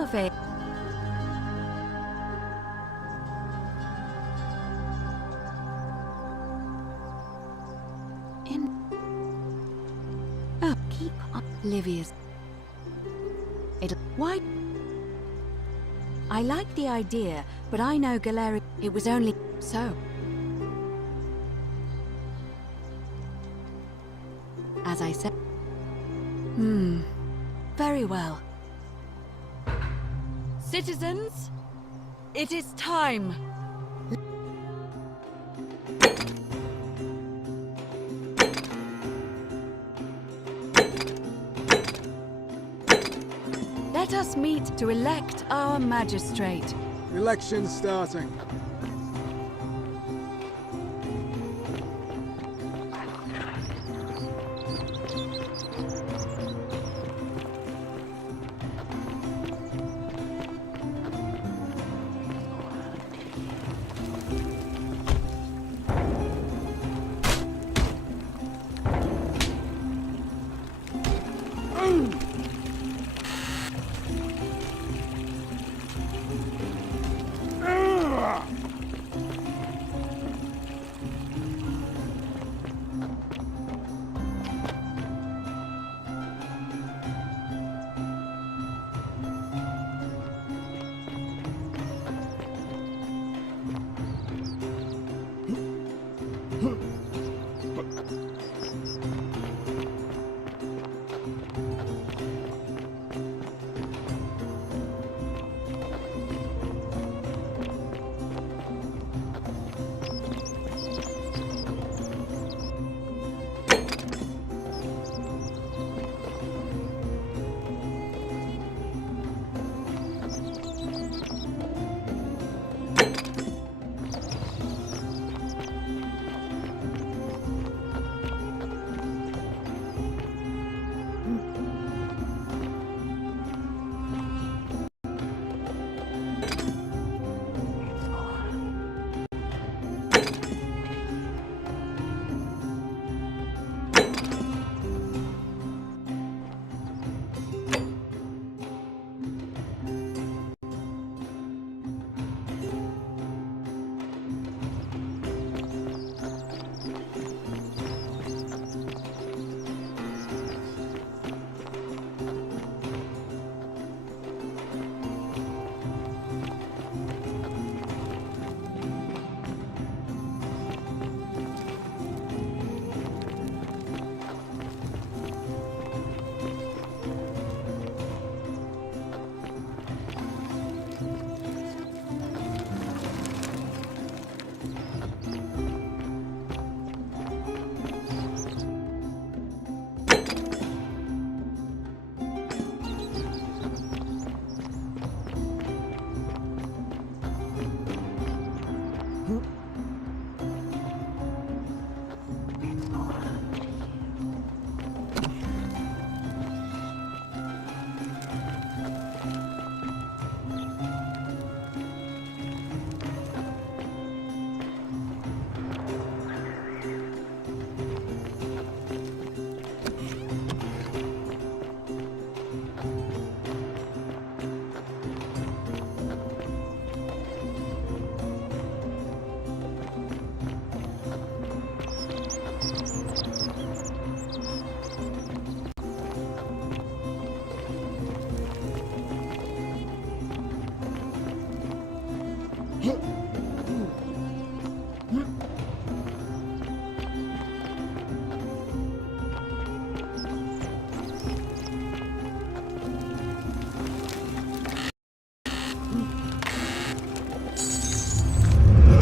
Harvey. Oh, keep on. Livia's. Why? I like the idea, but I know Galeri. It was only so. As I said. Very well. Citizens, it is time. Let us meet to elect our magistrate. Election starting.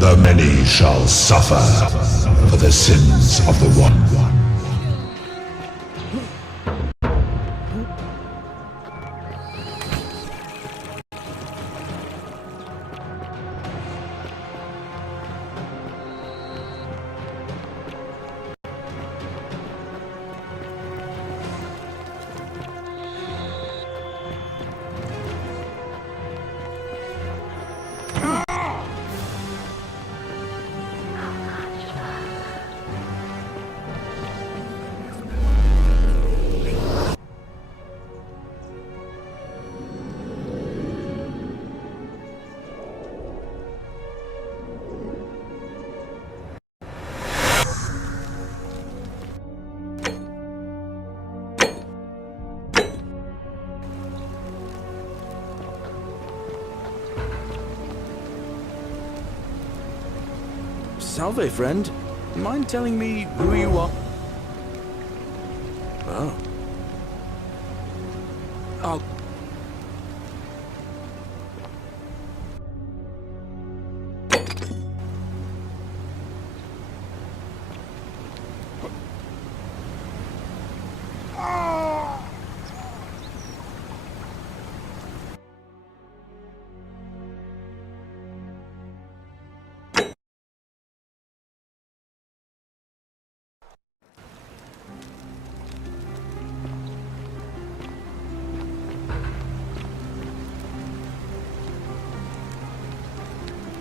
The many shall suffer for the sins of the one. Salve, friend. Mind telling me who you are? Oh. Oh.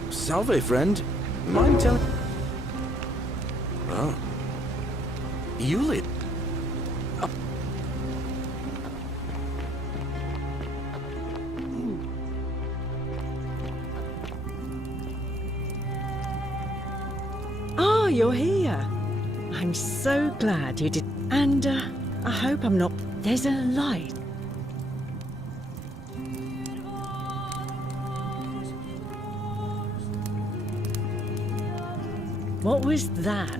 Salve, friend. Mind telling... Oh. You live... Oh, you're here. I'm so glad you did. And, I hope I'm not... There's a light. What was that?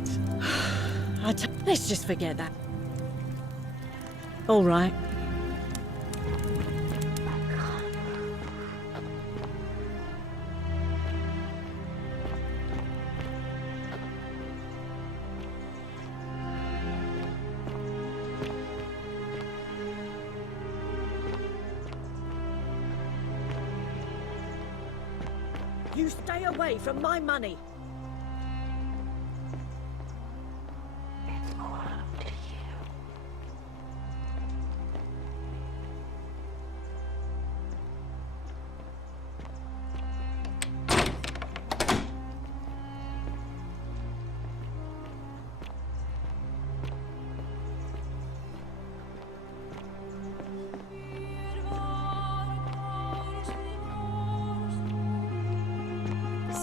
Let's just forget that. All right. You stay away from my money.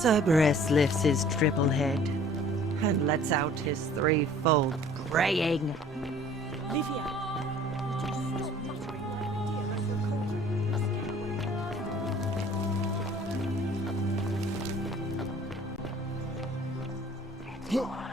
Cerberus lifts his triple head and lets out his threefold graying. Livia, would you stop muttering like a deer as you're called?